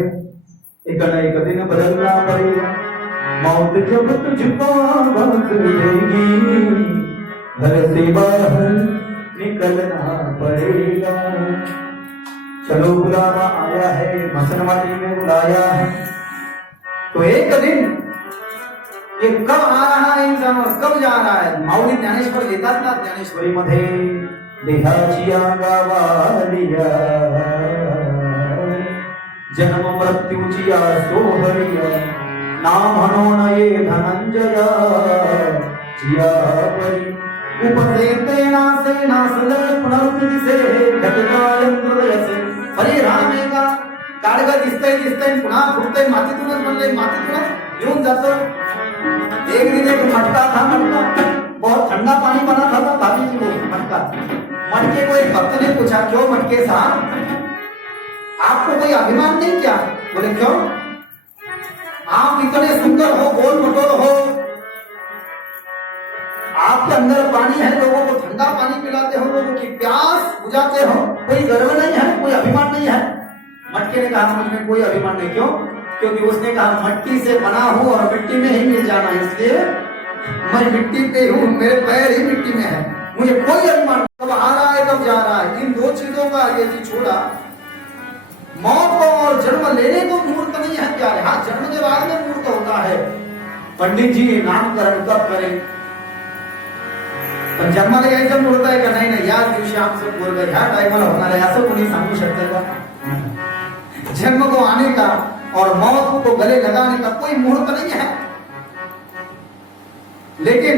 एक न एक दिन बदलना पड़ेगा, मौत जब तुझको आवाज मिलेगी, घर से बाहर निकलना पड़ेगा। चलो बुलावा आया है, मसनवाटी में बुलाया है, तो एक दिन ये कब आ रहा है इंसान और कब जा रहा है। माऊली ज्ञानेश्वर लिहितात ना ज्ञानेश्वरीमध्ये, देहाची गावालिया जन्म मृत्यूची सोहरिया, ना म्हणून ये धनंजया जिया परी उपसे नासे नासले पुनर्दिसे घटकाळंद्रयसे। अरे राम आहे का काडगं दिसतंय पुन्हा फुटतंय, मातीतूनच बनलंय, मातीतूनच घेऊन जातो। एक दिन एक मटका था, मटका बहुत ठंडा पानी बना था, भाभी जी को मटका। मटके को एक भक्त ने पूछा, क्यों मटके साहब, आपको कोई अभिमान नहीं क्या? बोले क्यों? आप इतने सुंदर हो, गोल मटोल हो, आपके अंदर पानी है, लोगों को ठंडा पानी पिलाते हो, लोगों की प्यास बुझाते हो, कोई गर्व नहीं है, कोई अभिमान नहीं है? मटके ने कहा, मुझमें कोई अभिमान नहीं। क्यों? क्योंकि उसने कहा मट्टी से बना हूं और मिट्टी में ही मिल जाना, इसलिए मैं मिट्टी पे हूं, मेरे पैर ही मिट्टी में है, मुझे कोई अभिमान। कब आ रहा है कब जा रहा है, इन दो चीजों का यदि छोड़ा, मौत को और जन्म लेने को मुहूर्त नहीं है प्यारे। हाँ, जन्म के बाद में मुहूर्त होता है। पंडित जी नामकरण कब करें, पण जन्माला यायचं मुहूर्त आहे का? नाही नाही, या दिवशी आमचं पोरगं ह्या टाइमला होणार आहे, असं कोणी सांगू शकतं का? जन्म को आने का और मौत को गले लगाने का कोई मुहूर्त नहीं है। लेकिन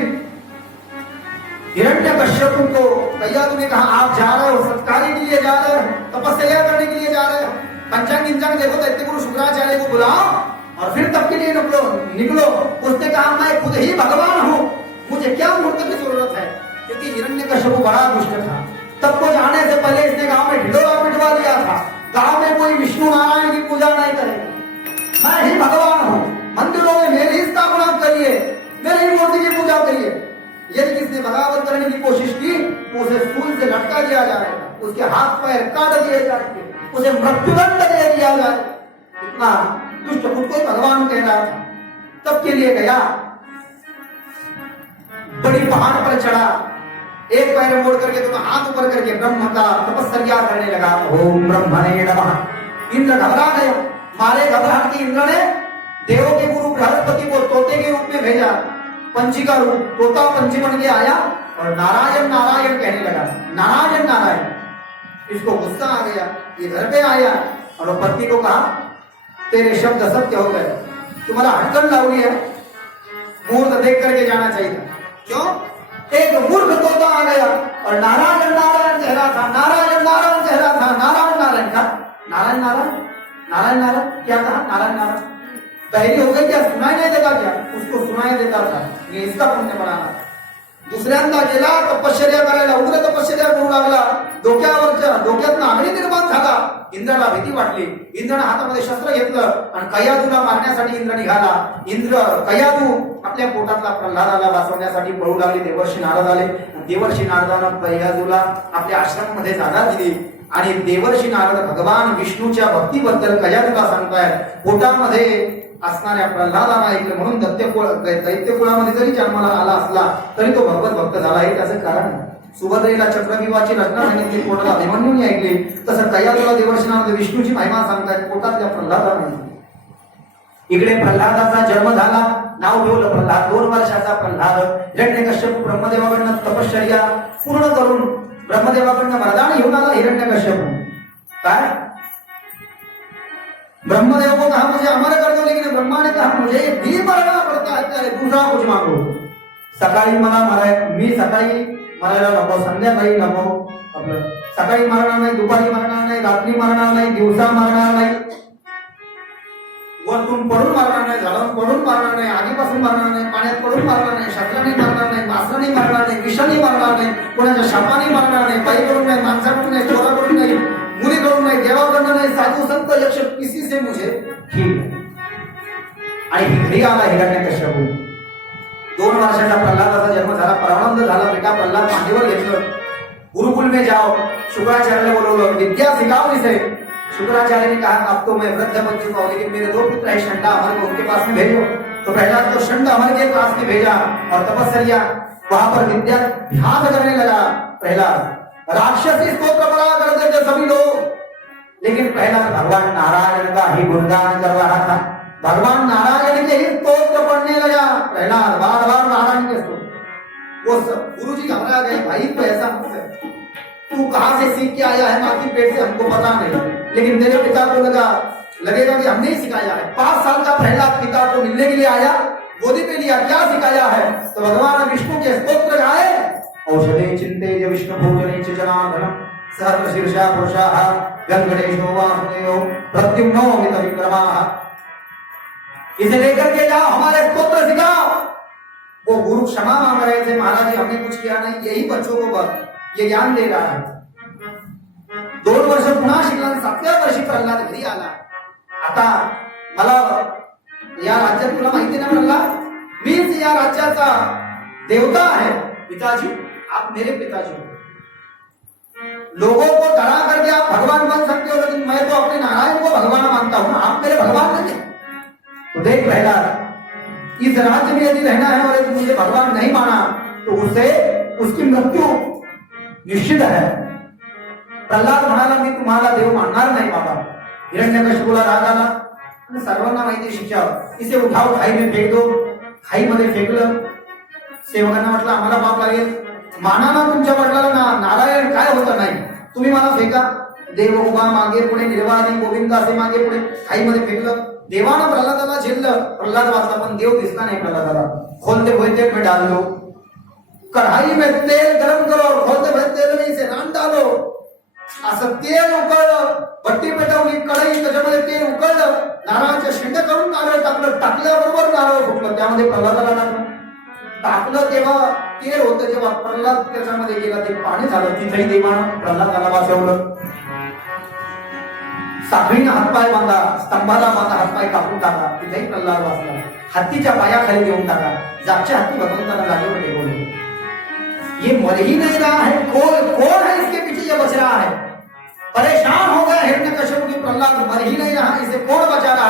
हिरण्यकश्यप को कैयादु ने कहा, आप जा रहे हो, सत्कारी के लिए जा रहे हो, तपस्या करने के लिए जा रहे हो, पंचांग इंचांग देखो, दैत्य गुरु शुक्राचार्य को बुलाओ और फिर तब के लिए निकलो। उसने कहा, मैं खुद ही भगवान हूं, मुझे क्या मुहूर्त की जरूरत है? क्योंकि हिरण्यकश्यप बड़ा दुष्ट था। तब को जाने से पहले इसने गांव में ढिंढोरा पिटवा दिया था, गांव में कोई विष्णु नारायण की पूजा नहीं करेगा, मैं ही भगवान हूं, मंदिरों में मेरी स्थापना करिए, मेरी मूर्ति की पूजा करिए। यदि किसने बगावत करने की कोशिश की तो उसे सूल से लटका दिया जाएगा, उसके हाथ पैर काट दिए जाएंगे, उसे मृत्युदंड दे दिया जाए। इतना दुष्ट खुद को भगवान कह रहा था, तब के लिए गया, बड़ी पहाड़ पर चढ़ा, एक पैर मोड़ करके दोनों हाथ ऊपर करके ब्रह्म का तपस्या करने लगा। ओम ब्रह्मणे नमः। इंद्र घबरा गए, मारे घबराहट की इंद्र ने देवों के गुरु बृहस्पति को तोते के रूप में भेजा, पंछी का रूप, तोता पंछी बन के आया और नारायण नारायण कहने लगा, नारायण नारायण। इसको गुस्सा आ गया, ये घर पे आया और पत्नी को कहा तेरे शब्द सत्य हो गए, तुम्हारा हटकन लाउडी है, मुहूर्त देख करके जाना चाहिए। क्यों? एक मूर्ख तोता आ गया और नारायण नारायण कह रहा था, नारायण नारायण कह रहा था, नारायण नारायण का नारायण नारायण नारायण नारायण क्या कहा? नारायण नारायण। पहली हो गई क्या? सुनाई नहीं देता क्या? उसको सुनाई देता था, ये इसका पुण्य बनाना। दुसऱ्यांदा गेला तपश्चर्या करायला, उग्र तपश्चर्या करू लागला, डोक्यात आगळी निर्माण झाला। इंद्राला भीती वाटली, इंद्राने हातामध्ये शस्त्र घेतलं आणि कयादूला मारण्यासाठी इंद्र निघाला। इंद्र कयादू आपल्या पोटातला प्रल्हादाला वाचवण्यासाठी पळू लागले। देवर्षी नारद आले, देवर्षी नारदानं कयादूला आपल्या आश्रमामध्ये जागा दिली आणि देवर्षी नारद भगवान विष्णूच्या भक्तीबद्दल कयादूला सांगतायत। पोटामध्ये असणाऱ्या प्रल्हादाला ऐकलं म्हणून दैत्यकुळामध्ये जरी जन्माला आला असला तरी तो भगवत भक्त झाला, हे त्याचं कारण आहे। सुभद्रेला चक्रव्यूहाची रचना सांगितली, पोटाला अभिमन्यूने ऐकली, तसं कयादूला देवर्षी नारद विष्णूची महिमा सांगतायत, पोटातल्या प्रल्हादाने। इकडे प्रल्हादाचा जन्म झाला, नाव ठेवलं प्रल्हाद, 2 वर्षाचा प्रल्हाद। हिरण्यकश्यप ब्रह्मदेवाकडनं तपश्चर्या पूर्ण करून ब्रह्मदेवाकडनं वरदान घेऊन आला हिरण्यकश्यप। काय? ब्रह्मदेव को कहा मुझे अमर कर दो, लेकिन ब्रह्मा ने कहा मुझे भी मरना पड़ता है, क्या दूसरा कुछ मांगो। सकाळी मला मी सकाळी मरायला नको, संध्याकाळी नको, आपलं सकाळी मरणार नाही, दुपारी मरणार नाही, रात्री मरणार नाही, दिवसा मरणार नाही, वरतून पडून मारणार नाही, झाडावर पडून मारणार नाही, आगीपासून मारणार नाही, पाण्यात पडून मारणार नाही, शस्त्राने मारणार नाही, मासाने मारणार नाही, विषाने मारणार नाही, कोणाच्या शापाने मारणार नाही, बाईकडून नाही, माणसाकडून नाही, चोराकडून नाही, मुलीकडून नाही, देवाकडून नाही, साधू संत यक्ष किसी से मुझे ठीक है। आणि घरी आला हिरण्यकश्यप। 2 वर्षाचा प्रल्हादाचा जन्म झाला, परमानंद झाला, बेटा प्रल्हाद मांडीवर घेतलं, गुरुकुल में जाओ, शुक्राचार्य ने बोलवलं, विद्या सिखाओ इसे। शुक्राचार्य ने कहा अब तो मैं वृद्ध बन चुका हूं, लेकिन मेरे 2 पुत्र है, षंडा अमर को उनके पास में भेजो। तो पहला तो षंड अमर के पास में भेजा और तपस्या वहां पर विद्याभ्यास करने लगा। पहला राक्षसी स्तोत्र पढ़ा करते थे सभी लोग, लेकिन पहला भगवान नारायण का ही गुणगान कर रहा था, भगवान नारायण के ही स्तोत्र पढ़ने लगा। पहला बार बार नारायण के स्तोत्र। वो सब गुरुजी घबरा गए, भाई तो ऐसा तू कहां से सीख के आया है, माँ की पेट से, हमको पता नहीं, लेकिन तेरे पिता को लगेगा कि हमने ही सिखाया है। 5 साल का प्रहलाद पिता को मिलने के लिए आया, गोदी पे लिया, क्या सिखाया है? तो भगवान विष्णु के स्तोत्र गाए। औषधे चिंते च विष्णु भोजने च जनार्दनः सहस्र शीर्षा पुरुषाः गंगणेशो वासुदेवो प्रद्युम्नो अमित विक्रमाः। इसे लेकर के जाओ, हमारे स्तोत्र सिखाओ। वो गुरु क्षमा मांग रहे थे, महाराज जी हमने कुछ किया नहीं, यही बच्चों को ये ज्ञान दे रहा है। 2 वर्ष पुन्हा शिकला, 7व्या वर्षी प्रल्हाद घरी आला। आता मला या राज्यात तुला माहिती नाही प्रल्हाद, मीच या राज्याचा देवता है। पिताजी आप मेरे पिताजी हो, लोगों को डरा करके आप भगवान बन सकते हो, लेकिन मैं तो अपने नारायण को भगवान मानता हूं, आप मेरे भगवान नहीं है। तो देख प्रहलाद, इस राज्य में यदि रहना है और यदि मुझे भगवान नहीं माना तो उसकी मृत्यु निश्चित है। प्रल्हाद म्हणाला मी तुम्हाला देव मानणार नाही बाबा। हिरण्यकश्यपूला राग आला आणि सर्वांना माहिती शिक्षा, इसे उठाव, खाई में फेक दो। खाई मध्ये फेकलं। सेवकांना म्हटलं आम्हाला पाप लागेल, माना ना तुमच्या वडिलांना, नारायण काय होतं नाही, तुम्ही मला फेका। देव उभा मागे पुढे, निर्वाणी गोविंद असे मागे पुढे, खाईमध्ये फेकलं। देवानं प्रल्हादाला झेललं, प्रल्हाद वाचला, पण देव दिसला नाही प्रल्हादाला। खोलते हुए तेल में डाल दो, कढ़ाई में तेल गरम करो, खोलते हुए तेल में इसे रान डालो। असं तेल उकळलं, भट्टी पेटवली, कढई, त्याच्यामध्ये तेल उकळलं, नारळाचे शेंडे करून नारळ टाकलं, टाकल्याबरोबर नारळ फुटलं, त्यामध्ये प्रल्हादाला टाकलं तेव्हा तेल होतं, जेव्हा प्रल्हाद त्याच्यामध्ये गेला ते पाणी झालं, तिथेही देवानं प्रल्हादाला वाचवलं। साखळीनं हातपाय बांधा, स्तंभाला बांधा, हातपाय कापून टाका, तिथेही प्रल्हाद वाचला। हत्तीच्या पायाखाली देऊन टाका, जागचे हत्ती भगवंताला जागेवर टेकवले। ये मर ही नहीं रहा है, कौन है इसके पीछे ये बच रहा है? परेशान हो गया हिरण्यकश्यप की प्रल्हाद, मर ही नहीं रहा, इसे कौन बचा रहा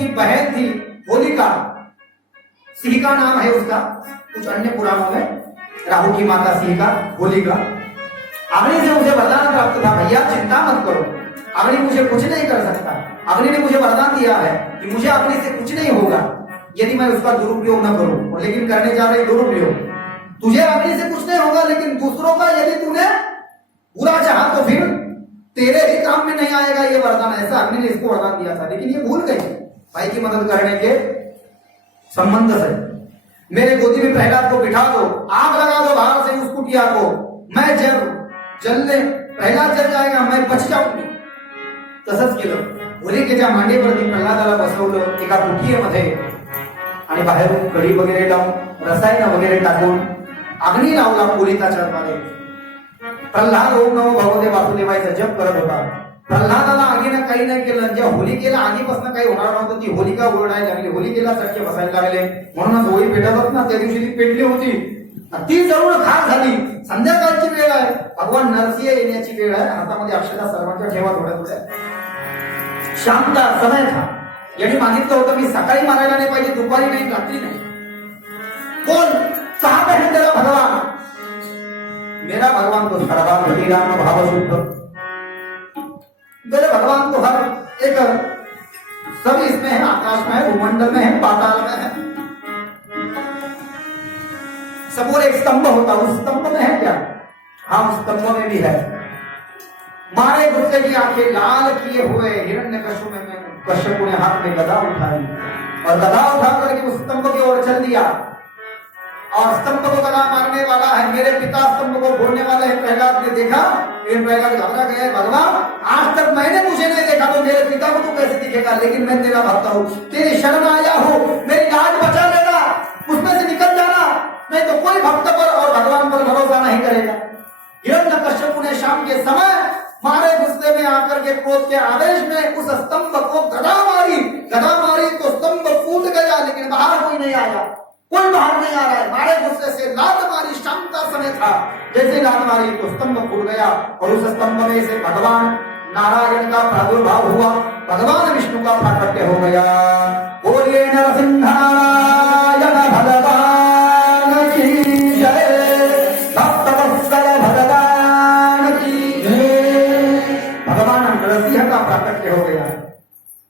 उनकी बहन थी होलिका, सिहिका नाम है उसका, कुछ अन्य पुराणों में राहु की माता सिहिका, होलिका। अग्नि से उसे वरदान प्राप्त था, भैया चिंता मत करो, अग्नि मुझे कुछ नहीं कर सकता। अग्नि ने मुझे वरदान दिया है कि मुझे अग्नि से कुछ नहीं होगा यदि मैं उसका दुरुपयोग न करूं, लेकिन करने जा रही दुरुपयोग। तुझे अग्नि से कुछ नहीं होगा, लेकिन दूसरों का यदि तूने बुरा चाहा तो फिर तेरे ही काम में नहीं आएगा ये वरदान। ऐसा अग्नि ने इसको वरदान दिया था, लेकिन ये भूल गई भाई की मदद करने के संबंध से। मेरे गोदी में प्रहलाद को बिठा दो, आग लगा दो बाहर से उस कुटिया को, मैं जब जलने प्रहलाद जल जाएगा मैं बच जाऊंगी। तसंच केलं। होलिकेच्या मांडीवरती प्रल्हादाला बसवलं एका कुटियेमध्ये आणि बाहेरून कडी वगैरे लावून रसायन वगैरे टाकून अग्नी लावला होलिकाच्या द्वारे। प्रल्हाद ओम नमो भगवते वासुदेवाचा जप करत होता। प्रल्हादाला आगीनं काही नाही केलं, ज्या होलिकेला आगीपासून काही होणार नव्हतं ती होलिका ओरडायला लागली, होलिकेला चटके बसायला लागले, म्हणूनच होळी पेटवत ना त्या दिवशी ती पेटली होती, ती जरूर खाक झाली। संध्याकाळची वेळ आहे, भगवान नरसिंह येण्याची वेळ आहे, हातामध्ये अक्षता सर्वांच्या ठेवा थोड्या थोड्या। शांता समय था, यांनी मागितलं होतं मी सकाळी मारायला नाही पाहिजे, दुपारी नाही, रात्री नाही। बोल कहा पे है तेरा भगवान? मेरा भगवान तो सर्वभूति राम भाव शुद्ध, मेरे भगवान तो हर एक सब इसमें है, आकाश में है, भूमंडल में है, पाताल में है। सबूर एक स्तंभ होता, उस स्तंभ में है क्या? हाँ उस स्तंभ में भी है। मारे गुस्से की आंखें लाल किए हुए हिरण्यकश्यप में कश्यप ने हाथ में गदा उठाई और गदा उठा करके उस स्तंभ की ओर चल दिया, और स्तंभ को गदा मारने वाला है मेरे पिता, स्तंभ को फोड़ने वाले हैं। प्रहलाद ने देखा, फिर प्रहलाद घबरा गया, भगवान आज तक मैंने तुझे नहीं देखा तो मेरे पिता को तू कैसे दिखेगा, लेकिन मैं तेरा भक्त हूँ, तेरी शरण आया हूँ, मेरी लाज बचा लेना, उसमें से निकल जाना, नहीं तो कोई भक्त पर और भगवान पर भरोसा नहीं करेगा। हिरण्यकश्यप ने शाम के समय मारे गुस्से में आकर के क्रोध के आवेश में उस स्तंभ को गदा मारी तो स्तंभ फूट गया, लेकिन बाहर कोई नहीं आया, कोई बाहर नहीं आ रहा है। मारे गुस्से से लात मारी, शाम का समय था, जैसे लात मारी तो स्तंभ फूट गया और उस स्तंभ में से भगवान नारायण का प्रादुर्भाव हुआ, भगवान विष्णु का प्राकट्य हो गया। बोलिए नरसिंह नारायण भगवान की जय, भक्तवत्सल भगवान की जय। भगवान नरसिंह का प्राकट्य हो गया।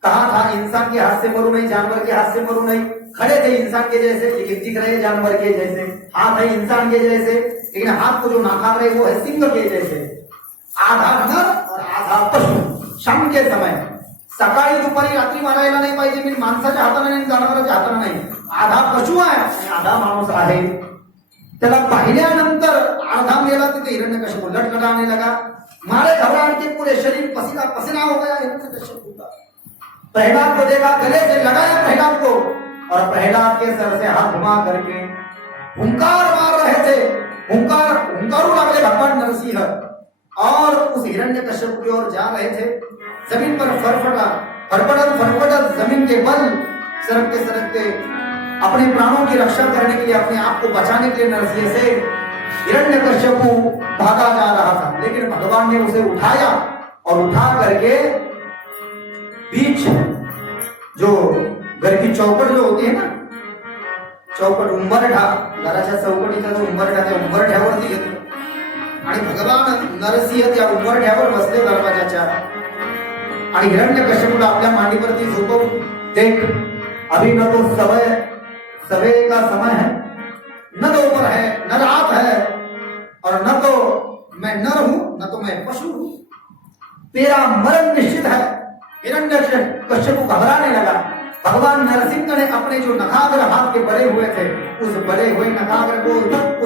कहा था इंसान के हाथ से मरू नहीं, जानवर के हाथ से मरू नहीं। खड़े थे इंसान के जैसे, लेकिन दिख रहे जानवर के जैसे, हाथ है इंसान के जैसे, लेकिन हाथ को जो नाखा रहे वो है सिंह के जैसे, आधा नर और आधा पशु। शाम के समय सकाळी दुपारी रात्री मारायला नाही पाहिजे, मी माणसाच्या हाताने नाही, जनावरांच्या हाताने नाही, आधा पशु आहे आणि आधा माणूस आहे। त्याला पाहिल्यानंतर आधा मेला तिथे हिरण्यकश्यप लटलटाने लगा, मारे घबराहट के पूरे शरीर पसीना पसीना हो गया हिरण्यकश्यप का। प्रहलाद को देखा, गले से लगाया प्रहलाद को, और प्रहलाद के सर से हाथ घुमा करके हुंकार मार रहे थे, हुंकारू लागले भगवान नरसिंह, और उस हिरण्यकश्यप की ओर जा रहे थे। जमीन पर फड़फड़त जमीन के बल सरकते अपने प्राणों की रक्षा करने के लिए, अपने आप को बचाने के लिए नरसिंह से हिरण्यकश्यप भागा जा रहा था, लेकिन भगवान ने उसे उठाया और उठा करके बीच जो घर की चौकट जो होती है ना, चौकट उंबरठा, घराच्या चौकटीचा जो उंबरठा, त्या उंबरठ्यावरती घेतलं आणि भगवान नरसिंह त्या उंबरठ्यावर बसले दरवाजाच्या, आणि हिरण्यकश्यपूला आपल्या मांडीवरती झोपवून, देख अभी न तो सवेरे का समय है, न दोपहर है, न रात है, और न तो मैं नर हूं न तो मैं पशु हूं, तेरा मरण निश्चित है। हिरण्यकश्यप घबराने लगा। भगवान नरसिंह ने अपने जो नखाग्र हाथ के बड़े हुए थे, उस बड़े हुए नखाग्र को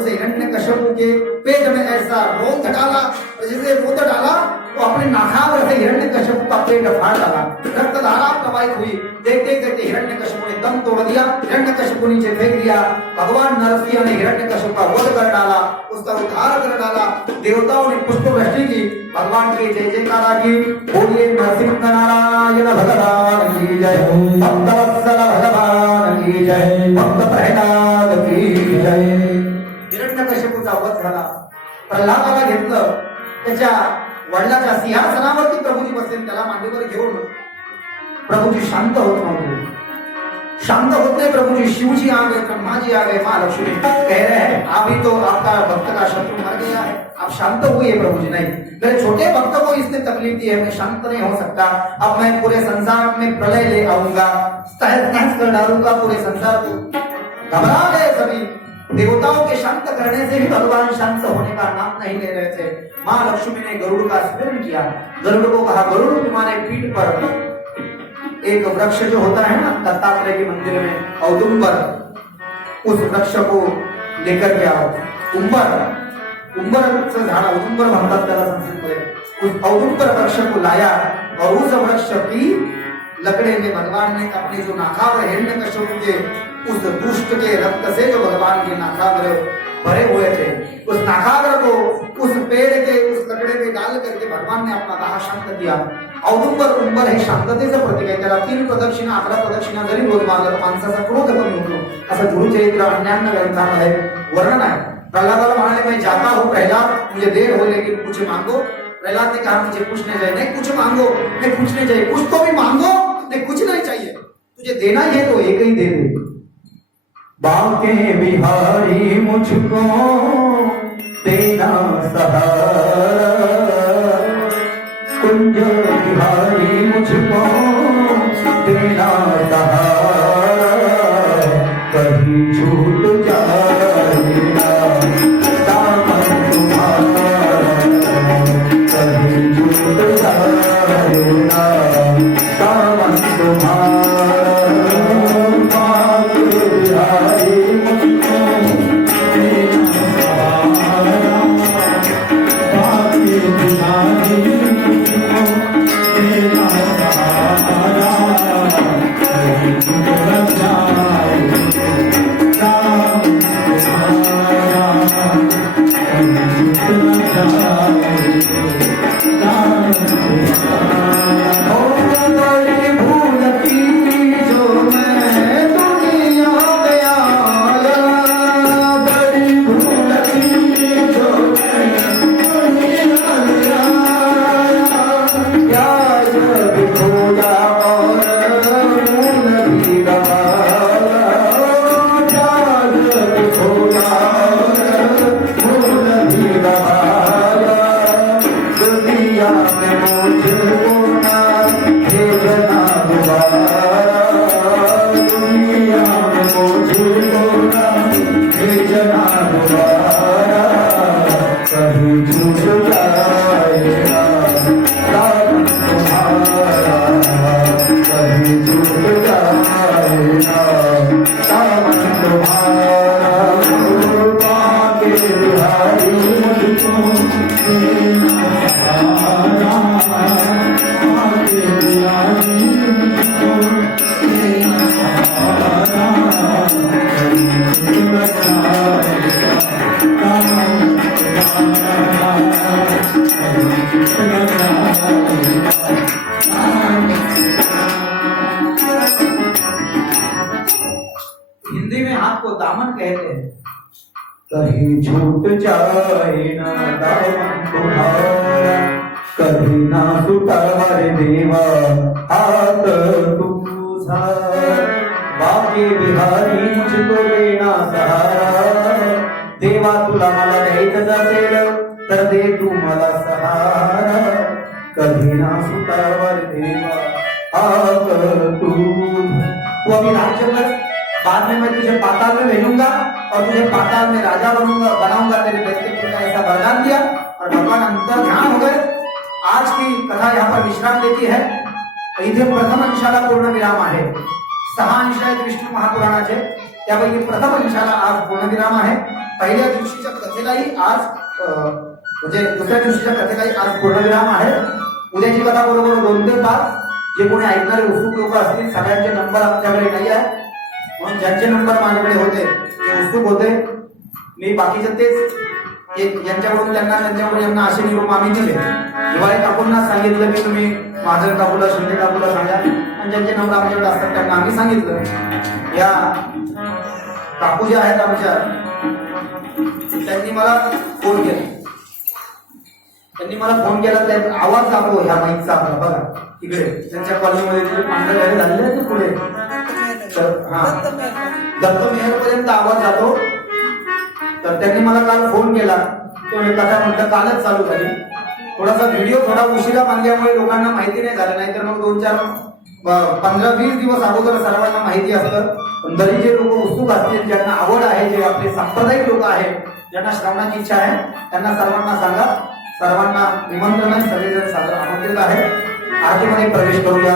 उस हिरण्यकश्यप के पेट में ऐसा रोंद डाला, जैसे रोंद डाला तो अपने नखाग्र से हिरण्यकश्यप का पेट फाड़ डाला, रक्तधारा प्रवाहित हुई। देखते देखते हिरण्यकश्यप ने दम तोड़ दिया, हिरण्यकश्यप को नीचे फेंक दिया। भगवान नरसिंह ने हिरण्यकश्यप का वध कर डाला, उसका उद्धार कर डाला। देवताओं ने पुष्पवृष्टि की, भगवान की जय जयकारा की। बोलिए नरसिंह नारायण भगवान की जय, भक्तवत्सल भगवान की जय, भक्त प्रहलाद की जय। हिरण्यकश्यपूचा वध झाला। प्रल्हादाला घेतलं, त्याच्या वडिलाच्या सिंहासनावरती प्रभूजी बसले, त्याला मांडीवर घेऊन प्रभूजी शांत होत नव्हते। शांत होते हैं प्रभु जी। शिव जी आ गए, ब्रह्मा जी आ गए, माँ लक्ष्मी कह रहे हैं अभी तो आपका भक्त का शत्रु मर गया है, आप शांत हुए प्रभु जी। नहीं, मेरे छोटे भक्त को इसने तकलीफ दी है, मैं शांत नहीं हो सकता। अब मैं पूरे संसार में प्रलय ले आऊंगा, तहस नहस कर डालूंगा पूरे संसार को। घबरा गए सभी। देवताओं के शांत करने से भी भगवान शांत होने का नाम नहीं ले रहे थे। माँ लक्ष्मी ने गरुड़ का स्मरण किया। गरुड़ को कहा, गरुड़ तुम्हारे पीठ पर एक वृक्ष जो होता है ना दत्तात्रेय के मंदिर में, औदुंबर, उस वृक्ष को लेकर के आओ। उंबर से झाड़ा, औदुंबर म्हणतात त्याला संस्कृत में। उस औदुंबर वृक्ष को लाया और उस वृक्ष की लकड़े में भगवान ने अपने जो नाखाग्र हिरण्यकश्यप के उस दुष्ट के रक्त से जो भगवान के नाखाग्र भरे हुए थे, उस नाखाग्र को उस पेड़ के उस लकड़े में डाल करके भगवान ने अपना दाह शांत किया। औदुंबर उंबर हे शांततेचं प्रतीक आहे। त्याला 3 प्रदक्षिणा 11 प्रदक्षिणा जरी रोज मारलं माणसाचा क्रोध कमी होतो, असं गुरुचरित्र अन्यान्य ग्रंथामध्ये वर्णन आहे। प्रल्हादाला म्हणाले, मैं जाता हूँ प्रहलाद, मुझे देर हो लेकिन कुछ मांगो। प्रहलाद ने कहा, मुझे कुछ नहीं चाहिए। नहीं, कुछ मांगो। नहीं, कुछ नहीं चाहिए। कुछ तो भी मांगो। नहीं, कुछ नहीं चाहिए। तुझे देना ही है तो एक ही दे दे। बांके बिहारी मुझको तेरा सहारा, कुंज बिहारी मुझको तेरा सहारा, कहीं छूट जाएगा दामन तुम्हारा, कहीं छूट जाएगा दामन तुम्हारा। हिंदी में हाथ को दामन कहते हैं। कहीं छूट जाए ना दामन तुम्हारा, कभी ना सुटा हरे देवा हाथ तुझा, बाके बिहारी मुझको देना सहारा, देवा तुला मला द्यायचं असेल तर दे तू मला सहारा, कभी ना सुटा हरे देवा हाथ तुझा। वो अभी राज्य कर, बाद में मैं तुझे पाताल में भेजूंगा और तुझे पाताल में राजा बनाऊंगा। तेरे व्यक्तित्व का ऐसा वरदान दिया और भगवान अंतर ध्यान हो गए। आज की कथा यहाँ पर विश्राम लेती है। इथे प्रथम अंशाला पूर्ण विराम आहे। 6 अंश आहेत विष्णू महापुराणाचे, त्यापैकी प्रथम अंशाला आज पूर्ण विराम आहे। पहिल्या दिवशीच्या कथेलाही आज म्हणजे दुसऱ्या दिवशीच्या कथेलाही आज पूर्ण विराम आहे। उद्याची कथा बरोबर 2 ते 5 जे कोणी ऐकणारे उत्सुक लोक असतील, सगळ्यांचे नंबर आमच्याकडे नाही आहे, म्हणून ज्यांचे नंबर माझ्याकडे होते ते उत्सुक होते। मी बाकीचे तेच यांच्याकडून त्यांच्याकडून यांना असे निरोप आम्ही दिले। दिवाळी काकूंना सांगितलं की तुम्ही महाजन काकूला, शिंदे काकूला सांगा, आणि ज्यांचे नंबर आमच्याकडे असतात त्यांना आम्ही सांगितलं। या काकू ज्या आहेत आमच्या, त्यांनी मला फोन केला। त्यांनी मला फोन केला, त्यात आवाज दाखव ह्या माईकचा आपला बघा तिकडे त्यांच्या कॉलनीमध्ये पांढरे झालेले पुढे तर हा दत्त मेहर पर्यंत आवाज जातो. तर त्यांनी मला काल फोन केला, तो एक कथा म्हटलं कालच चालू झाली. थोडासा व्हिडिओ थोडा उशिरा बांधल्यामुळे लोकांना माहिती नाही झालं, नाही तर मग 15-20 दिवस अगोदर सर्वांना माहिती असतं. पण तरी जे लोक उत्सुक असतील, ज्यांना आवड आहे, जे आपले सांप्रदायिक लोक आहेत, ज्यांना श्रवणाची इच्छा आहे, त्यांना सर्वांना सांगा. सर्वांना निमंत्रण आहे, सगळेजण सादर आमंत्रित आहे. आरतीमध्ये प्रवेश करूया.